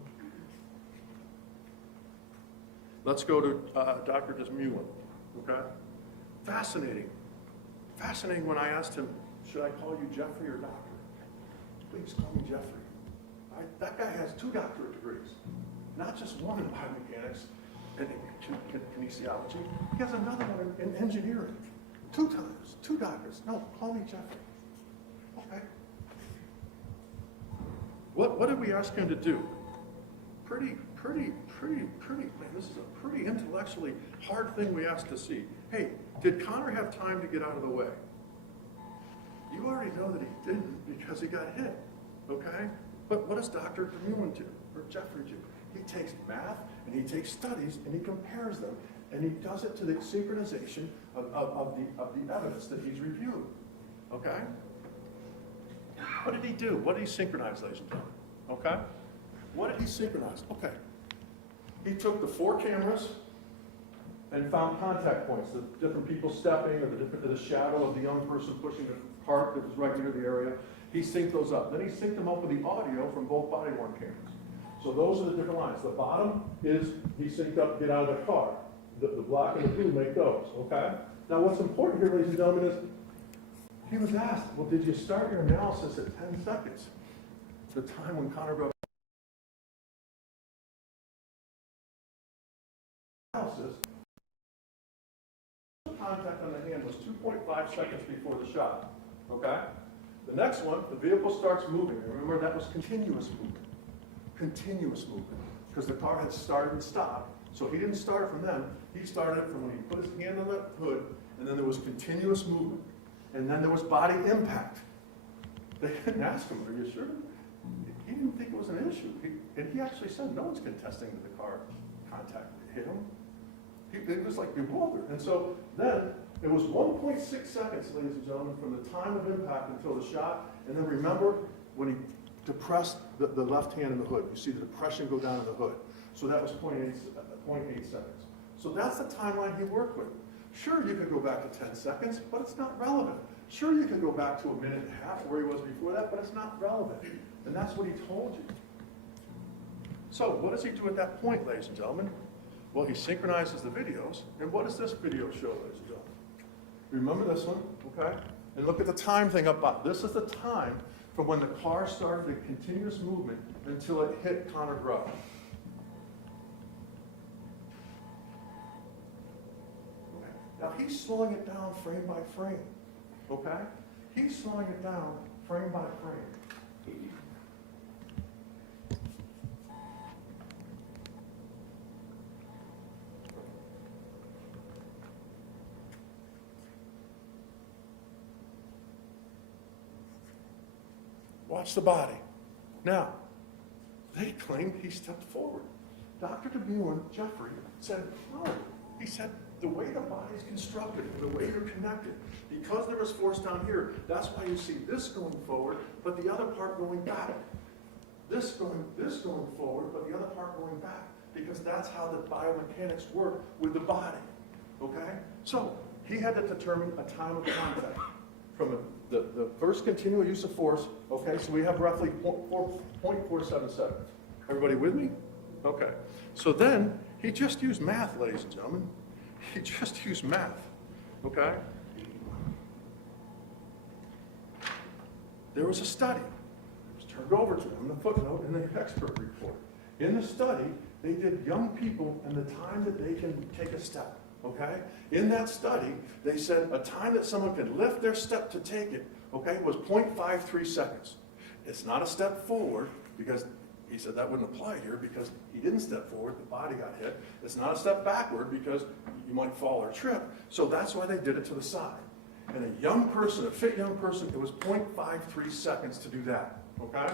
Let's go to Dr. Desmulin, okay? Fascinating. Fascinating when I asked him, should I call you Jeffrey or doctor? Please call me Jeffrey. That guy has 2 doctorate degrees, not just one in biomechanics and kinesiology. He has another one in engineering. 2 times, 2 doctors. No, call me Jeffrey. Okay. What did we ask him to do? Man, this is a pretty intellectually hard thing we asked to see. Hey, did Connor have time to get out of the way? You already know that he didn't because he got hit, okay? But what does Dr. Desmulin do, or Jeffrey do? He takes math and he takes studies and he compares them and he does it to the synchronization of the evidence that he's reviewed, okay? What did he do? What did he synchronize, ladies and gentlemen, okay? What did he synchronize? Okay. He took the 4 cameras and found contact points, the different people stepping or the shadow of the young person pushing the cart that was right near the area. He synced those up. Then he synced them up with the audio from both body-worn cameras. So those are the different lines. The bottom is he synced up, get out of the car. The black and the blue make those, okay? Now, what's important here, ladies and gentlemen, is he was asked, well, did you start your analysis at 10 seconds? The time when Connor Grubb analysis, contact on the hand was 2.5 seconds before the shot, okay? The next one, the vehicle starts moving. Remember, that was continuous movement. Continuous movement. Because the car had started and stopped. So he didn't start it from then. He started it from when he put his hand on the hood, and then there was continuous movement. And then there was body impact. They didn't ask him, are you sure? He didn't think it was an issue. And he actually said, no one's contesting that the car contact hit him. He was like bewildered. And so then it was 1.6 seconds, ladies and gentlemen, from the time of impact until the shot. And then remember when he depressed the left hand in the hood. You see the depression go down in the hood. So that was 0.8 seconds. So that's the timeline he worked with. Sure, you could go back to 10 seconds, but it's not relevant. Sure, you could go back to a minute and a half where he was before that, but it's not relevant. And that's what he told you. So what does he do at that point, ladies and gentlemen? Well, he synchronizes the videos. And what does this video show, ladies and gentlemen? Remember this one, okay? And look at the time thing up top. This is the time from when the car started the continuous movement until it hit Connor Grubb. Okay. Now he's slowing it down frame by frame, okay? He's slowing it down frame by frame. Watch the body. Now, they claimed he stepped forward. Dr. DeBuin, Jeffrey, said, no. He said, the way the body's constructed, the way you're connected, because there was force down here, that's why you see this going forward, but the other part going back. This going forward, but the other part going back, because that's how the biomechanics work with the body, okay? So, he had to determine a time of contact from the first continual use of force, okay, so we have roughly 0.47 seconds. Everybody with me? Okay. So then, he just used math, ladies and gentlemen. He just used math, okay? There was a study. It was turned over to him, the footnote in the expert report. In the study, they did young people and the time that they can take a step. Okay? In that study, they said a time that someone could lift their step to take it, okay, was 0.53 seconds. It's not a step forward, because he said that wouldn't apply here because he didn't step forward, the body got hit. It's not a step backward because you might fall or trip. So that's why they did it to the side. And a young person, a fit young person, it was 0.53 seconds to do that. Okay?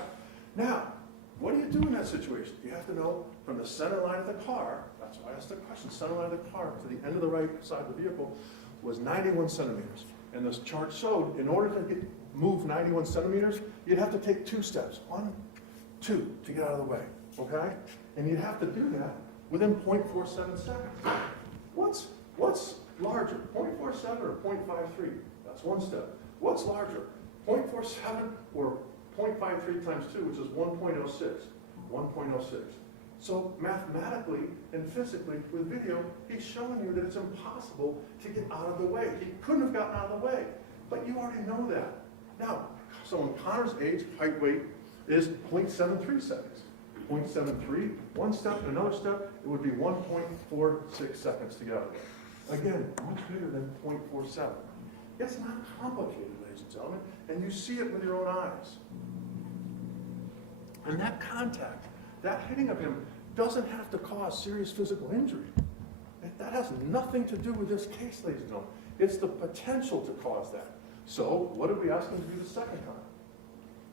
Now, what do you do in that situation? You have to know from the center line of the car, that's why I asked the question, center line of the car to the end of the right side of the vehicle was 91 centimeters. And this chart showed in order to move 91 centimeters, you'd have to take 2 steps. 1, 2 to get out of the way, okay? And you'd have to do that within 0.47 seconds. What's larger, 0.47 or 0.53? That's one step. What's larger, 0.47 or 0.53 times 2, which is 1.06, 1.06. So mathematically and physically with video, he's showing you that it's impossible to get out of the way. He couldn't have gotten out of the way, but you already know that. Now, so when Connor's age, height, weight is 0.73 seconds. 0.73, one step, another step, it would be 1.46 seconds to get out of the way. Again, much bigger than 0.47. It's not complicated, ladies and gentlemen, and you see it with your own eyes. And that contact, that hitting of him, doesn't have to cause serious physical injury. That has nothing to do with this case, ladies and gentlemen. It's the potential to cause that. So, what did we ask him to do the second time?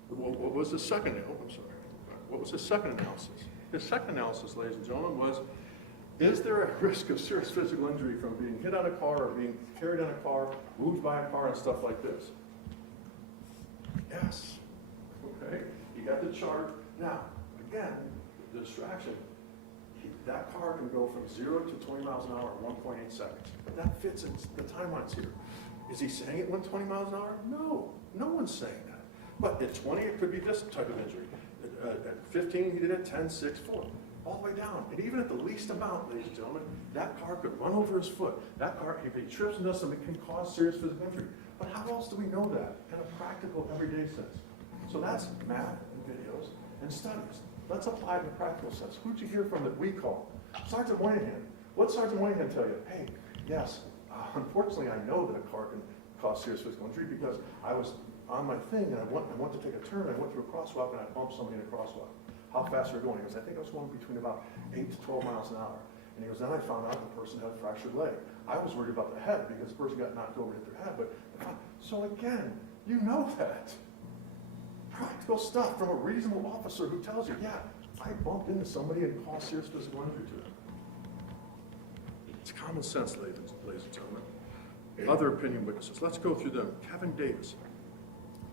What was the second? Oh, I'm sorry. What was his second analysis? His second analysis, ladies and gentlemen, was: is there a risk of serious physical injury from being hit on a car or being carried on a car, moved by a car, and stuff like this? Yes. Okay. You got the chart. Now, again, the distraction. That car can go from 0 to 20 miles an hour in 1.8 seconds. But that fits in the timelines here. Is he saying it went 20 miles an hour? No. No one's saying that. But at 20, it could be this type of injury. At 15, he did it 10, 6, 4. all the way down. And even at the least amount, ladies and gentlemen, that car could run over his foot. That car, if he trips and does something, can cause serious physical injury. But how else do we know that in a practical, everyday sense? So that's math and videos and studies. Let's apply it in a practical sense. Who'd you hear from that we call? Sergeant Moynihan. What Sergeant Moynihan tell you? Hey, yes, unfortunately I know that a car can cause serious physical injury because I was on my thing and I went to take a turn, I went through a crosswalk and I bumped somebody in a crosswalk. How fast are you going? He goes, I think I was going between about 8 to 12 miles an hour. And he goes, then I found out the person had a fractured leg. I was worried about the head because the person got knocked over and hit their head. But so again, you know that. Practical stuff from a reasonable officer who tells you, yeah, I bumped into somebody and caused serious physical injury to them. It's common sense, ladies and gentlemen. Other opinion witnesses, let's go through them. Kevin Davis.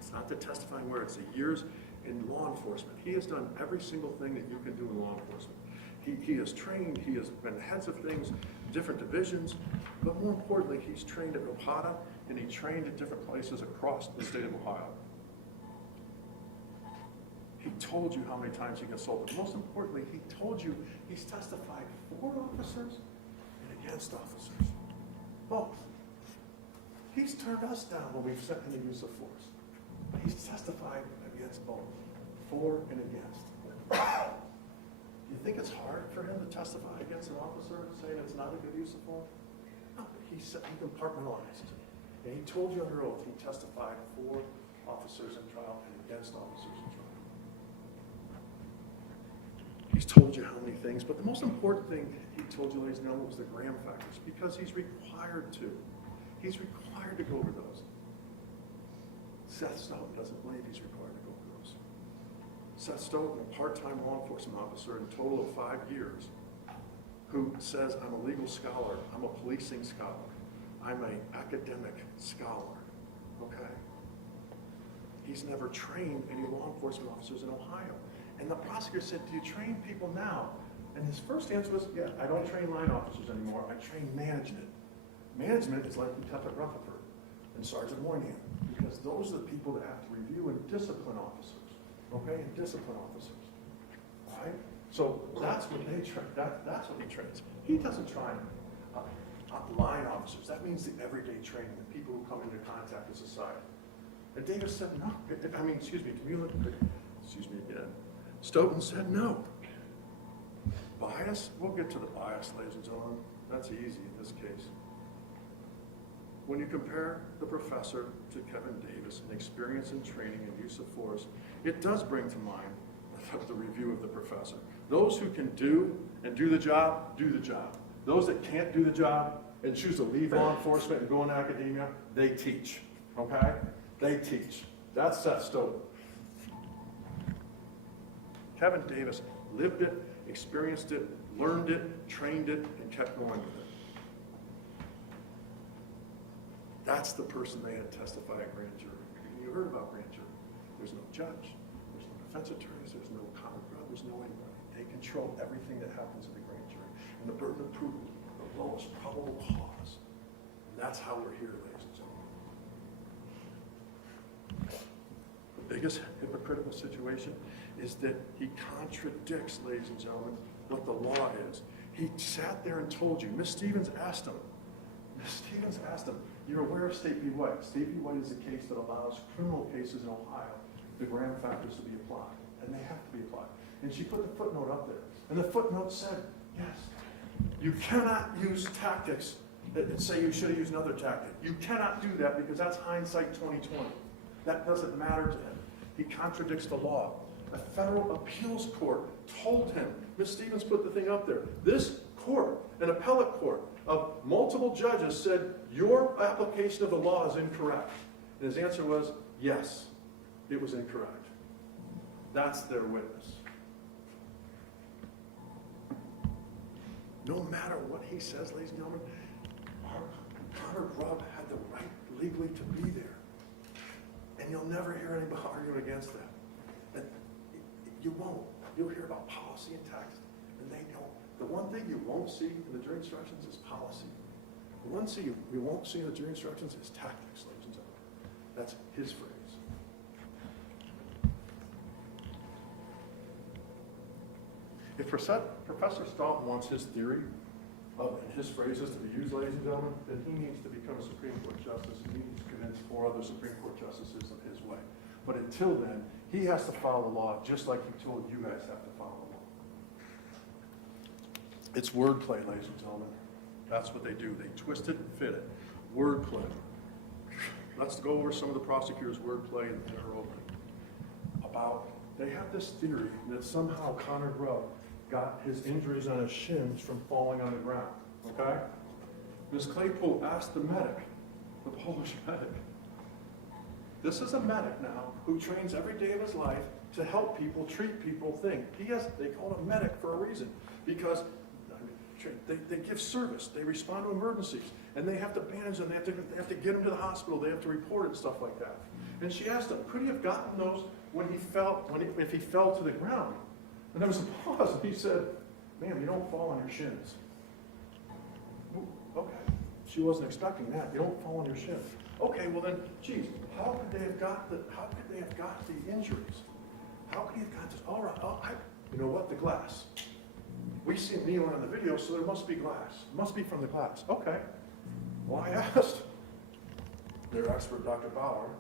It's not the testifying where it's the years in law enforcement. He has done every single thing that you can do in law enforcement. He has trained, he has been heads of things, different divisions, but more importantly, he's trained at Rebuttal and he trained at different places across the state of Ohio. He told you how many times he consulted. Most importantly, he told you he's testified for officers and against officers. Both. He's turned us down when we've sent in the use of force. But he's testified against both, for and against. You think it's hard for him to testify against an officer saying it's not a good use of force? No, but he compartmentalized. And he told you under oath he testified for officers in trial and against officers in trial. He's told you how many things, but the most important thing he told you, ladies and gentlemen, was the Graham factors, because he's required to. He's required to go over those. Seth Stoughton doesn't believe he's required to go over those. Seth Stoughton, a part-time law enforcement officer in a total of 5 years, who says, I'm a legal scholar, I'm a policing scholar, I'm an academic scholar, okay? He's never trained any law enforcement officers in Ohio. And the prosecutor said, do you train people now? And his first answer was, yeah, I don't train line officers anymore, I train management. Management is like Lieutenant Rutherford and Sergeant Moynihan, because those are the people that have to review and discipline officers, okay, and discipline officers, all right? So that's what they train, that's what he trains. He doesn't train line officers. That means the everyday training, the people who come into contact with society. And Davis said no, Stoughton said no. Bias? We'll get to the bias, ladies and gentlemen. That's easy in this case. When you compare the professor to Kevin Davis in experience in training and use of force, it does bring to mind the review of the professor. Those who can do the job, do the job. Those that can't do the job and choose to leave law enforcement and go into academia, they teach, okay? They teach. That's Seth Stoughton. Kevin Davis lived it, experienced it, learned it, trained it, and kept going with it. That's the person they had testify at grand jury. And you heard about grand jury. There's no judge, there's no defense attorneys, there's no Connor Grubb, there's no anybody. They control everything that happens at the grand jury. And the burden of proof is the lowest probable cause. And that's how we're here, ladies and gentlemen. The biggest hypocritical situation is that he contradicts, ladies and gentlemen, what the law is. He sat there and told you, Ms. Stevens asked him, you're aware of State v. White. State v. White is a case that allows criminal cases in Ohio, the Graham factors to be applied, and they have to be applied. And she put the footnote up there, and the footnote said, yes, you cannot use tactics that say you should have used another tactic. You cannot do that because that's hindsight 2020. That doesn't matter to him. He contradicts the law. A federal appeals court told him, Ms. Stevens put the thing up there, this court, an appellate court of multiple judges said, your application of the law is incorrect. And his answer was, yes, it was incorrect. That's their witness. No matter what he says, ladies and gentlemen, Connor Grubb had the right legally to be there. And you'll never hear anybody arguing against that. And you won't. You'll hear about policy and tactics, and they don't. The one thing you won't see in the jury instructions is policy. The one thing you won't see in the jury instructions is tactics, ladies and gentlemen. That's his phrase. If Professor Staub wants his theory and his phrases to be used, ladies and gentlemen, then he needs to become a Supreme Court justice, and he needs to convince 4 other Supreme Court justices of his way. But until then, he has to follow the law just like he told you guys have to follow the law. It's wordplay, ladies and gentlemen. That's what they do. They twist it and fit it. Wordplay. Let's go over some of the prosecutor's wordplay in our opening. They have this theory that somehow Connor Grubb got his injuries on his shins from falling on the ground, okay? Ms. Claypool asked the medic, the Polish medic. This is a medic now who trains every day of his life to help people, treat people, think. They call him a medic for a reason, because they give service, they respond to emergencies, and they have to bandage them, they have to get them to the hospital, they have to report it and stuff like that. And she asked him, could he have gotten those if he fell to the ground? And there was a pause, and he said, ma'am, you don't fall on your shins. Ooh, okay, she wasn't expecting that. You don't fall on your shins. Okay, well then, geez, how could they have got the injuries? How could he have got this? All right, you know what? The glass. We see him kneeling on the video, so there must be glass. It must be from the glass. Okay. Well, I asked their expert, Dr. Bauer,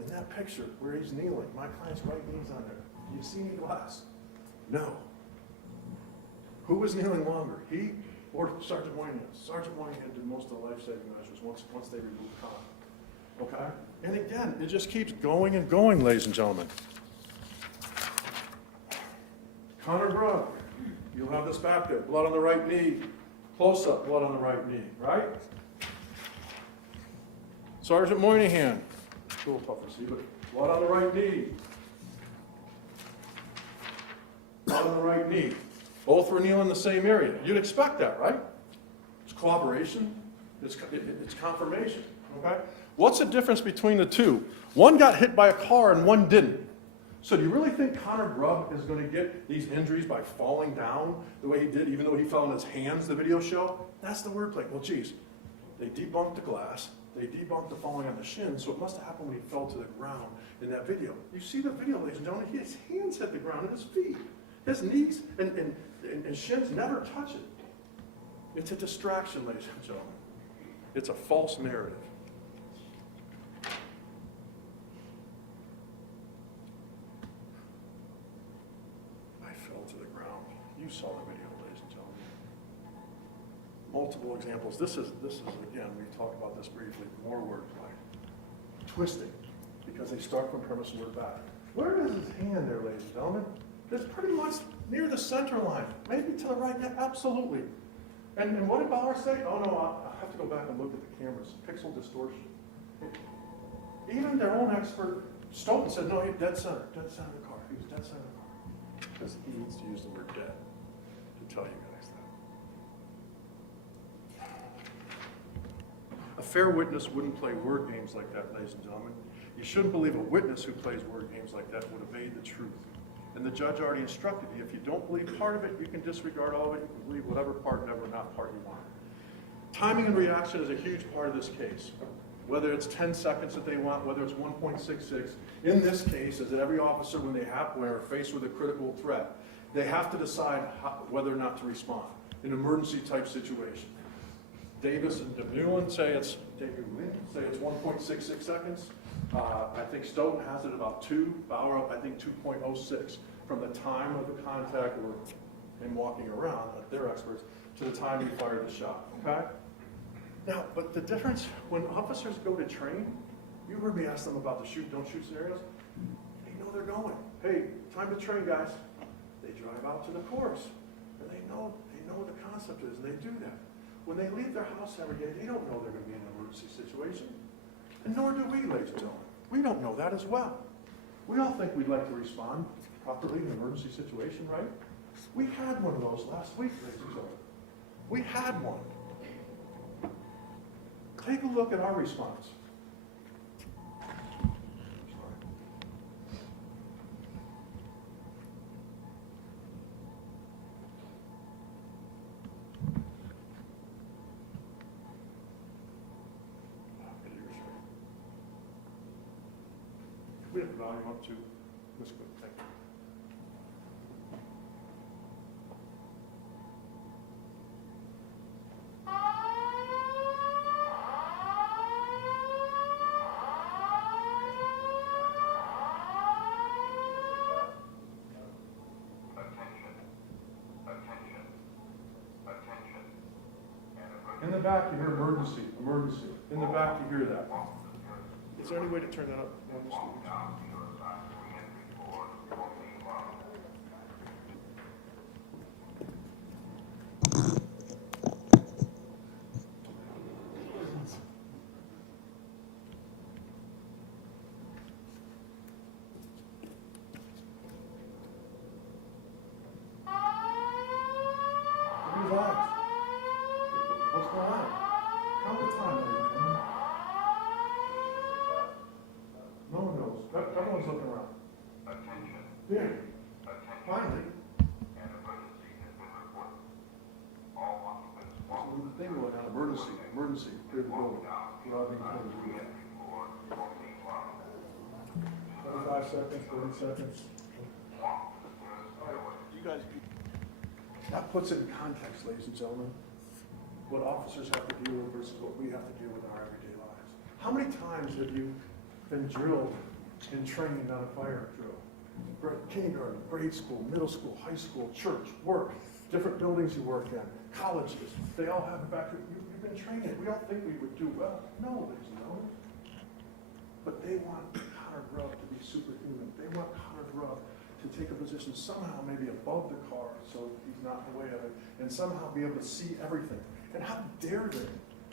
in that picture where he's kneeling, my client's right knee's on there. Do you see any glass? No. Who was kneeling longer, he or Sergeant Moynihan? Sergeant Moynihan did most of the life-saving measures once they removed Connor. Okay? And again, it just keeps going and going, ladies and gentlemen. Connor Grubb, you'll have this back there, blood on the right knee, close-up, blood on the right knee, right? Sergeant Moynihan, a little tough to see, but blood on the right knee. Blood on the right knee. Both were kneeling in the same area. You'd expect that, right? It's corroboration, it's confirmation, okay? What's the difference between the two? One got hit by a car and one didn't. So do you really think Connor Grubb is going to get these injuries by falling down the way he did, even though he fell on his hands, the video show? That's the wordplay. Well, geez, they debunked the glass, they debunked the falling on the shin, so it must have happened when he fell to the ground in that video. You see the video, ladies and gentlemen, his hands hit the ground and his feet. His knees and shins never touch it. It's a distraction, ladies and gentlemen. It's a false narrative. I fell to the ground. You saw the video, ladies and gentlemen. Multiple examples. This is again, we talked about this briefly, more wordplay. Twisting, because they start from premise and word back. Where is his hand there, ladies and gentlemen? It's pretty much near the center line, maybe to the right, yeah, absolutely. And what did Bauer say? Oh no, I have to go back and look at the cameras, pixel distortion. Even their own expert, Stoughton, said, no, he's dead center of the car. He was dead center of the car. Because he needs to use the word dead to tell you guys that. A fair witness wouldn't play word games like that, ladies and gentlemen. You shouldn't believe a witness who plays word games like that would evade the truth. And the judge already instructed you, if you don't believe part of it, you can disregard all of it, you can believe whatever part, never not part you want. Timing and reaction is a huge part of this case. Whether it's 10 seconds that they want, whether it's 1.66. In this case, as every officer, when are faced with a critical threat, they have to decide whether or not to respond in an emergency type situation. Davis and DeMullen say it's 1.66 seconds. I think Stoughton has it about 2, Bauer, I think 2.06 from the time of the contact or him walking around, they're experts, to the time he fired the shot, okay? Now, but the difference, when officers go to train, you heard me ask them about the shoot, don't shoot scenarios, they know they're going. Hey, time to train, guys. They drive out to the course, and they know what the concept is, and they do that. When they leave their house every day, they don't know they're going to be in an emergency situation. And nor do we, ladies and gentlemen. We don't know that as well. We all think we'd like to respond properly in an emergency situation, right? We had one of those last week, ladies and gentlemen. We had one. Take a look at our response. We have the volume up to Ms. Quick, thank you. back, you hear emergency, emergency. In the back, you hear that. Is there any way to turn that up? Mr. Look at his eyes. What's going on? Count the time, ladies and gentlemen. No one knows. Everyone's looking around. There. Finally. So the thing going on, emergency, emergency, clear the building. Robbing claims. 25 seconds, 30 seconds. You guys. That puts it in context, ladies and gentlemen, what officers have to deal with versus what we have to deal with in our everyday lives. How many times have you been drilled and trained on a fire drill? Kindergarten, grade school, middle school, high school, church, work, different buildings you work in, colleges, they all have a background. You've been trained. We don't think we would do well. No, ladies and gentlemen. But they want Connor Grubb to be superhuman. They want Connor Grubb to take a position somehow maybe above the car so he's not in the way of it, and somehow be able to see everything. And how dare they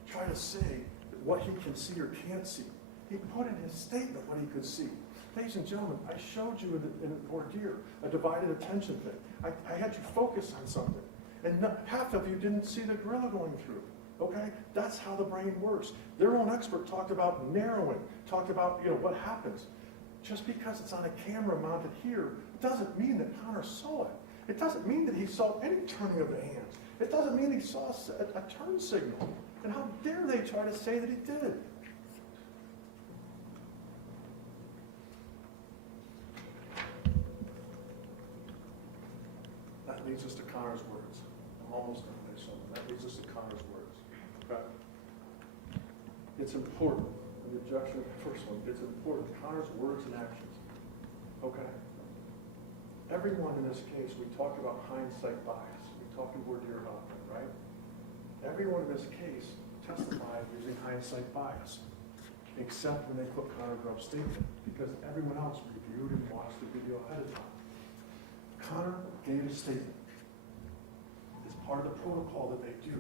try to say what he can see or can't see? He put in his statement what he could see. Ladies and gentlemen, I showed you in an ordeal, a divided attention thing. I had you focus on something. And half of you didn't see the gorilla going through. Okay? That's how the brain works. Their own expert talked about narrowing, talked about what happens. Just because it's on a camera mounted here doesn't mean that Connor saw it. It doesn't mean that he saw any turning of the hands. It doesn't mean he saw a turn signal. And how dare they try to say that he did? That leads us to Connor's words. I'm almost done, ladies and gentlemen. That leads us to Connor's words. Okay? It's important. The objection of the first one, it's important. Connor's words and actions. Okay? Everyone in this case, we talked about hindsight bias. We talked about dear Hoffman, right? Everyone in this case testified using hindsight bias, except when they put Connor Grubb's statement, because everyone else reviewed and watched the video ahead of time. Connor gave a statement. It's part of the protocol that they do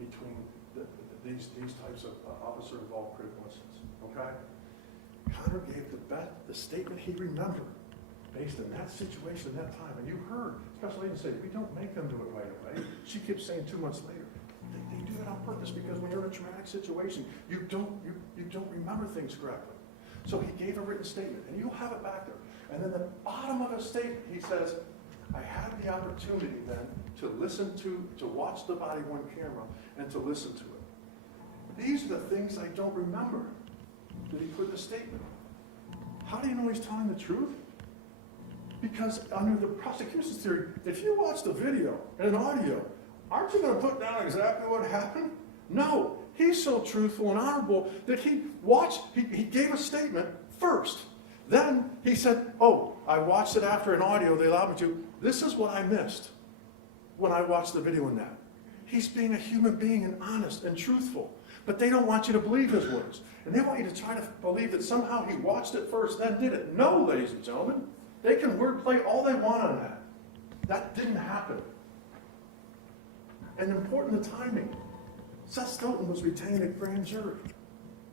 between these types of officer-involved critical incidents. Okay? Connor gave the statement he remembered based on that situation, that time. And you heard Special Agent say, we don't make them do it right away. She keeps saying 2 months later. They do it on purpose because when you're in a traumatic situation, you don't remember things correctly. So he gave a written statement, and you'll have it back there. And then the bottom of his statement, he says, I had the opportunity then to listen to watch the body-worn camera and to listen to it. These are the things I don't remember that he put in the statement. How do you know he's telling the truth? Because under the prosecution's theory, if you watch the video and an audio, aren't you going to put down exactly what happened? No, he's so truthful and honorable that he gave a statement first. Then he said, oh, I watched it after an audio, they allowed me to. This is what I missed when I watched the video in that. He's being a human being and honest and truthful. But they don't want you to believe his words. And they want you to try to believe that somehow he watched it first, then did it. No, ladies and gentlemen. They can wordplay all they want on that. That didn't happen. And important, the timing. Seth Stoughton was retained at grand jury.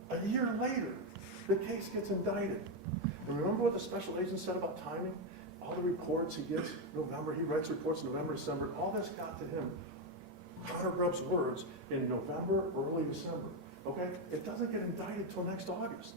A year later, the case gets indicted. And remember what the special agent said about timing? All the reports he gets November, he writes reports November, December, all this got to him. Connor Grubb's words in November, early December. Okay? It doesn't get indicted till next August.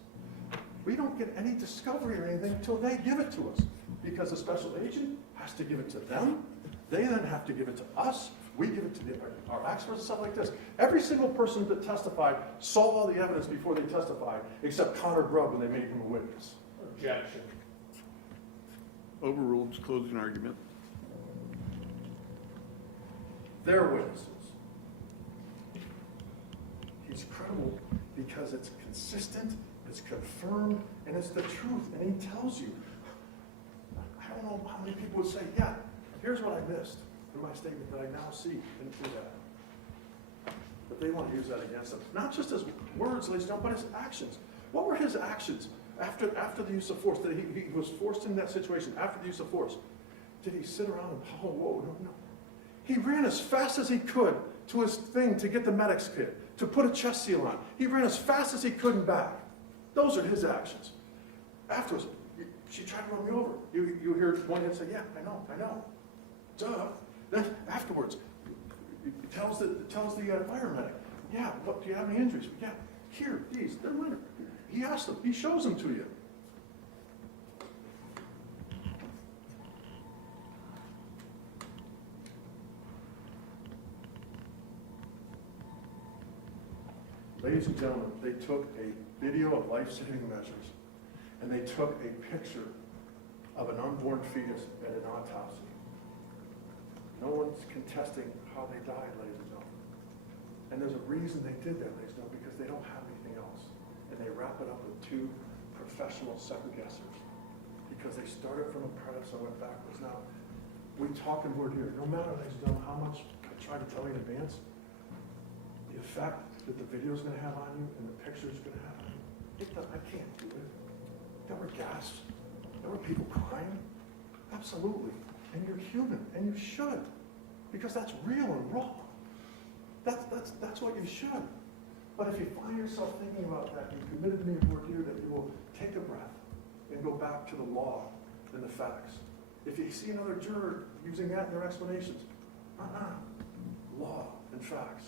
We don't get any discovery or anything until they give it to us. Because the special agent has to give it to them. They then have to give it to us. We give it to our experts and stuff like this. Every single person that testified saw all the evidence before they testified, except Connor Grubb when they made him a witness. Objection. Overruled. Closing argument. They're witnesses. He's credible because it's consistent, it's confirmed, and it's the truth. And he tells you. I don't know how many people would say, yeah, here's what I missed in my statement that I now see and through that. but they want to use that against him. Not just his words, ladies and gentlemen, but his actions. What were his actions after the use of force? That he was forced in that situation after the use of force. Did he sit around and, oh, whoa, no, no. He ran as fast as he could to his thing to get the medic's kit, to put a chest seal on. He ran as fast as he could and back. Those are his actions. Afterwards, she tried to run me over. You hear one head say, yeah, I know. Duh. Then afterwards, it tells the paramedic, yeah, what, do you have any injuries? Yeah, here, these, they're minor. He asks them, he shows them to you. Ladies and gentlemen, they took a video of life-saving measures, and they took a picture of an unborn fetus at an autopsy. No one's contesting how they died, ladies and gentlemen. And there's a reason they did that, ladies and gentlemen, because they don't have anything else. And they wrap it up with two professional second guessers, because they started from a premise and went backwards. Now, we talk and word here. No matter, ladies and gentlemen, how much I try to tell you in advance, the effect that the video is going to have on you and the picture is going to have on you, I can't do it. There were gasps. There were people crying. Absolutely. And you're human, and you should, because that's real and raw. That's what you should. But if you find yourself thinking about that, you committed me a word here that you will take a breath and go back to the law and the facts. If you see another juror using that in their explanations, law and facts.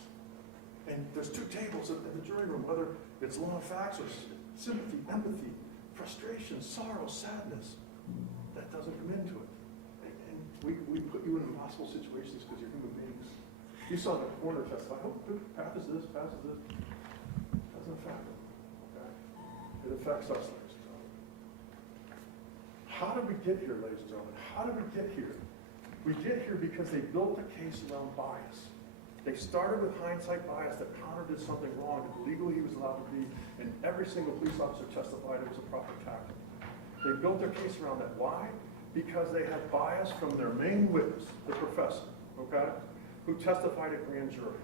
And there's two tables in the jury room, whether it's law and facts or sympathy, empathy, frustration, sorrow, sadness. That doesn't come into it. And we put you in impossible situations because you're human beings. You saw the coroner testify, oh, passes this. Doesn't affect it. Okay? It affects us, ladies and gentlemen. How did we get here, ladies and gentlemen? How did we get here? We get here because they built a case around bias. They started with hindsight bias that Connor did something wrong that legally he was allowed to be, and every single police officer testified it was a proper tactic. They built their case around that. Why? Because they had bias from their main witness, the professor, okay, who testified at grand jury.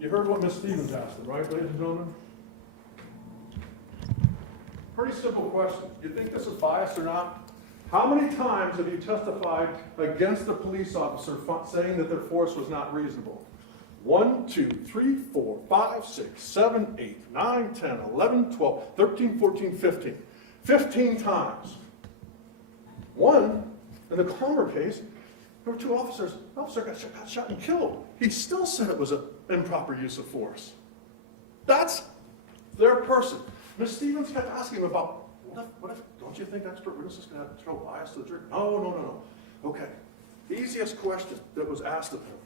You heard what Ms. Stevens asked them, right, ladies and gentlemen? Pretty simple question. You think this is biased or not? How many times have you testified against a police officer saying that their force was not reasonable? 1, 2, 3, 4, 5, 6, 7, 8, 9, 10, 11, 12, 13, 14, 15. 15 times. One, in the Connor case, there were two officers. The officer got shot and killed. He still said it was an improper use of force. That's their person. Ms. Stevens kept asking him about, what if, don't you think expert witnesses can have throw bias to the jury? No. Okay. Easiest question that was asked of him.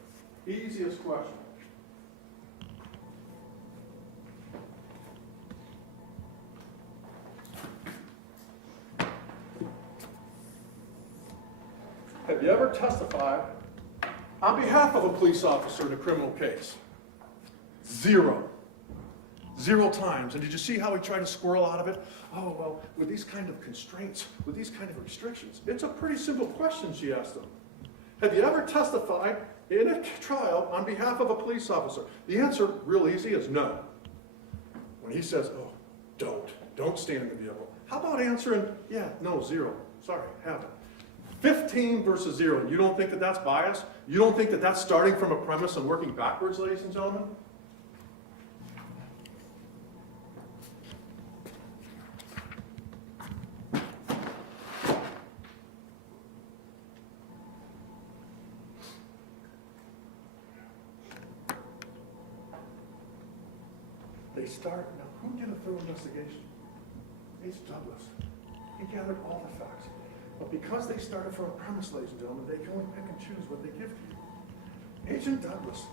Easiest question. Have you ever testified on behalf of a police officer in a criminal case? 0. 0 times. And did you see how he tried to squirrel out of it? Oh, well, with these kind of constraints, with these kind of restrictions. It's a pretty simple question she asked him. Have you ever testified in a trial on behalf of a police officer? The answer, real easy, is no. When he says, oh, don't stand in the vehicle. How about answering, yeah, no, 0. Sorry, haven't. 15 versus 0. And you don't think that that's bias? You don't think that that's starting from a premise and working backwards, ladies and gentlemen? They start, now who did a thorough investigation? Agent Douglas. He gathered all the facts. But because they started from a premise, ladies and gentlemen, they can only pick and choose what they give to you. Agent Douglas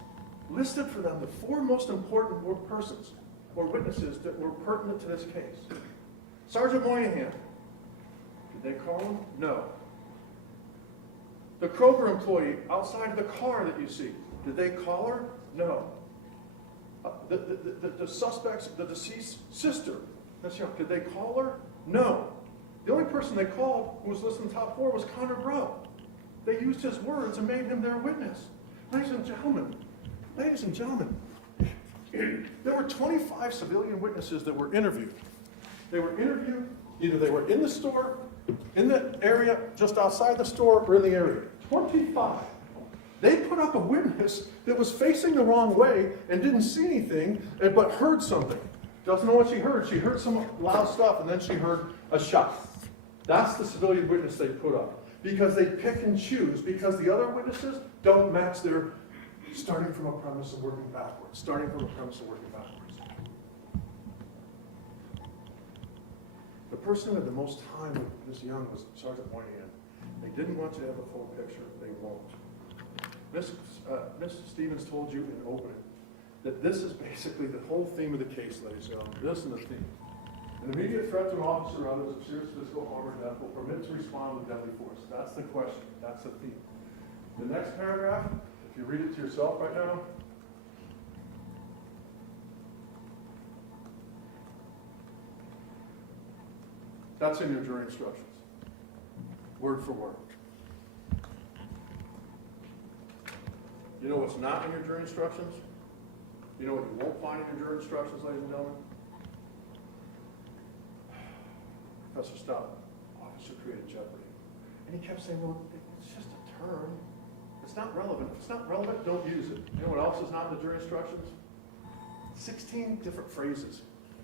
listed for them the 4 most important persons or witnesses that were pertinent to this case. Sergeant Moynihan. Did they call him? No. The Kroger employee outside of the car that you see. Did they call her? No. The suspect's, the deceased sister, did they call her? No. The only person they called who was listed in the top 4 was Connor Grubb. They used his words and made him their witness. Ladies and gentlemen, there were 25 civilian witnesses that were interviewed. They were interviewed, either they were in the store, in the area, just outside the store, or in the area. 25. They put up a witness that was facing the wrong way and didn't see anything, but heard something. Doesn't know what she heard. She heard some loud stuff, and then she heard a shot. That's the civilian witness they put up. Because they pick and choose, because the other witnesses don't match their starting from a premise of working backwards. The person who had the most time with Ms. Young was Sergeant Moynihan. They didn't want you to have a full picture. They won't. Ms. Stevens told you in opening that this is basically the whole theme of the case, ladies and gentlemen. This and the theme. An immediate threat to an officer or others of serious physical harm or death will permit to respond with deadly force. That's the question. That's the theme. The next paragraph, if you read it to yourself right now, that's in your jury instructions, word for word. You know what's not in your jury instructions? You know what you won't find in your jury instructions, ladies and gentlemen? Professor Stout, officer created jeopardy. And he kept saying, well, it's just a term. It's not relevant. If it's not relevant, don't use it. You know what else is not in the jury instructions? 16 different phrases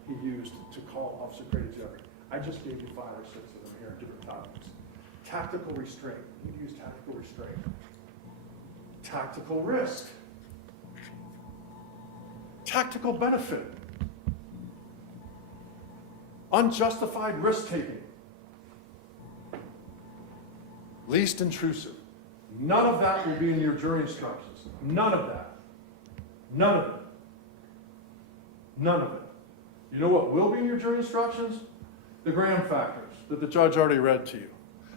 he used to call officer created jeopardy. I just gave you 5 or 6 of them here in different topics. Tactical restraint. You need to use tactical restraint. Tactical risk. Tactical benefit. Unjustified risk-taking. Least intrusive. None of that will be in your jury instructions. None of that. None of it. None of it. You know what will be in your jury instructions? The Graham factors that the judge already read to you.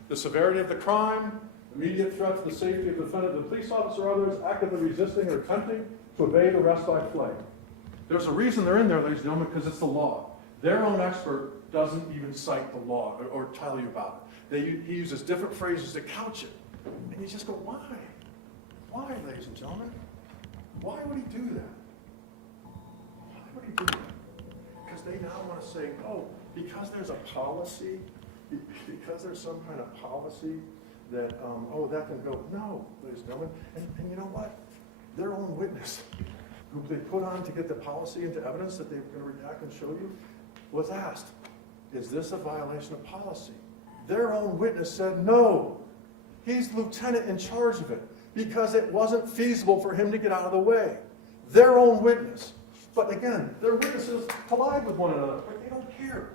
The severity of the crime, immediate threat to the safety of the defendant, the police officer, or others actively resisting or attempting to evade arrest by flight. There's a reason they're in there, ladies and gentlemen, because it's the law. Their own expert doesn't even cite the law or tell you about it. He uses different phrases to couch it. And you just go, why? Why, ladies and gentlemen? Why would he do that? Why would he do that? Because they now want to say, oh, because there's a policy, because there's some kind of policy that, that can go. No, ladies and gentlemen. And you know what? Their own witness, who they put on to get the policy into evidence that they were going to redact and show you, was asked, is this a violation of policy? Their own witness said no. He's lieutenant in charge of it because it wasn't feasible for him to get out of the way. Their own witness. But again, their witnesses collide with one another, but they don't care.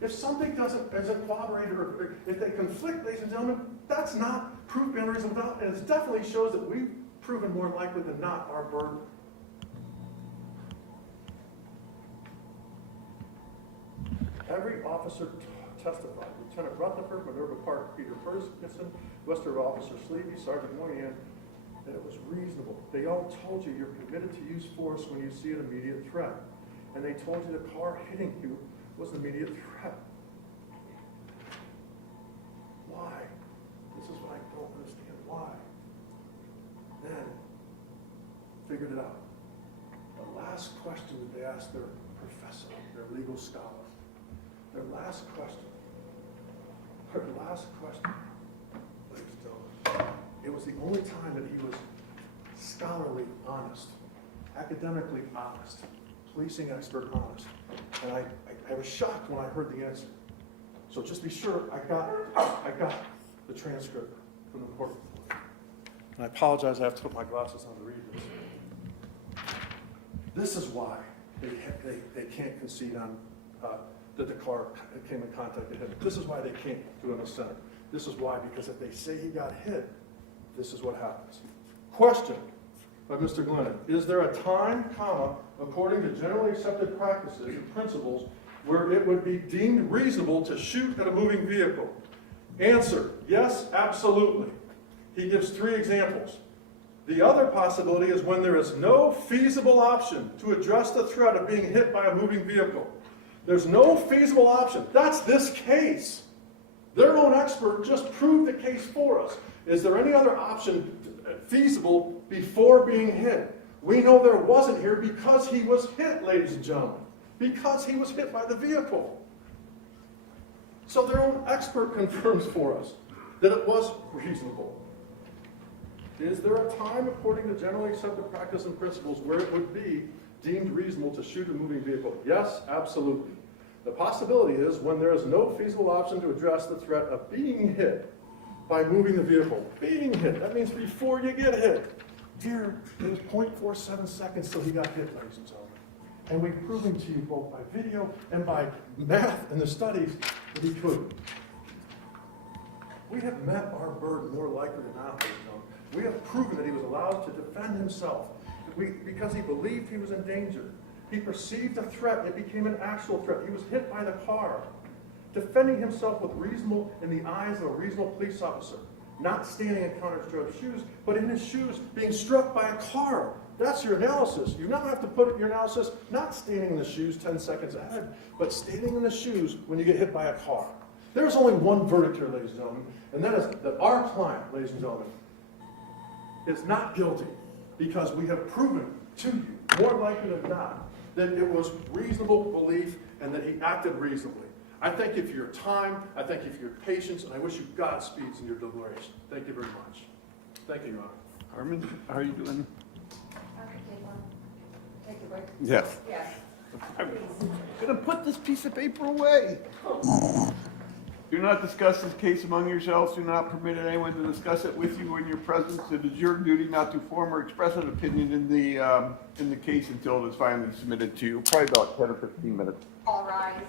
If something doesn't, as a corroborator, or if they conflict, ladies and gentlemen, that's not proof beyond reasonable doubt, and it definitely shows that we've proven more likely than not our burden. Every officer testified. Lieutenant Rutherford, Minerva Park, Peter Ferguson, Western Officer Sleevey, Sergeant Moynihan, that it was reasonable. They all told you you're committed to use force when you see an immediate threat. And they told you the car hitting you was an immediate threat. Why? This is what I don't understand. Why? Then, figured it out. The last question that they asked their professor, their legal scholar, their last question, ladies and gentlemen, it was the only time that he was scholarly honest, academically honest, policing expert honest. And I was shocked when I heard the answer. So just be sure, I got the transcript from the court report. And I apologize, I have to put my glasses on to read this. This is why they can't concede on that the car came in contact with him. This is why they can't do it in the center. This is why, because if they say he got hit, this is what happens. Question by Mr. Glennon. Is there a time, according to generally accepted practices and principles, where it would be deemed reasonable to shoot at a moving vehicle? Answer, yes, absolutely. He gives 3 examples. The other possibility is when there is no feasible option to address the threat of being hit by a moving vehicle. There's no feasible option. That's this case. Their own expert just proved the case for us. Is there any other option feasible before being hit. We know there wasn't here because he was hit, ladies and gentlemen, because he was hit by the vehicle. So their own expert confirms for us that it was reasonable. Is there a time, according to generally accepted practice and principles, where it would be deemed reasonable to shoot a moving vehicle? Yes, absolutely. The possibility is when there is no feasible option to address the threat of being hit by moving the vehicle. Being hit, that means before you get hit. Here, it was 0.47 seconds till he got hit, ladies and gentlemen. And we've proven to you both by video and by math and the studies that he couldn't. We have met our burden more likely than not, ladies and gentlemen. We have proven that he was allowed to defend himself because he believed he was in danger. He perceived a threat. It became an actual threat. He was hit by the car. Defending himself with reasonable, in the eyes of a reasonable police officer. Not standing in Connor Grubb's shoes, but in his shoes, being struck by a car. That's your analysis. You now have to put your analysis not standing in the shoes 10 seconds ahead, but standing in the shoes when you get hit by a car. There's only one verdict here, ladies and gentlemen, and that is that our client, ladies and gentlemen, is not guilty because we have proven to you, more likely than not, that it was reasonable belief and that he acted reasonably. I thank you for your time, I thank you for your patience, and I wish you Godspeed in your deliberation. Thank you very much. Thank you, Your Honor. Harmon, how are you doing? Take a break. Yes. Yes. I'm gonna put this piece of paper away. Do not discuss this case among yourselves. Do not permit anyone to discuss it with you in your presence. It is your duty not to form or express an opinion in the case until it is finally submitted to you. Probably about 10 or 15 minutes. All rise.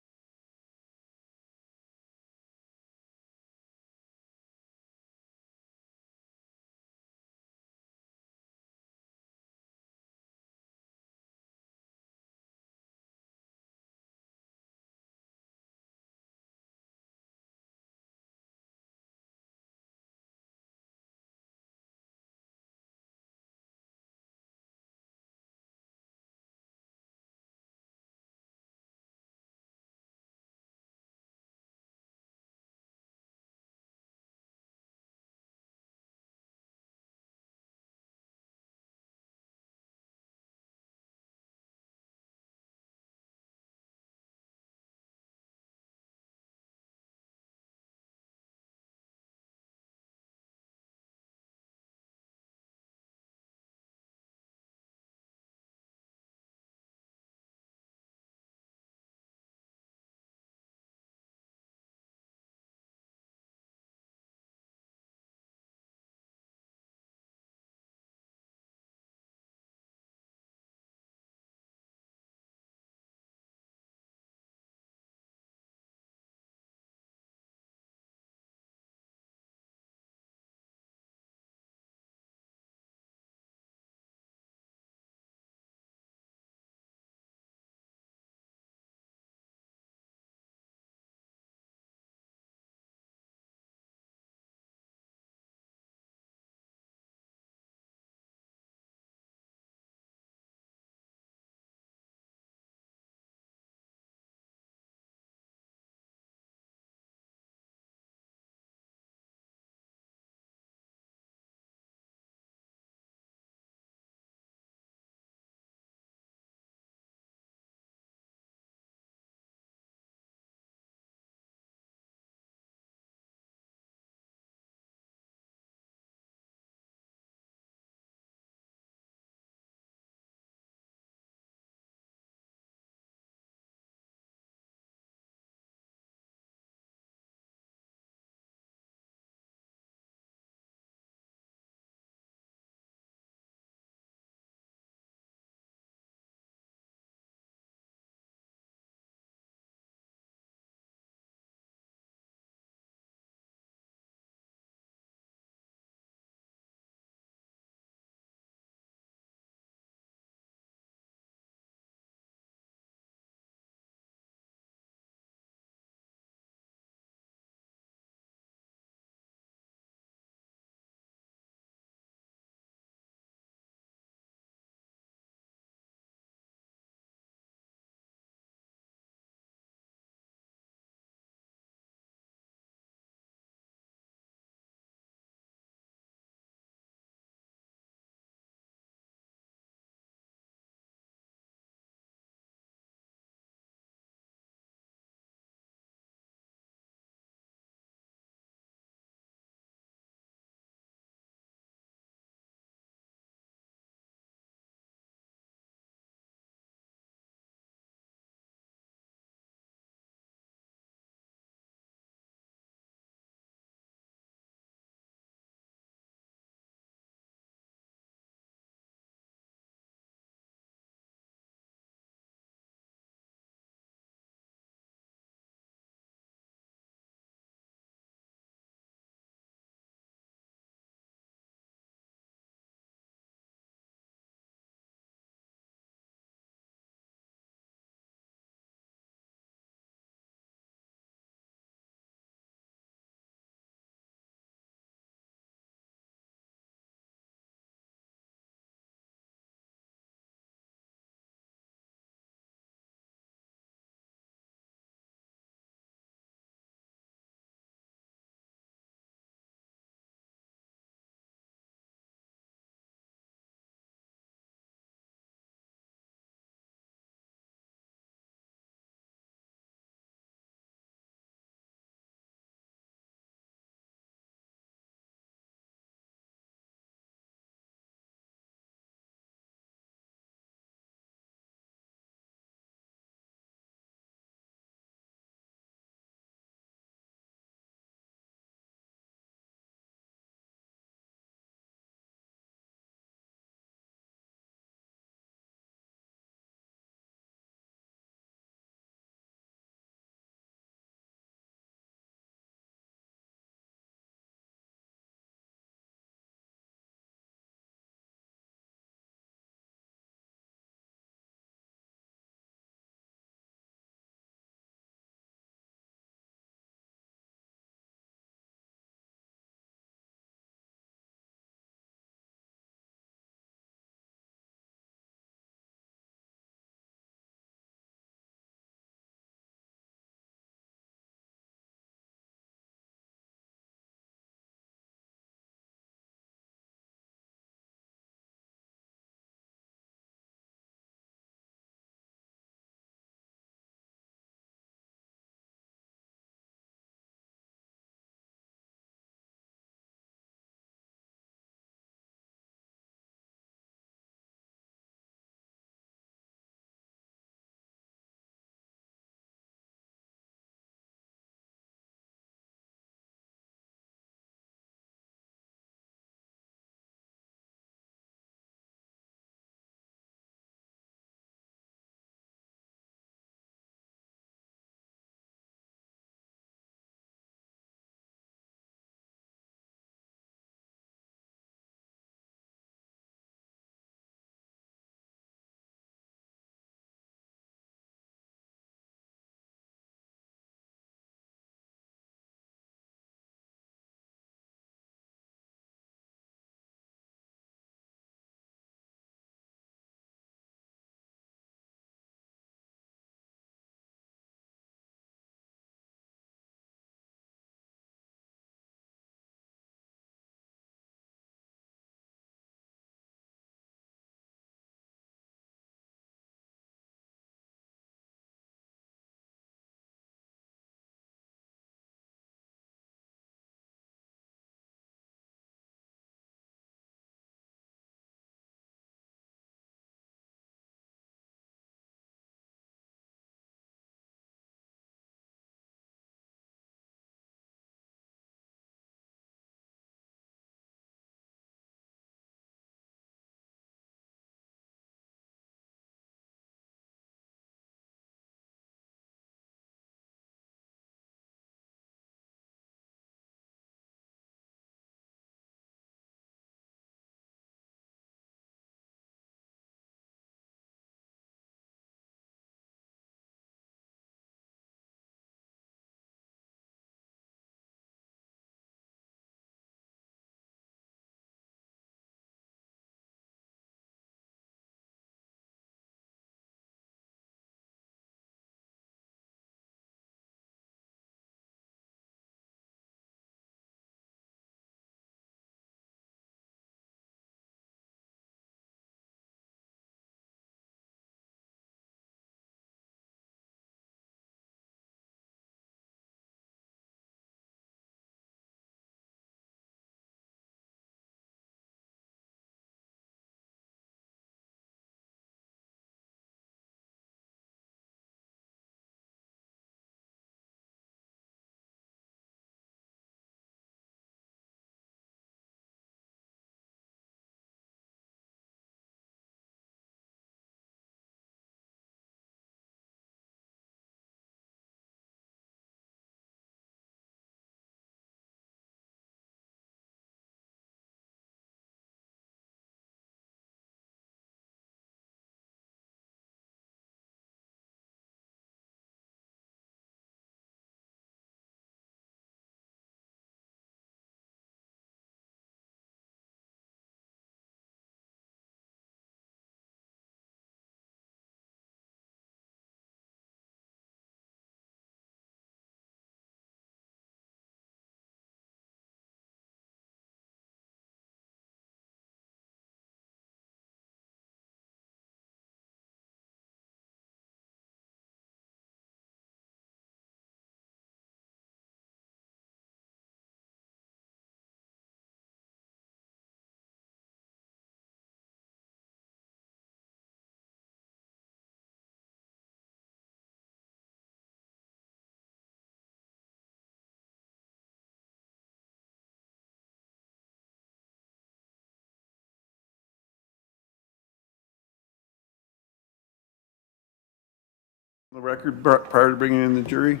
The record prior to bringing in the jury?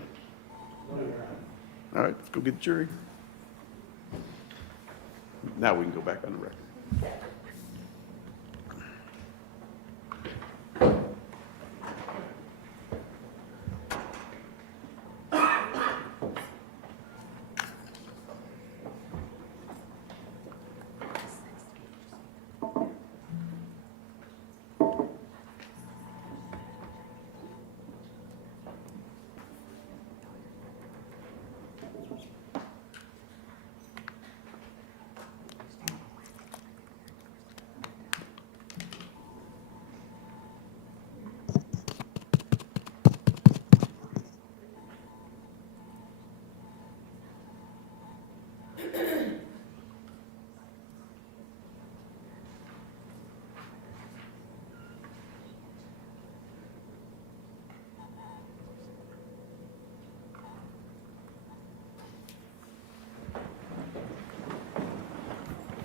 All right, let's go get the jury. Now we can go back on the record.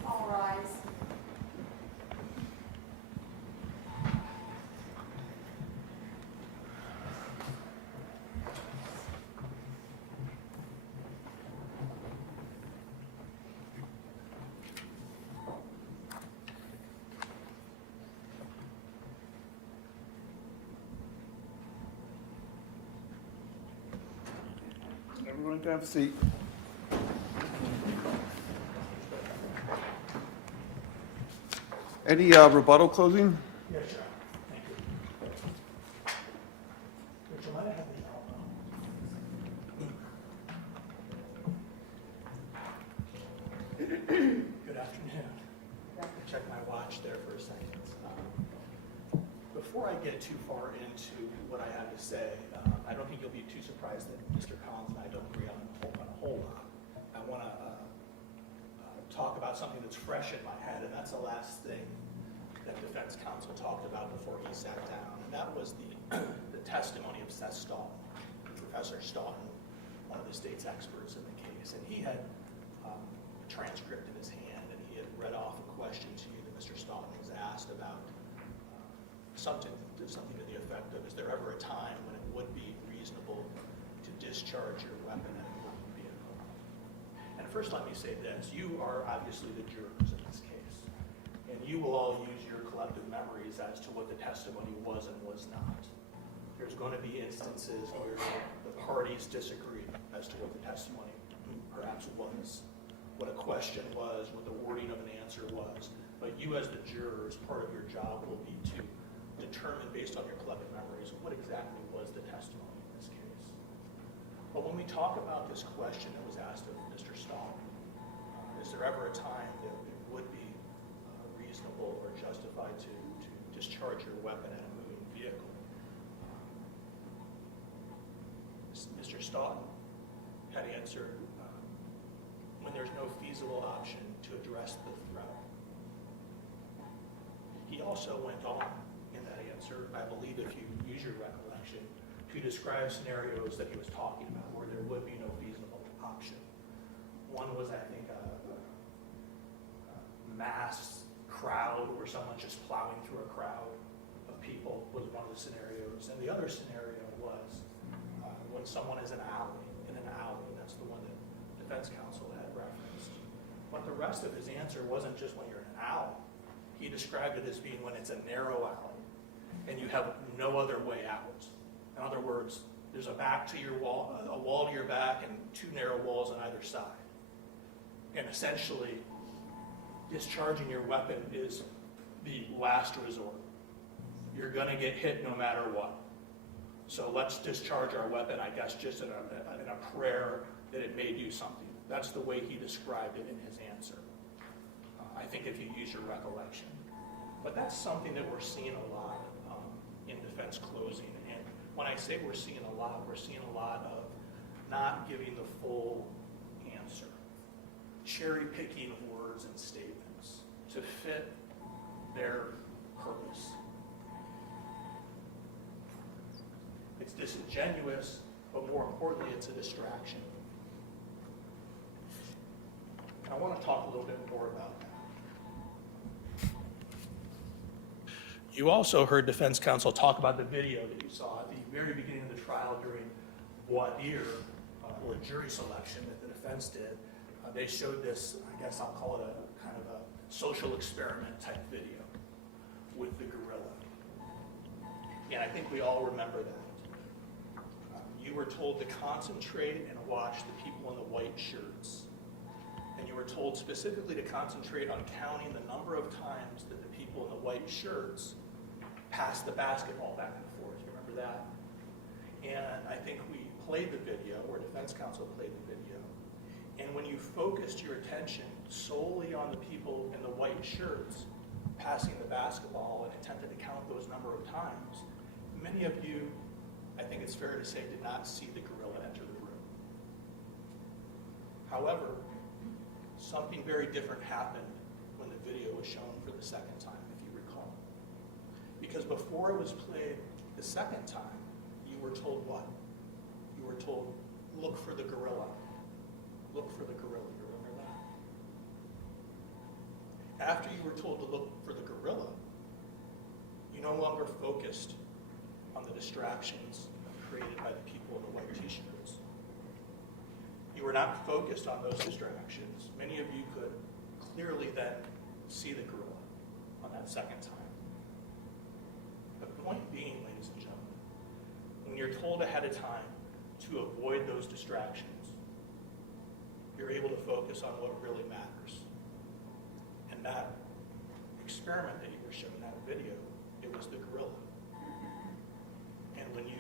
All rise. Everyone can have a seat. Any rebuttal closing? Yes, sir. Thank you. Would you mind if I have the album? Good afternoon. Check my watch there for a second. Before I get too far into what I have to say, I don't think you'll be too surprised that Mr. Collins and I don't agree on a whole lot. I want to talk about something that's fresh in my head, and that's the last thing that defense counsel talked about before he sat down, and that was the testimony of Seth Staunton, Professor Staunton, one of the state's experts in the case, and he had a transcript in his hand, and he had read off a question to you that Mr. Staunton was asked about something to the effect of, is there ever a time when it would be reasonable to discharge your weapon at a moving vehicle? And first let me say this, you are obviously the jurors in this case, and you will all use your collective memories as to what the testimony was and was not. There's going to be instances where the parties disagree as to what the testimony perhaps was, what a question was, what the wording of an answer was, but you as the jurors, part of your job will be to determine based on your collective memories what exactly was the testimony in this case. But when we talk about this question that was asked of Mr. Staunton, is there ever a time that it would be reasonable or justified to discharge your weapon at a moving vehicle? Mr. Staunton had answered when there's no feasible option to address the threat. He also went on in that answer, I believe if you use your recollection, to describe scenarios that he was talking about where there would be no feasible option. One was, I think, a mass crowd where someone's just plowing through a crowd of people was one of the scenarios. And the other scenario was when someone is in an alley, that's the one that defense counsel had referenced. But the rest of his answer wasn't just when you're in an alley. He described it as being when it's a narrow alley and you have no other way out. In other words, there's a wall to your back and two narrow walls on either side. And essentially, discharging your weapon is the last resort. You're gonna get hit no matter what. So let's discharge our weapon, I guess, just in a prayer that it may do something. That's the way he described it in his answer. I think if you use your recollection. But that's something that we're seeing a lot in defense closing. And when I say we're seeing a lot of not giving the full answer, cherry picking words and statements to fit their purpose. It's disingenuous, but more importantly, it's a distraction. I want to talk a little bit more about that. You also heard defense counsel talk about the video that you saw at the very beginning of the trial during voir dire or jury selection that the defense did. They showed this, I guess I'll call it a kind of a social experiment type video with the gorilla. And I think we all remember that. You were told to concentrate and watch the people in the white shirts. And you were told specifically to concentrate on counting the number of times that the people in the white shirts passed the basketball back and forth. You remember that? And I think we played the video, or defense counsel played the video. And when you focused your attention solely on the people in the white shirts passing the basketball and attempted to count those number of times, many of you, I think it's fair to say, did not see the gorilla enter the room. However, something very different happened when the video was shown for the second time, if you recall. Because before it was played the second time, you were told what? You were told, look for the gorilla. Look for the gorilla. You remember that? After you were told to look for the gorilla, you no longer focused on the distractions created by the people in the white t-shirts. You were not focused on those distractions. Many of you could clearly then see the gorilla on that second time. The point being, ladies and gentlemen, when you're told ahead of time to avoid those distractions, you're able to focus on what really matters. And that experiment that you were shown in that video, it was the gorilla. And when you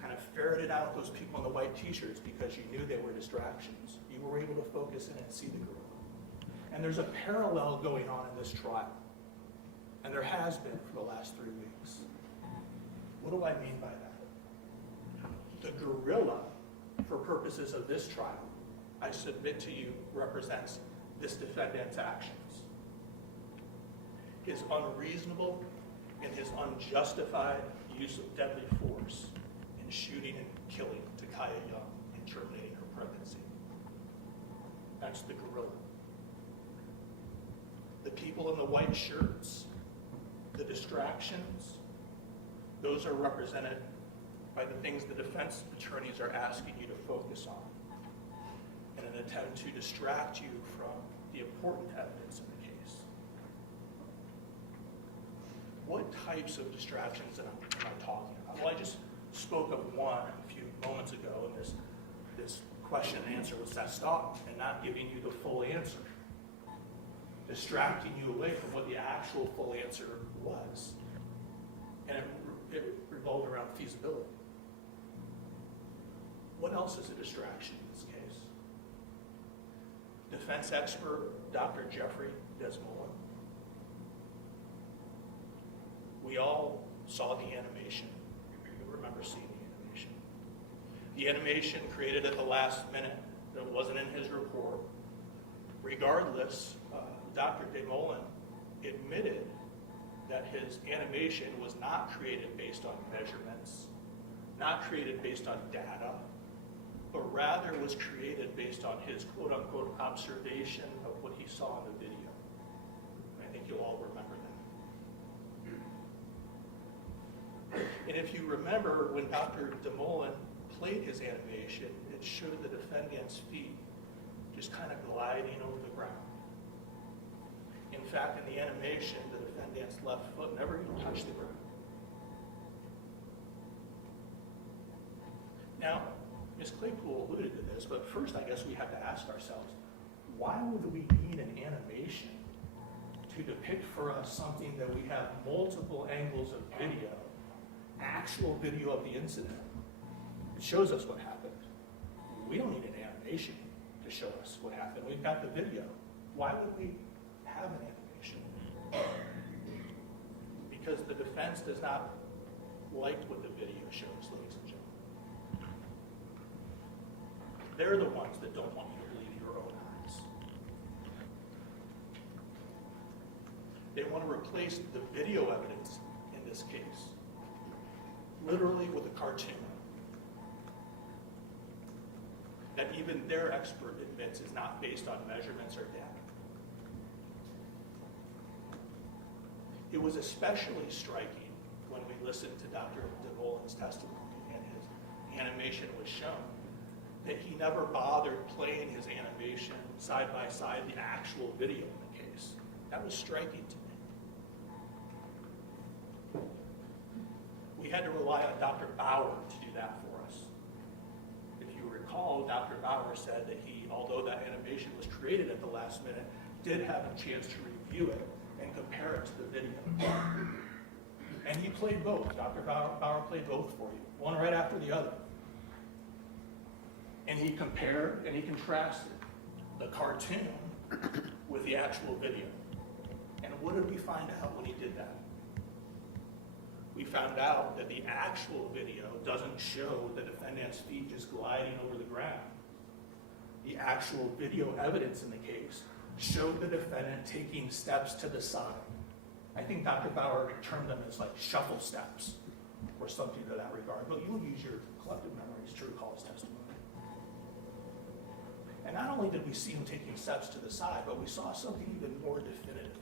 kind of ferreted out those people in the white t-shirts because you knew they were distractions, you were able to focus in and see the gorilla. And there's a parallel going on in this trial. And there has been for the last 3 weeks. What do I mean by that? The gorilla, for purposes of this trial, I submit to you, represents this defendant's actions. His unreasonable and his unjustified use of deadly force in shooting and killing Takaya Young and terminating her pregnancy. That's the gorilla. The people in the white shirts, the distractions, those are represented by the things the defense attorneys are asking you to focus on in an attempt to distract you from the important evidence in the case. What types of distractions am I talking about? Well, I just spoke of one a few moments ago, and this question and answer was set stop and not giving you the full answer, distracting you away from what the actual full answer was. And it revolved around feasibility. What else is a distraction in this case? Defense expert Dr. Jeffrey Desmolin. We all saw the animation. You remember seeing the animation. The animation created at the last minute that wasn't in his report. Regardless, Dr. Desmolin admitted that his animation was not created based on measurements, not created based on data, but rather was created based on his quote-unquote observation of what he saw in the video. And I think you'll all remember that. And if you remember, when Dr. Desmolin played his animation, it showed the defendant's feet just kind of gliding over the ground. In fact, in the animation, the defendant's left foot never even touched the ground. Now, Ms. Claypool alluded to this, but first I guess we have to ask ourselves, why would we need an animation to depict for us something that we have multiple angles of video, actual video of the incident? It shows us what happened. We don't need an animation to show us what happened. We've got the video. Why would we have an animation? Because the defense does not like what the video shows, ladies and gentlemen. They're the ones that don't want you to believe your own eyes. They want to replace the video evidence in this case, literally with a cartoon that even their expert admits is not based on measurements or data. It was especially striking when we listened to Dr. DeVolen's testimony and his animation was shown that he never bothered playing his animation side by side the actual video in the case. That was striking to me. We had to rely on Dr. Bauer to do that for us. If you recall, Dr. Bauer said that he, although that animation was created at the last minute, did have a chance to review it and compare it to the video. And he played both. Dr. Bauer played both for you, one right after the other. And he compared and he contrasted the cartoon with the actual video. And what did we find out when he did that? We found out that the actual video doesn't show the defendant's feet just gliding over the ground. The actual video evidence in the case showed the defendant taking steps to the side. I think Dr. Bauer termed them as like shuffle steps or something to that regard, but you'll use your collective memories to recall his testimony. And not only did we see him taking steps to the side, but we saw something even more definitive.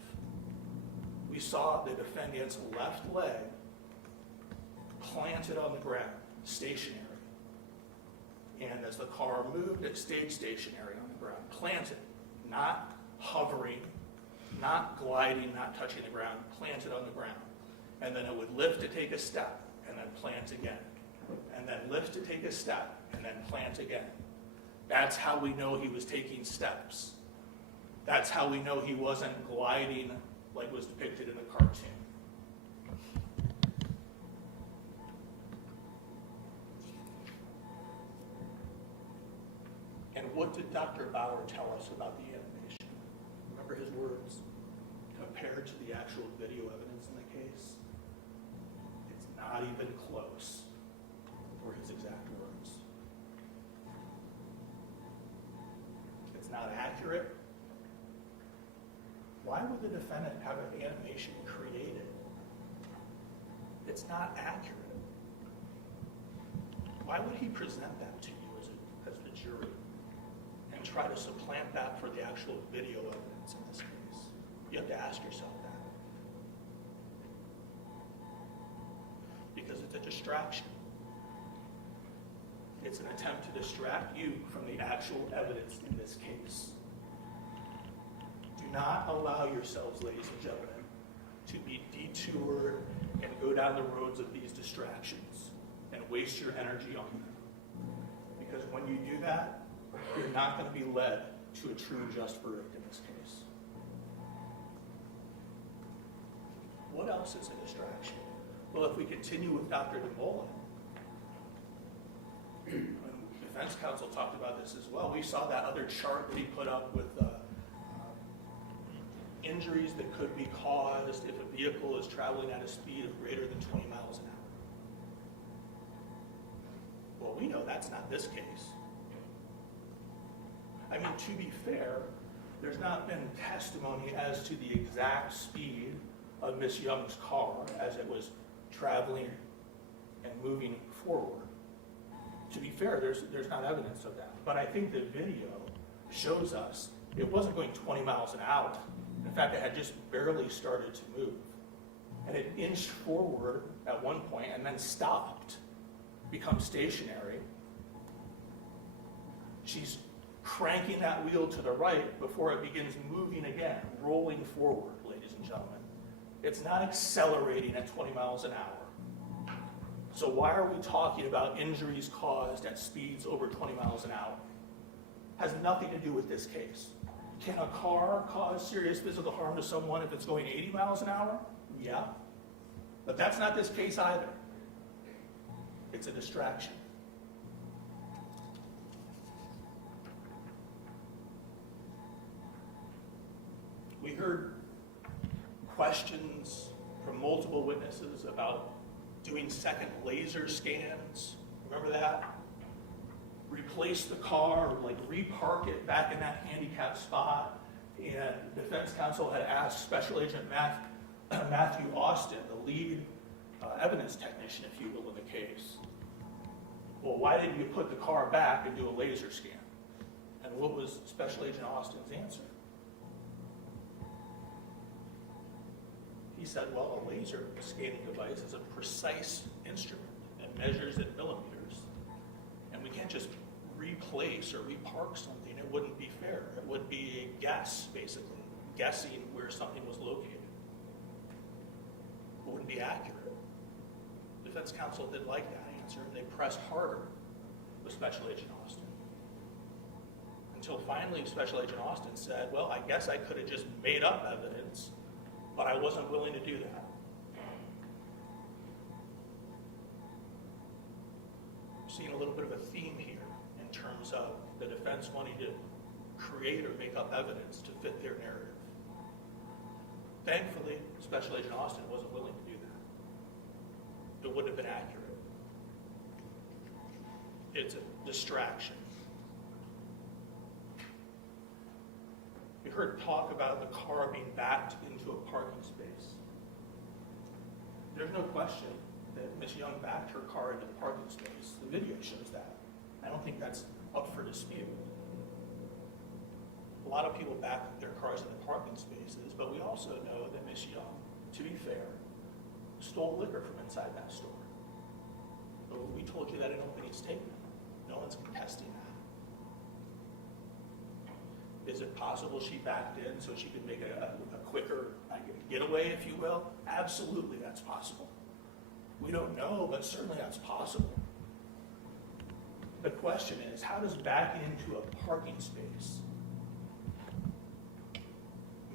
We saw the defendant's left leg planted on the ground, stationary. And as the car moved, it stayed stationary on the ground, planted, not hovering, not gliding, not touching the ground, planted on the ground. And then it would lift to take a step, and then plant again. And then lift to take a step, and then plant again. That's how we know he was taking steps. That's how we know he wasn't gliding like was depicted in the cartoon. And what did Dr. Bauer tell us about the animation? Remember his words? Compared to the actual video evidence in the case, it's not even close, were his exact words. It's not accurate. Why would the defendant have an animation created? It's not accurate. Why would he present that to you as the jury and try to supplant that for the actual video evidence in this case? You have to ask yourself that. Because it's a distraction. It's an attempt to distract you from the actual evidence in this case. Do not allow yourselves, ladies and gentlemen, to be detoured and go down the roads of these distractions and waste your energy on them. Because when you do that, you're not going to be led to a true just verdict in this case. What else is a distraction? Well, if we continue with Dr. DeVolen, defense counsel talked about this as well. We saw that other chart that he put up with injuries that could be caused if a vehicle is traveling at a speed of greater than 20 miles an hour. Well, we know that's not this case. I mean, to be fair, there's not been testimony as to the exact speed of Miss Young's car as it was traveling and moving forward. To be fair, there's not evidence of that. But I think the video shows us it wasn't going 20 miles an hour. In fact, it had just barely started to move. And it inched forward at one point and then stopped, become stationary. She's cranking that wheel to the right before it begins moving again, rolling forward, ladies and gentlemen. It's not accelerating at 20 miles an hour. So why are we talking about injuries caused at speeds over 20 miles an hour? Has nothing to do with this case. Can a car cause serious physical harm to someone if it's going 80 miles an hour? Yeah. But that's not this case either. It's a distraction. We heard questions from multiple witnesses about doing second laser scans. Remember that? Replace the car, or like repark it back in that handicapped spot. And defense counsel had asked Special Agent Matthew Austin, the lead evidence technician, if you will, in the case, well, why didn't you put the car back and do a laser scan? And what was Special Agent Austin's answer? He said, well, a laser scanning device is a precise instrument and measures in millimeters. And we can't just replace or repark something. It wouldn't be fair. It would be a guess, basically, guessing where something was located. It wouldn't be accurate. Defense counsel didn't like that answer, and they pressed harder with Special Agent Austin. Until finally Special Agent Austin said, well, I guess I could have just made up evidence, but I wasn't willing to do that. We're seeing a little bit of a theme here in terms of the defense wanting to create or make up evidence to fit their narrative. Thankfully, Special Agent Austin wasn't willing to do that. It wouldn't have been accurate. It's a distraction. We heard talk about the car being backed into a parking space. There's no question that Ms. Young backed her car into the parking space. The video shows that. I don't think that's up for dispute. A lot of people back their cars into parking spaces, but we also know that Ms. Young, to be fair, stole liquor from inside that store. But we told you that in opening statement. No one's contesting that. Is it possible she backed in so she could make a quicker getaway, if you will? Absolutely, that's possible. We don't know, but certainly that's possible. The question is, how does backing into a parking space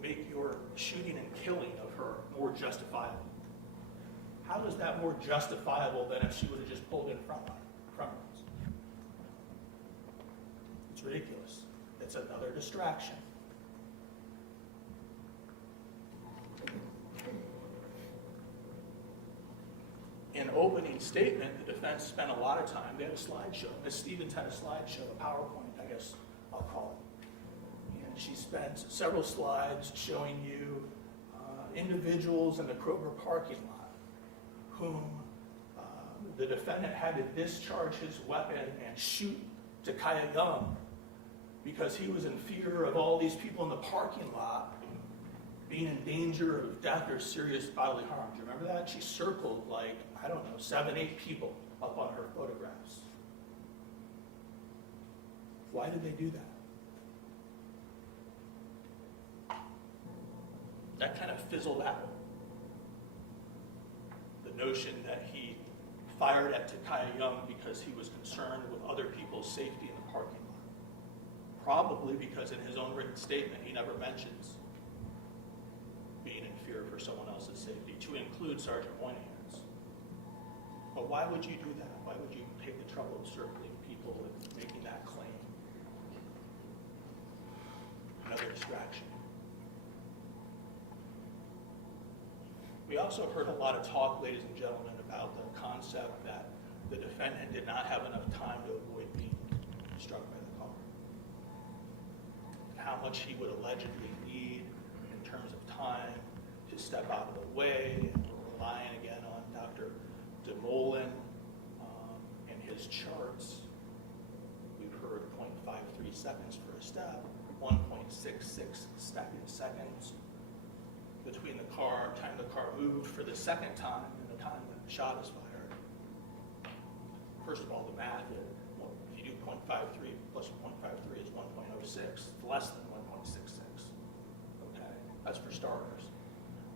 make your shooting and killing of her more justifiable? How is that more justifiable than if she would have just pulled in front of us? It's ridiculous. It's another distraction. In opening statement, the defense spent a lot of time. They had a slideshow. Ms. Stevens had a slideshow, a PowerPoint, I guess I'll call it. And she spent several slides showing you individuals in the Kroger parking lot whom the defendant had to discharge his weapon and shoot to Kaya Young because he was in fear of all these people in the parking lot being in danger of death or serious bodily harm. Do you remember that? She circled like, I don't know, 7, 8 people up on her photographs. Why did they do that? That kind of fizzled out. The notion that he fired at Takaya Young because he was concerned with other people's safety in the parking lot. Probably because in his own written statement, he never mentions being in fear for someone else's safety, to include Sergeant Moynihan's. But why would you do that? Why would you take the trouble of circling people and making that claim? Another distraction. We also heard a lot of talk, ladies and gentlemen, about the concept that the defendant did not have enough time to avoid being struck by the car. How much he would allegedly need in terms of time to step out of the way. And we're relying again on Dr. DeMolin and his charts. We've heard 0.53 seconds for a step, 1.66 seconds between the time the car moved for the second time and the time that the shot is fired. First of all, the math, if you do 0.53 plus 0.53 is 1.06. It's less than 1.66. Okay, that's for starters.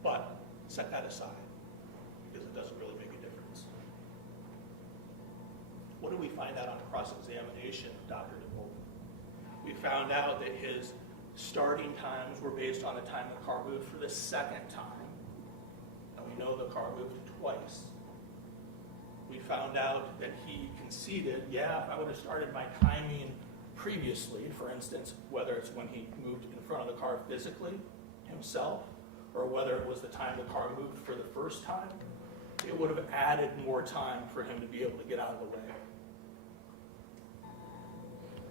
But set that aside because it doesn't really make a difference. What did we find out on cross-examination of Dr. DeMolin? We found out that his starting times were based on the time the car moved for the second time, and we know the car moved twice. We found out that he conceded, yeah, if I would have started my timing previously, for instance, whether it's when he moved in front of the car physically himself, or whether it was the time the car moved for the first time, it would have added more time for him to be able to get out of the way.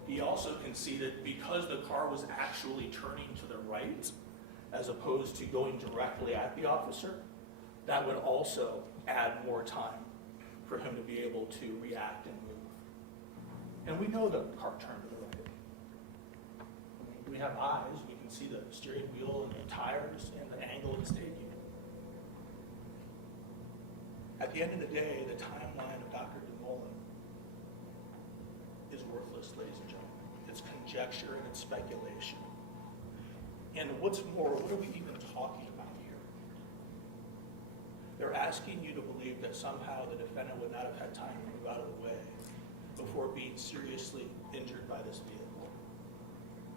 He also conceded because the car was actually turning to the right as opposed to going directly at the officer, that would also add more time for him to be able to react and move. And we know the car turned to the right. I mean, we have eyes, we can see the steering wheel and the tires and the angle of the steering. the end of the day, the timeline of Dr. DeMolin is worthless, ladies and gentlemen. It's conjecture and it's speculation. And what's more, what are we even talking about here? They're asking you to believe that somehow the defendant would not have had time to move out of the way before being seriously injured by this vehicle.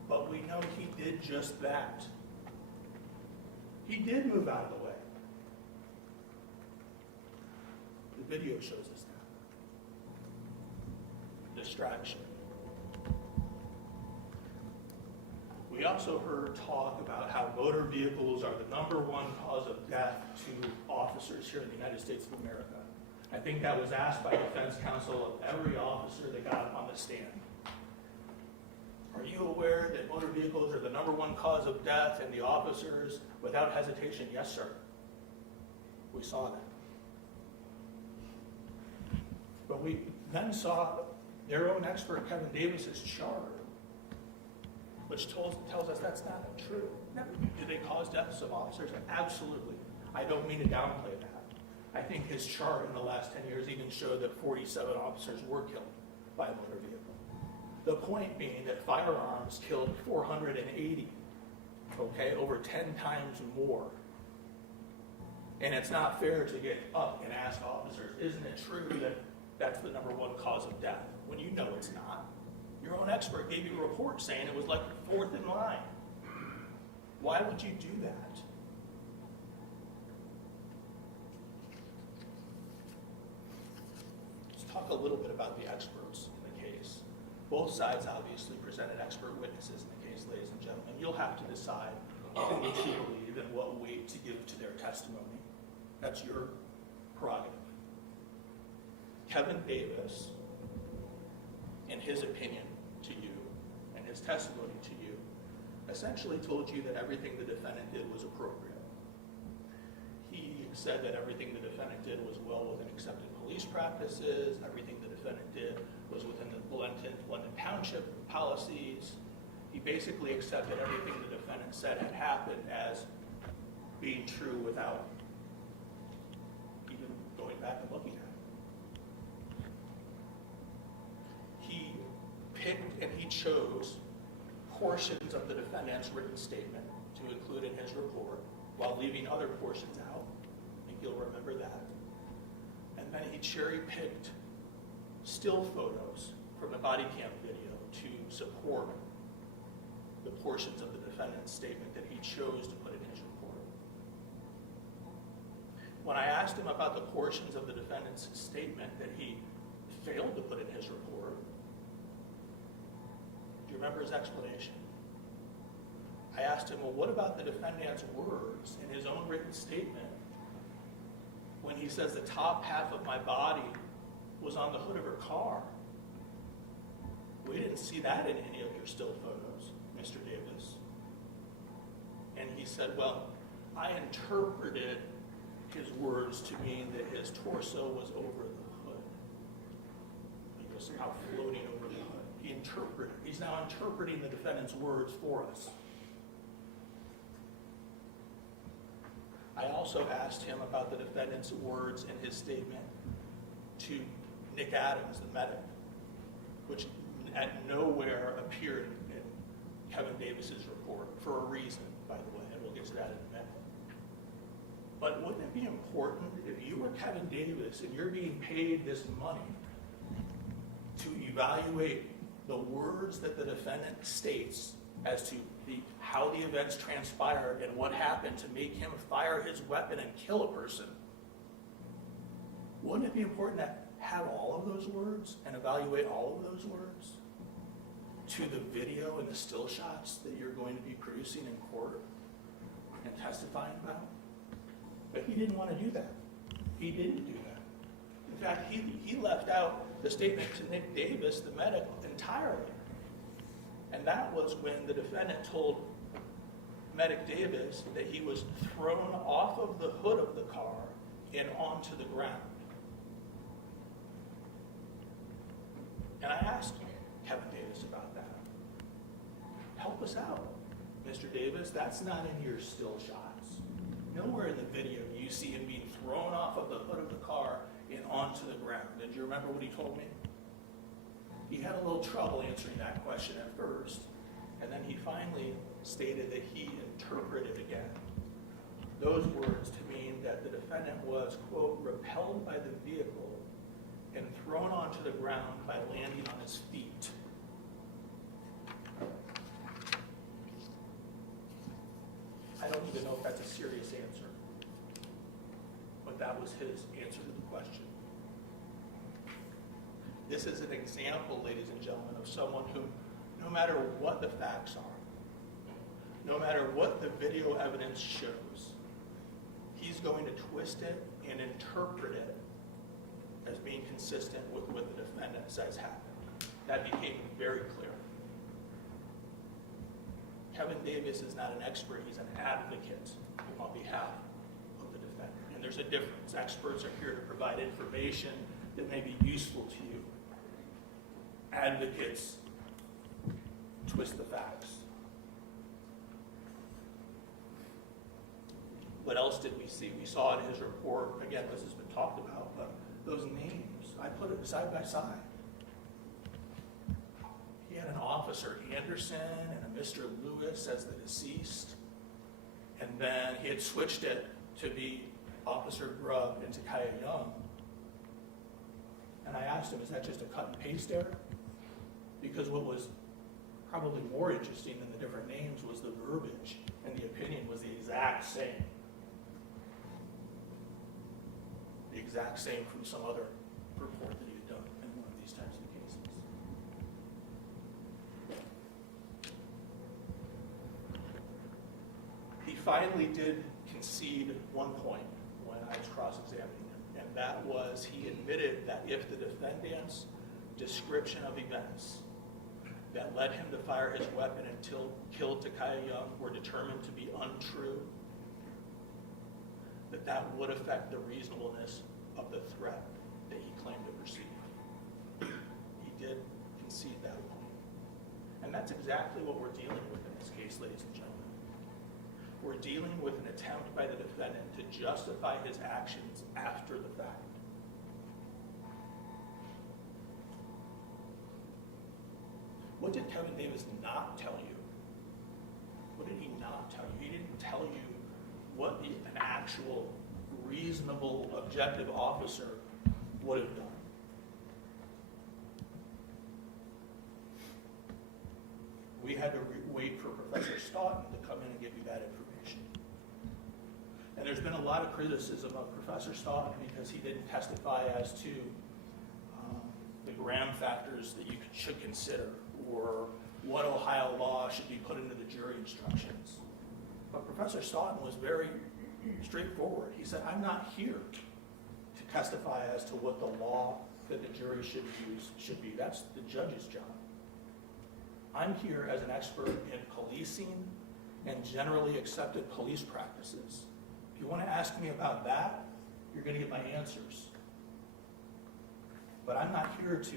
But we know he did just that. He did move out of the way. The video shows us that. Distraction. We also heard talk about how motor vehicles are the #1 cause of death to officers here in the United States of America. I think that was asked by defense counsel of every officer that got up on the stand. Are you aware that motor vehicles are the #1 cause of death? And the officers, without hesitation, yes, sir. We saw that. But we then saw their own expert, Kevin Davis's chart, which tells us that's not true. Do they cause deaths of officers? Absolutely. I don't mean to downplay that. I think his chart in the last 10 years even showed that 47 officers were killed by a motor vehicle. The point being that firearms killed 480, okay, over 10 times more. And it's not fair to get up and ask officers, isn't it true that that's the #1 cause of death, when you know it's not? Your own expert gave you a report saying it was like 4th in line. Why would you do that? Let's talk a little bit about the experts in the case. Both sides obviously presented expert witnesses in the case, ladies and gentlemen. You'll have to decide who you believe and what weight to give to their testimony. That's your prerogative. Kevin Davis, in his opinion to you and his testimony to you, essentially told you that everything the defendant did was appropriate. He said that everything the defendant did was well within accepted police practices, everything the defendant did was within the London Township policies. He basically accepted everything the defendant said had happened as being true without even going back and looking at it. He picked and he chose portions of the defendant's written statement to include in his report while leaving other portions out. I think you'll remember that. And then he cherry-picked still photos from the body cam video to support the portions of the defendant's statement that he chose to put in his report. When I asked him about the portions of the defendant's statement that he failed to put in his report, do you remember his explanation? I asked him, well, what about the defendant's words in his own written statement when he says the top half of my body was on the hood of her car? We didn't see that in any of your still photos, Mr. Davis. And he said, well, I interpreted his words to mean that his torso was over the hood. He was somehow floating over the hood. He's now interpreting the defendant's words for us. I also asked him about the defendant's words in his statement to Nick Adams, the medic, which at nowhere appeared in Kevin Davis's report for a reason, by the way, and we'll get to that in a minute. But wouldn't it be important if you were Kevin Davis and you're being paid this money to evaluate the words that the defendant states as to how the events transpired and what happened to make him fire his weapon and kill a person? Wouldn't it be important to have all of those words and evaluate all of those words to the video and the still shots that you're going to be producing in court and testifying about? But he didn't want to do that. He didn't do that. In fact, he left out the statement to Nick Davis, the medic, entirely. And that was when the defendant told Medic Davis that he was thrown off of the hood of the car and onto the ground. And I asked Kevin Davis about that. Help us out, Mr. Davis. That's not in your still shots. Nowhere in the video do you see him being thrown off of the hood of the car and onto the ground. And do you remember what he told me? He had a little trouble answering that question at first, and then he finally stated that he interpreted again those words to mean that the defendant was, quote, repelled by the vehicle and thrown onto the ground by landing on his feet. I don't even know if that's a serious answer, but that was his answer to the question. This is an example, ladies and gentlemen, of someone who, no matter what the facts are, no matter what the video evidence shows, he's going to twist it and interpret it as being consistent with what the defendant says happened. That became very clear. Kevin Davis is not an expert, he's an advocate on behalf of the defendant. And there's a difference. Experts are here to provide information that may be useful to you. Advocates twist the facts. What else did we see? We saw in his report, again, this has been talked about, but those names, I put it side by side. He had an officer, Anderson, and a Mr. Lewis as the deceased. And then he had switched it to be Officer Grubb and Takaya Young. And I asked him, is that just a cut and paste error? Because what was probably more interesting than the different names was the verbiage, and the opinion was the exact same. The exact same from some other report that he had done in one of these types of cases. He finally did concede one point when I was cross-examining him, and that was he admitted that if the defendant's description of events that led him to fire his weapon until killed Takaya Young were determined to be untrue, that would affect the reasonableness of the threat that he claimed to receive. He did concede that point. And that's exactly what we're dealing with in this case, ladies and gentlemen. We're dealing with an attempt by the defendant to justify his actions after the fact. What did Kevin Davis not tell you? What did he not tell you? He didn't tell you what an actual, reasonable, objective officer would have done. We had to wait for Professor Stoughton to come in and give you that information. And there's been a lot of criticism of Professor Stoughton because he didn't testify as to the Graham factors that you should consider, or what Ohio law should be put into the jury instructions. But Professor Stoughton was very straightforward. He said, I'm not here to testify as to what the law that the jury should use should be. That's the judge's job. I'm here as an expert in policing and generally accepted police practices. If you want to ask me about that, you're going to get my answers. But I'm not here to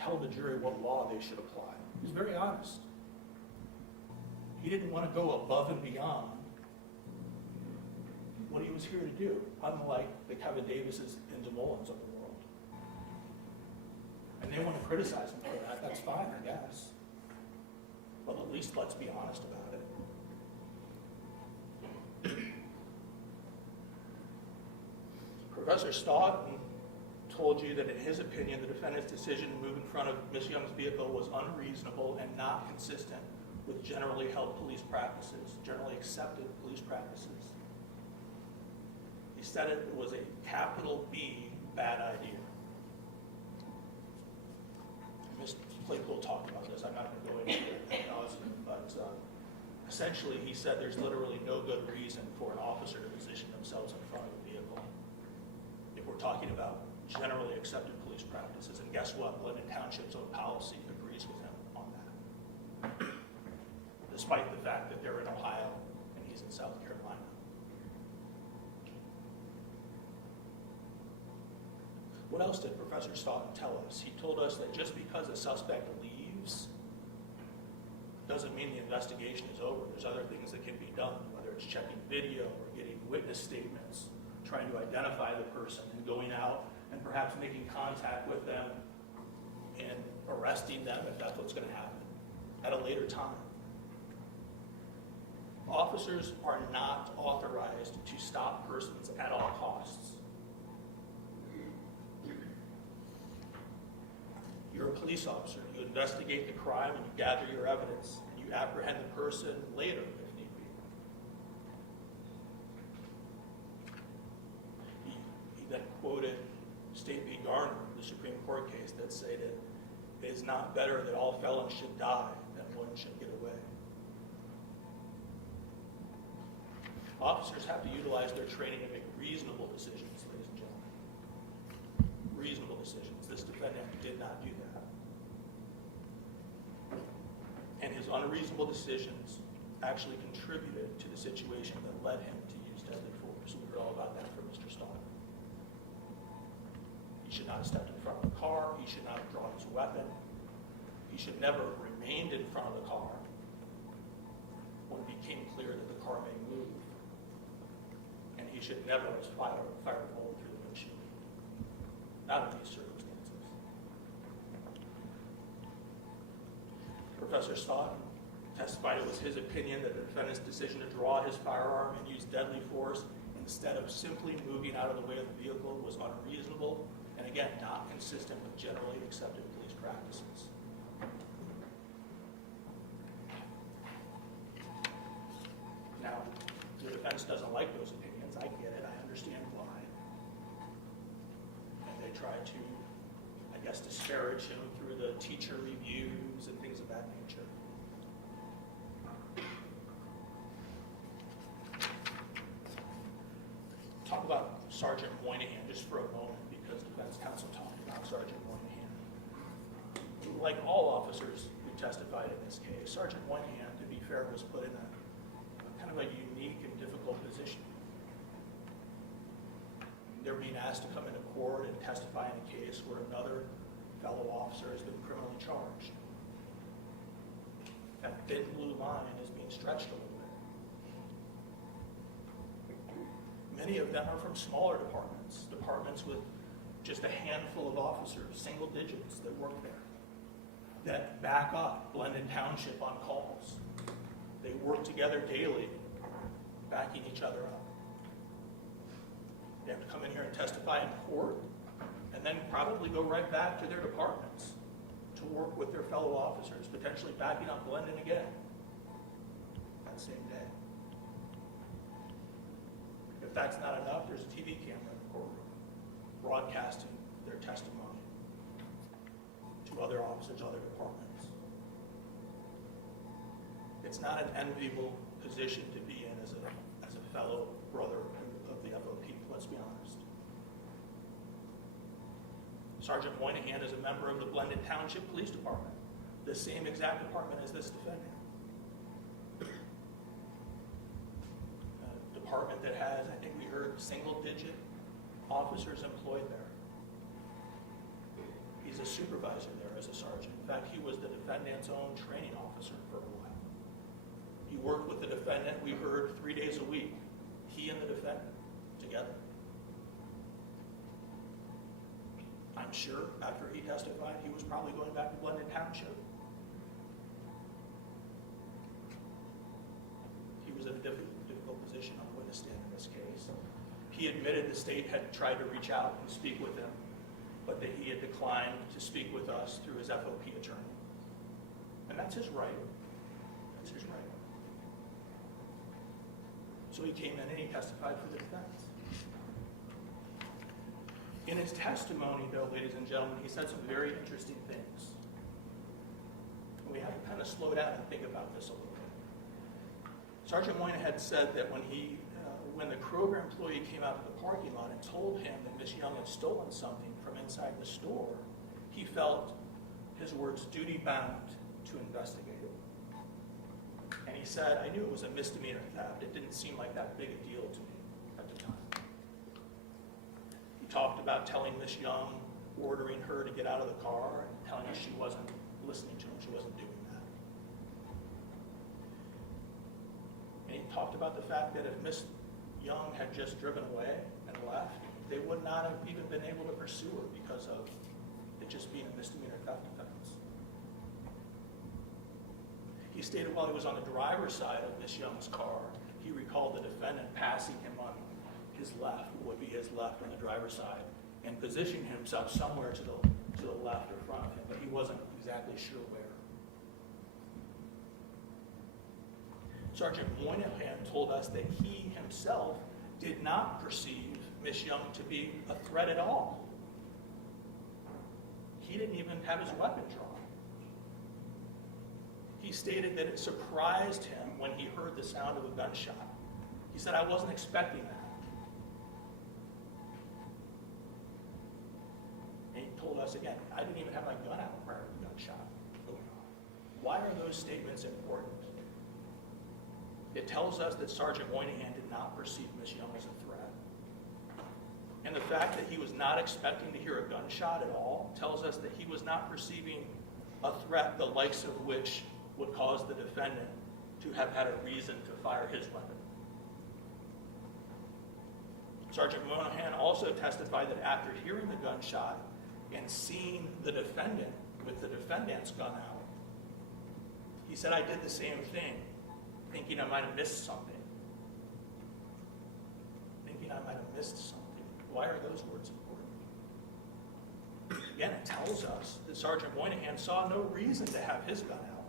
tell the jury what law they should apply. He was very honest. He didn't want to go above and beyond what he was here to do, unlike the Kevin Davises and DeMullins of the world. And they want to criticize him for that. That's fine, I guess. But at least let's be honest about it. Professor Stoughton told you that in his opinion, the defendant's decision to move in front of Ms. Young's vehicle was unreasonable and not consistent with generally held police practices, generally accepted police practices. He said it was a capital B bad idea. Ms. Claypool talked about this. I'm not going to go into it ad nauseam, but essentially he said there's literally no good reason for an officer to position themselves in front of a vehicle if we're talking about generally accepted police practices. And guess what? London Township's own policy agrees with him on that, despite the fact that they're in Ohio and he's in South Carolina. What else did Professor Stoughton tell us? He told us that just because a suspect leaves doesn't mean the investigation is over. There's other things that can be done, whether it's checking video or getting witness statements, trying to identify the person and going out and perhaps making contact with them and arresting them if that's what's going to happen at a later time. Officers are not authorized to stop persons at all costs. You're a police officer. You investigate the crime and you gather your evidence and you apprehend the person later if need be. He then quoted State v. Garner, the Supreme Court case, that stated, "It is not better that all felons should die than one should get away." Officers have to utilize their training to make reasonable decisions, ladies and gentlemen. Reasonable decisions. This defendant did not do that. And his unreasonable decisions actually contributed to the situation that led him to use deadly force. We heard all about that from Mr. Stahl. He should not have stepped in front of the car. He should not have drawn his weapon. He should never have remained in front of the car when it became clear that the car may move. And he should never have fired a bullet through the windshield. Not in these circumstances. Professor Stoughton testified it was his opinion that the defendant's decision to draw his firearm and use deadly force instead of simply moving out of the way of the vehicle was unreasonable and, again, not consistent with generally accepted police practices. Now, the defense doesn't like those opinions. I get it. I understand why. And they try to, I guess, disparage him through the teacher reviews and things of that nature. Talk about Sergeant Moynihan just for a moment, because defense counsel talked about Sergeant Moynihan. Like all officers who testified in this case, Sergeant Moynihan, to be fair, was put in a kind of a unique and difficult position. They're being asked to come into court and testify in a case where another fellow officer has been criminally charged. That thin blue line is being stretched a little bit. Many of them are from smaller departments with just a handful of officers, single digits, that work there, that back up Blendon Township on calls. They work together daily, backing each other up. They have to come in here and testify in court, and then probably go right back to their departments to work with their fellow officers, potentially backing up Blendon again that same day. If that's not enough, there's a TV camera in the courtroom broadcasting their testimony to other officers, other departments. It's not an enviable position to be in as a fellow brother of the FOP, let's be honest. Sergeant Moynihan is a member of the Blendon Township Police Department, the same exact department as this defendant. A department that has, I think we heard, single-digit officers employed there. He's a supervisor there as a sergeant. In fact, he was the defendant's own training officer for a while. He worked with the defendant, we heard, 3 days a week. He and the defendant together. I'm sure after he testified, he was probably going back to Blendon Township. He was in a difficult position on the witness stand in this case. He admitted the state had tried to reach out and speak with him, but that he had declined to speak with us through his FOP attorney. And that's his right. That's his right. So he came in and he testified for the defense. In his testimony, though, ladies and gentlemen, he said some very interesting things. We have to kind of slow down and think about this a little bit. Sergeant Moynihan had said that when the Kroger employee came out to the parking lot and told him that Miss Young had stolen something from inside the store, he felt, his words, duty-bound to investigate it. And he said, "I knew it was a misdemeanor theft. It didn't seem like that big a deal to me at the time." He talked about telling Miss Young, ordering her to get out of the car, and telling her she wasn't listening to him, she wasn't doing that. And he talked about the fact that if Miss Young had just driven away and left, they would not have even been able to pursue her because of it just being a misdemeanor theft offense. He stated while he was on the driver's side of Miss Young's car, he recalled the defendant passing him on his left, what would be his left on the driver's side, and positioning himself somewhere to the left or front of him, but he wasn't exactly sure where. Sergeant Moynihan told us that he himself did not perceive Miss Young to be a threat at all. He didn't even have his weapon drawn. He stated that it surprised him when he heard the sound of a gunshot. He said, "I wasn't expecting that." And he told us again, "I didn't even have my gun out prior to the gunshot going off." Why are those statements important? It tells us that Sergeant Moynihan did not perceive Miss Young as a threat. And the fact that he was not expecting to hear a gunshot at all tells us that he was not perceiving a threat the likes of which would cause the defendant to have had a reason to fire his weapon. Sergeant Moynihan also testified that after hearing the gunshot and seeing the defendant with the defendant's gun out, he said, "I did the same thing, thinking I might have missed something." Thinking I might have missed something. Why are those words important? Again, it tells us that Sergeant Moynihan saw no reason to have his gun out,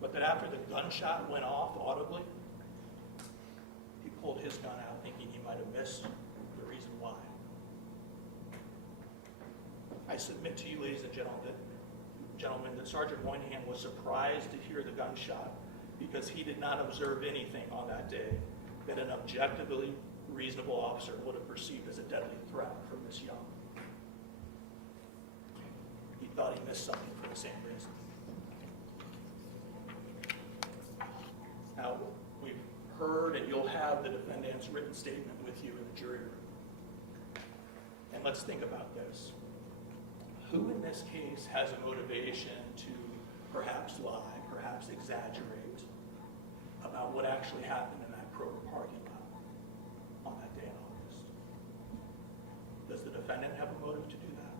but that after the gunshot went off audibly, he pulled his gun out thinking he might have missed the reason why. I submit to you, ladies and gentlemen, that Sergeant Moynihan was surprised to hear the gunshot because he did not observe anything on that day that an objectively reasonable officer would have perceived as a deadly threat from Miss Young. He thought he missed something for the same reason. Now, we've heard, and you'll have the defendant's written statement with you in the jury room. And let's think about this. Who in this case has a motivation to perhaps lie, perhaps exaggerate about what actually happened in that Kroger parking lot on that day in August? Does the defendant have a motive to do that?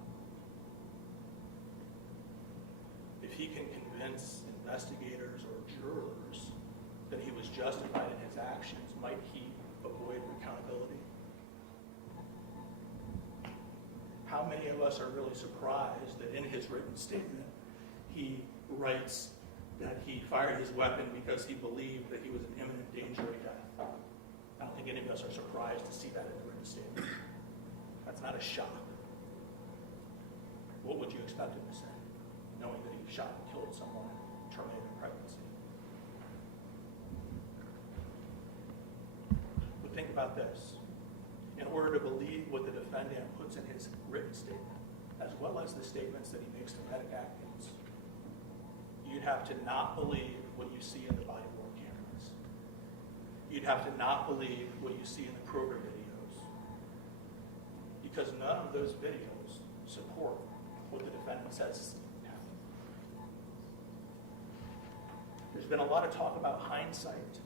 If he can convince investigators or jurors that he was justified in his actions, might he avoid accountability? How many of us are really surprised that in his written statement, he writes that he fired his weapon because he believed that he was in imminent danger of death? I don't think any of us are surprised to see that in the written statement. That's not a shock. What would you expect him to say, knowing that he shot and killed someone and terminated a pregnancy? But think about this. In order to believe what the defendant puts in his written statement, as well as the statements that he makes to Medic Atkins, you'd have to not believe what you see in the body worn cameras. You'd have to not believe what you see in the Kroger videos, because none of those videos support what the defendant says happened. There's been a lot of talk about hindsight.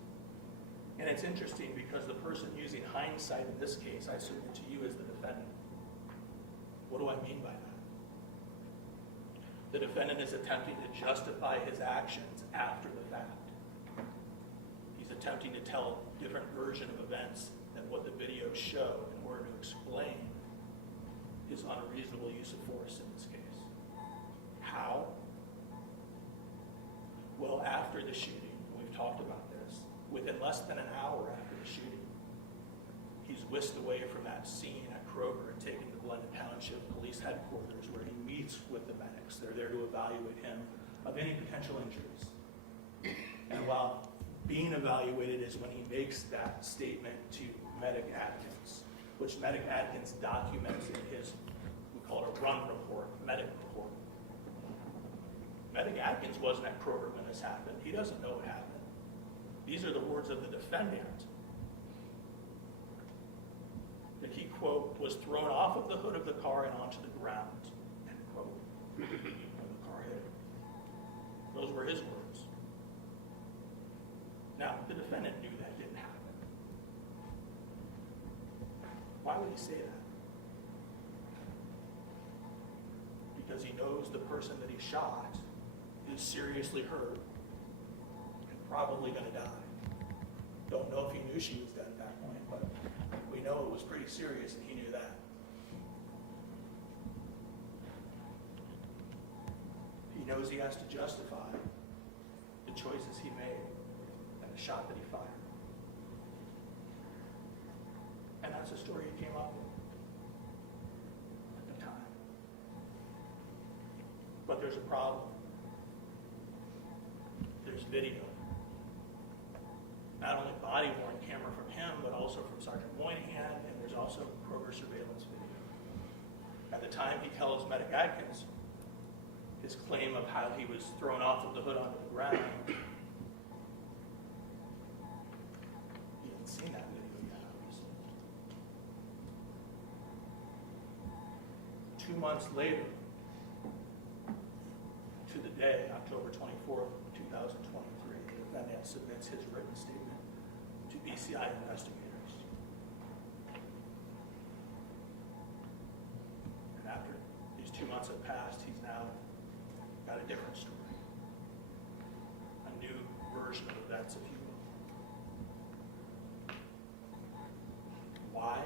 And it's interesting because the person using hindsight in this case, I submit to you, as the defendant. What do I mean by that? The defendant is attempting to justify his actions after the fact. He's attempting to tell a different version of events than what the videos show in order to explain his unreasonable use of force in this case. How? Well, after the shooting, we've talked about this, within less than an hour after the shooting, he's whisked away from that scene at Kroger and taken to Glendon Township Police Headquarters, where he meets with the medics. They're there to evaluate him of any potential injuries. And while being evaluated is when he makes that statement to Medic Atkins, which Medic Atkins documents in his, we call it a run report, medic report. Medic Atkins wasn't at Kroger when this happened. He doesn't know what happened. These are the words of the defendant. That he, quote, was thrown off of the hood of the car and onto the ground, end quote, when the car hit him. Those were his words. Now, the defendant knew that didn't happen. would he say that? Because he knows the person that he shot is seriously hurt and probably going to die. Don't know if he knew she was dead at that point, but we know it was pretty serious and he knew that. He knows he has to justify the choices he made and the shot that he fired. And that's the story he came up with at the time. But there's a problem. There's video. Not only body-worn camera from him, but also from Sergeant Moynihan, and there's also Kroger surveillance video. At the time he tells Medic Atkins his claim of how he was thrown off of the hood onto the ground, he hadn't seen that video yet, obviously. 2 months later, to the day, October 24th, 2023, the defendant submits his written statement to BCI investigators. And after these 2 months have passed, he's now got a different story. A new version of events, if you will. Why?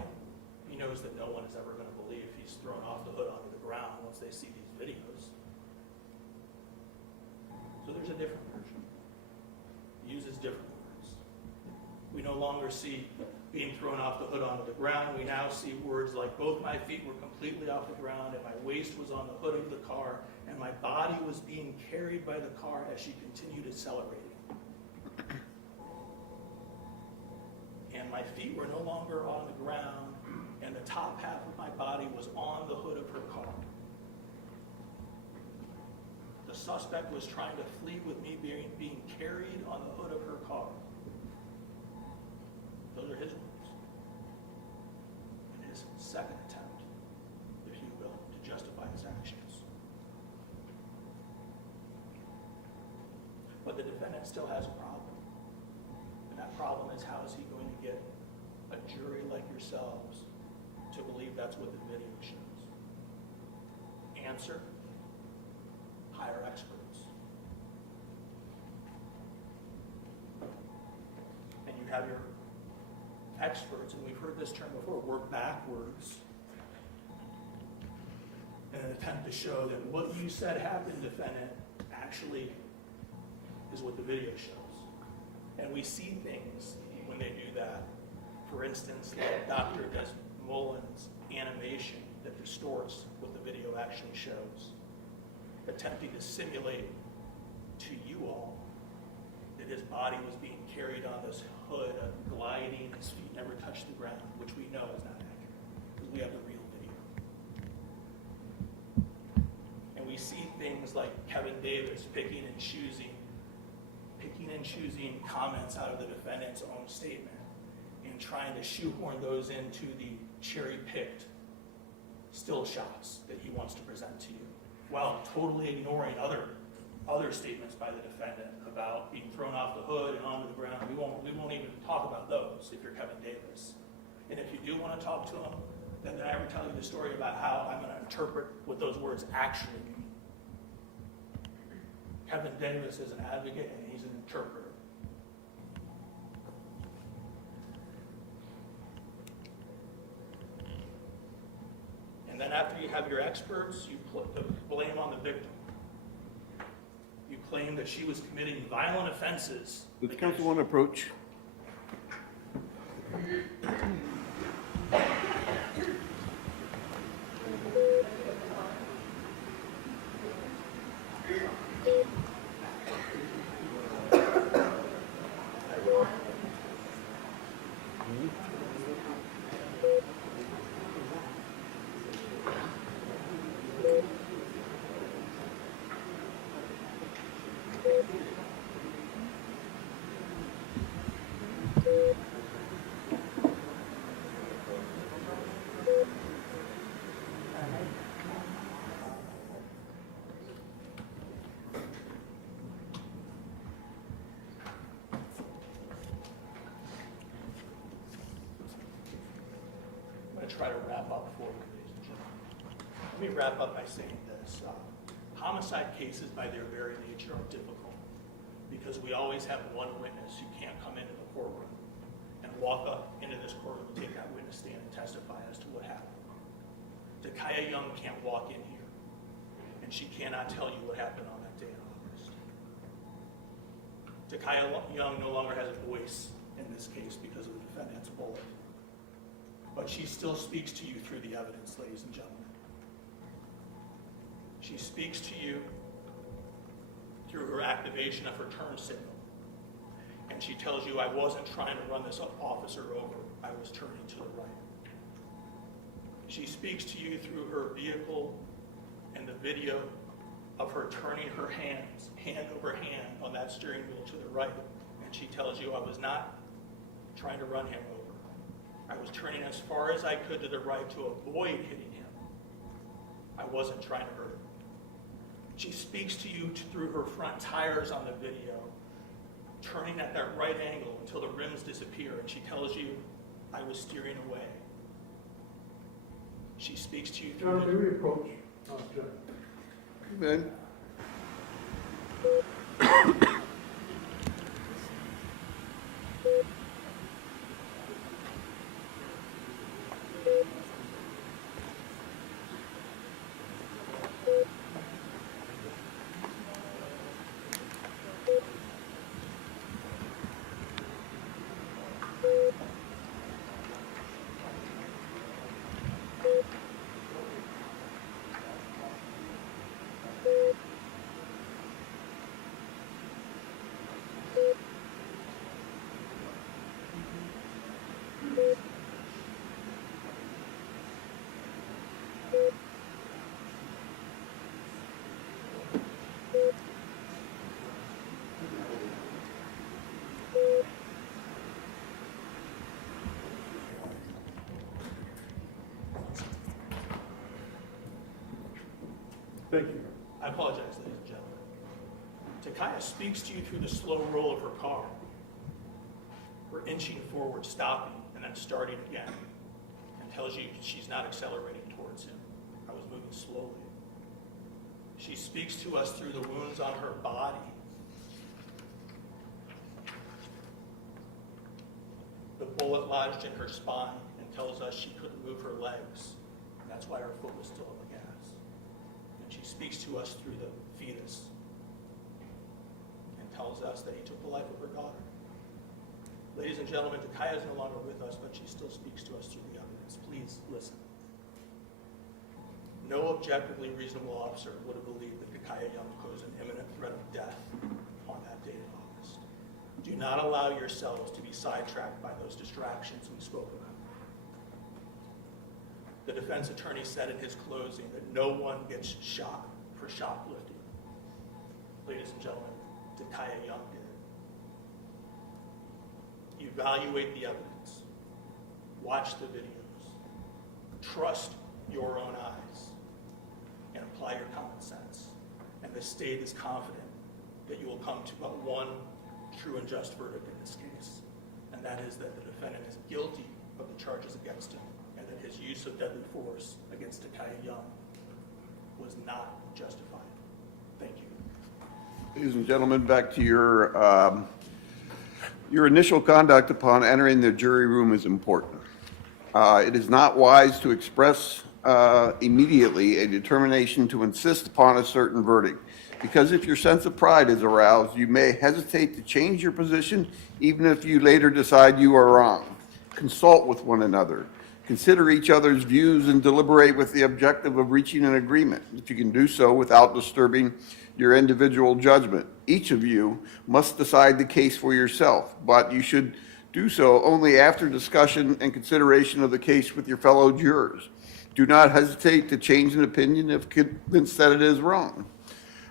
He knows that no one is ever going to believe he's thrown off the hood onto the ground once they see these videos. So there's a different version. He uses different words. We no longer see being thrown off the hood onto the ground. We now see words like, both my feet were completely off the ground and my waist was on the hood of the car and my body was being carried by the car as she continued accelerating. And my feet were no longer on the ground and the top half of my body was on the hood of her car. The suspect was trying to flee with me being carried on the hood of her car. Those are his words. In his second attempt, if you will, to justify his actions. But the defendant still has a problem. And that problem is, how is he going to get a jury like yourselves to believe that's what the video shows? Answer: hire experts. And you have your experts, and we've heard this term before, work backwards in an attempt to show that what you said happened, defendant, actually is what the video shows. And we see things when they do that. For instance, like Dr. Desmoulin's animation that distorts what the video actually shows, attempting to simulate to you all that his body was being carried on this hood, gliding, his feet never touched the ground, which we know is not accurate, because we have the real video. And we see things like Kevin Davis picking and choosing comments out of the defendant's own statement and trying to shoehorn those into the cherry-picked still shots that he wants to present to you, while totally ignoring other statements by the defendant about being thrown off the hood and onto the ground. We won't even talk about those if you're Kevin Davis. And if you do want to talk to him, then I ever tell you the story about how I'm going to interpret what those words actually mean. Kevin Davis is an advocate and he's an interpreter. And then after you have your experts, you put the blame on the victim. You claim that she was committing violent offenses. Does the council want to approach? going to try to wrap up for you, ladies and gentlemen. Let me wrap up by saying this. Homicide cases, by their very nature, are difficult because we always have one witness who can't come into the courtroom and walk up into this courtroom and take that witness stand and testify as to what happened. Takaya Young can't walk in here, and she cannot tell you what happened on that day in August. Takaya Young no longer has a voice in this case because of the defendant's bullet. But she still speaks to you through the evidence, ladies and gentlemen. She speaks to you through her activation of her turn signal. And she tells you, I wasn't trying to run this officer over, I was turning to the right. She speaks to you through her vehicle and the video of her turning her hands, hand over hand, on that steering wheel to the right. And she tells you, I was not trying to run him over. I was turning as far as I could to the right to avoid hitting him. I wasn't trying to hurt him. She speaks to you through her front tires on the video, turning at that right angle until the rims disappear, and she tells you, I was steering away. She speaks to you through... John, may we approach? Jeff. Ben? Thank you. I apologize, ladies and gentlemen. Takaya speaks to you through the slow roll of her car. Her inching forward, stopping, and then starting again, and tells you she's not accelerating towards him. I was moving slowly. She speaks to us through the wounds on her body. The bullet lodged in her spine and tells us she couldn't move her legs. That's why her foot was still on the gas. And she speaks to us through the fetus and tells us that he took the life of her daughter. Ladies and gentlemen, Takaya is no longer with us, but she still speaks to us through the evidence. Please listen. No objectively reasonable officer would have believed that Takaya Young posed an imminent threat of death on that date in August. Do not allow yourselves to be sidetracked by those distractions we spoke about. The defense attorney said in his closing that no one gets shot for shoplifting. Ladies and gentlemen, Takaya Young did. Evaluate the evidence. Watch the videos. Trust your own eyes. And apply your common sense. And the state is confident that you will come to but one true and just verdict in this case. And that is that the defendant is guilty of the charges against him, and that his use of deadly force against Takaya Young was not justified. Thank you. Ladies and gentlemen, back to your initial conduct upon entering the jury room is important. It is not wise to express immediately a determination to insist upon a certain verdict, because if your sense of pride is aroused, you may hesitate to change your position even if you later decide you are wrong. Consult with one another. Consider each other's views and deliberate with the objective of reaching an agreement. If you can do so without disturbing your individual judgment. Each of you must decide the case for yourself, but you should do so only after discussion and consideration of the case with your fellow jurors. Do not hesitate to change an opinion if convinced that it is wrong.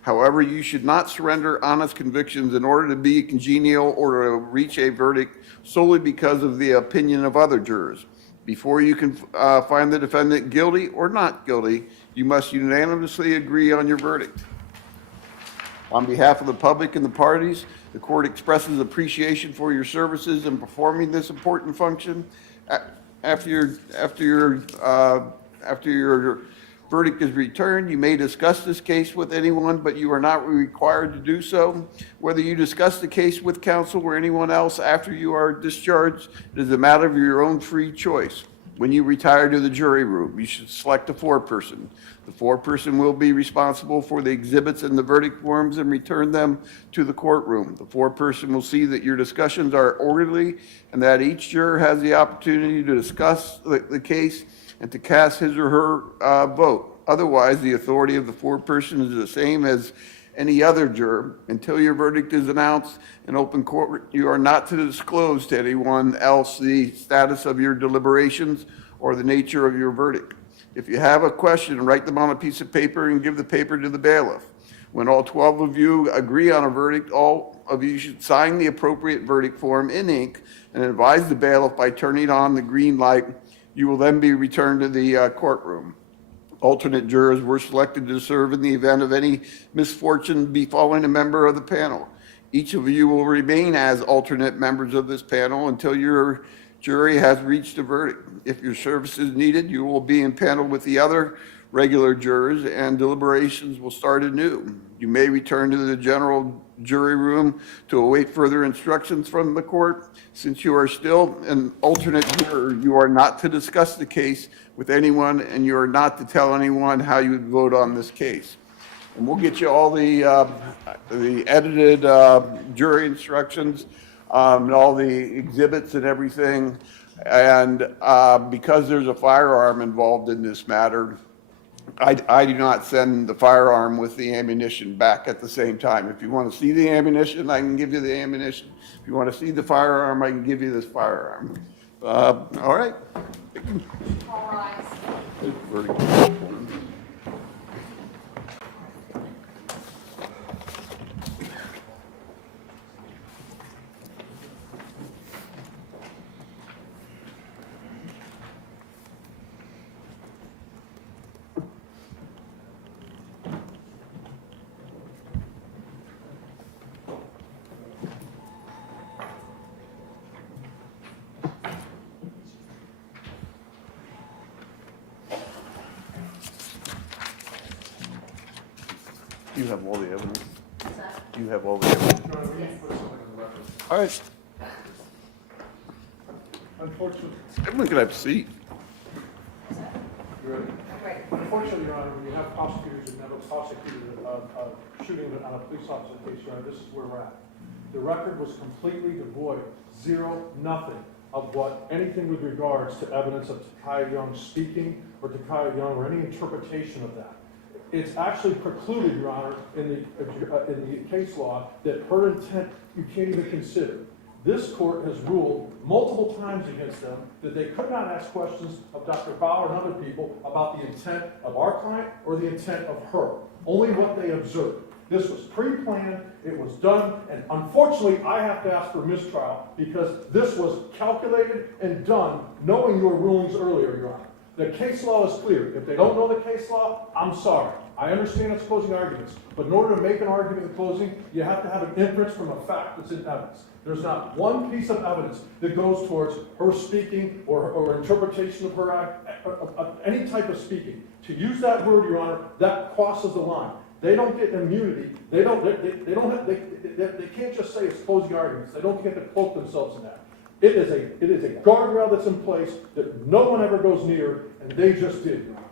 However, you should not surrender honest convictions in order to be congenial or to reach a verdict solely because of the opinion of other jurors. Before you can find the defendant guilty or not guilty, you must unanimously agree on your verdict. On behalf of the public and the parties, the court expresses appreciation for your services in performing this important function. after your verdict is returned, you may discuss this case with anyone, but you are not required to do so. Whether you discuss the case with counsel or anyone else after you are discharged, it is a matter of your own free choice. When you retire to the jury room, you should select a foreperson. The foreperson will be responsible for the exhibits and the verdict forms and return them to the courtroom. The foreperson will see that your discussions are orderly and that each juror has the opportunity to discuss the case and to cast his or her vote. Otherwise, the authority of the foreperson is the same as any other juror. Until your verdict is announced in open court, you are not to disclose to anyone else the status of your deliberations or the nature of your verdict. If you have a question, write them on a piece of paper and give the paper to the bailiff. When all 12 of you agree on a verdict, all of you should sign the appropriate verdict form in ink and advise the bailiff by turning on the green light. You will then be returned to the courtroom. Alternate jurors were selected to serve in the event of any misfortune befalling a member of the panel. Each of you will remain as alternate members of this panel until your jury has reached a verdict. If your service is needed, you will be in panel with the other regular jurors and deliberations will start anew. You may return to the general jury room to await further instructions from the court. Since you are still an alternate juror, you are not to discuss the case with anyone and you are not to tell anyone how you would vote on this case. And we'll get you all the edited jury instructions and all the exhibits and everything. And because there's a firearm involved in this matter, I do not send the firearm with the ammunition back at the same time. If you want to see the ammunition, I can give you the ammunition. If you want to see the firearm, I can give you this firearm. All right. All rise. Very good. You have all the evidence. You have all the evidence. All right. Unfortunately, Everyone can have a seat. unfortunately, Your Honor, when you have prosecutors who never prosecuted a shooting on a police officer case, Your Honor, this is where we're at. The record was completely devoid, zero, nothing of what anything with regards to evidence of Takaya Young speaking or Takaya Young or any interpretation of that. It's actually precluded, Your Honor, in the case law that her intent you can't even consider. This court has ruled multiple times against them that they could not ask questions of Dr. Bauer and other people about the intent of our client or the intent of her, only what they observed. This was pre-planned, it was done, and unfortunately, I have to ask for mistrial because this was calculated and done knowing your rulings earlier, Your Honor. The case law is clear. If they don't know the case law, I'm sorry. I understand it's closing arguments, but in order to make an argument in closing, you have to have an inference from a fact that's in evidence. There's not one piece of evidence that goes towards her speaking or interpretation of her any type of speaking. To use that word, Your Honor, that crosses the line. They don't get immunity. They can't just say it's closing arguments. They don't get to cloak themselves in that. It is a guardrail that's in place that no one ever goes near, and they just did, Your Honor.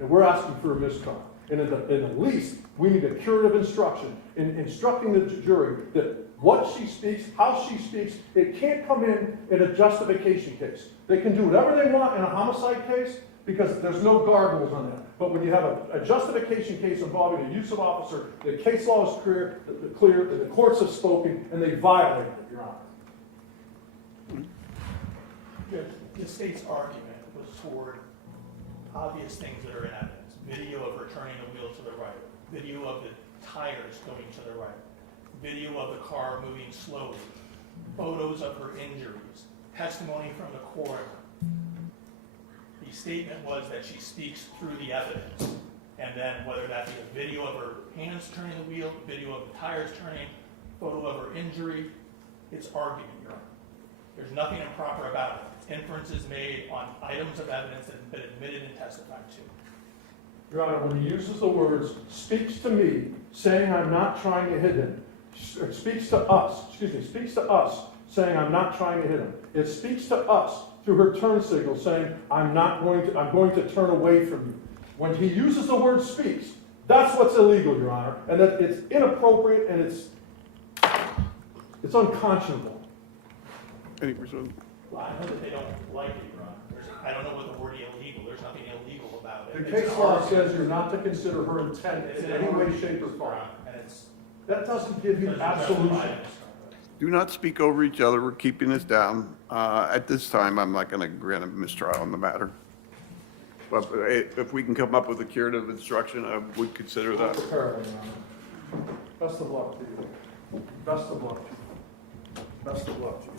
And we're asking for a mistrial. And at the least, we need a curative instruction in instructing the jury that what she speaks, how she speaks, it can't come in a justification case. They can do whatever they want in a homicide case because there's no guardrails on that. But when you have a justification case involving a use of officer, the case law is clear, the courts have spoken, and they violated it, Your Honor. The state's argument was toward obvious things that are in evidence. Video of her turning the wheel to the right. Video of the tires going to the right. Video of the car moving slowly. Photos of her injuries. Testimony from the coroner. The statement was that she speaks through the evidence. And then whether that be a video of her hands turning the wheel, video of the tires turning, photo of her injury, it's argument, Your Honor. There's nothing improper about it. inferences made on items of evidence that have been admitted and testified to. Your Honor, when he uses the words, speaks to me, saying I'm not trying to hit him, or speaks to us, saying I'm not trying to hit him. It speaks to us through her turn signal saying I'm going to turn away from you. When he uses the word speaks, that's what's illegal, Your Honor, and that it's inappropriate and it's unconscionable. Any pursuit? Well, I know that they don't like it, Your Honor. I don't know what the word illegal, there's nothing illegal about it. The case law says you're not to consider her intent in any way, shape, or form. And it's. That doesn't give you absolution. Do not speak over each other. We're keeping this down. At this time, I'm not going to grant a mistrial on the matter. But if we can come up with a curative instruction, I would consider that. Terrible, Your Honor. Best of luck to you. Best of luck to you. Best of luck to you.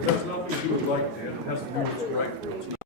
It has nothing to do with like, Dan. It has to do with right.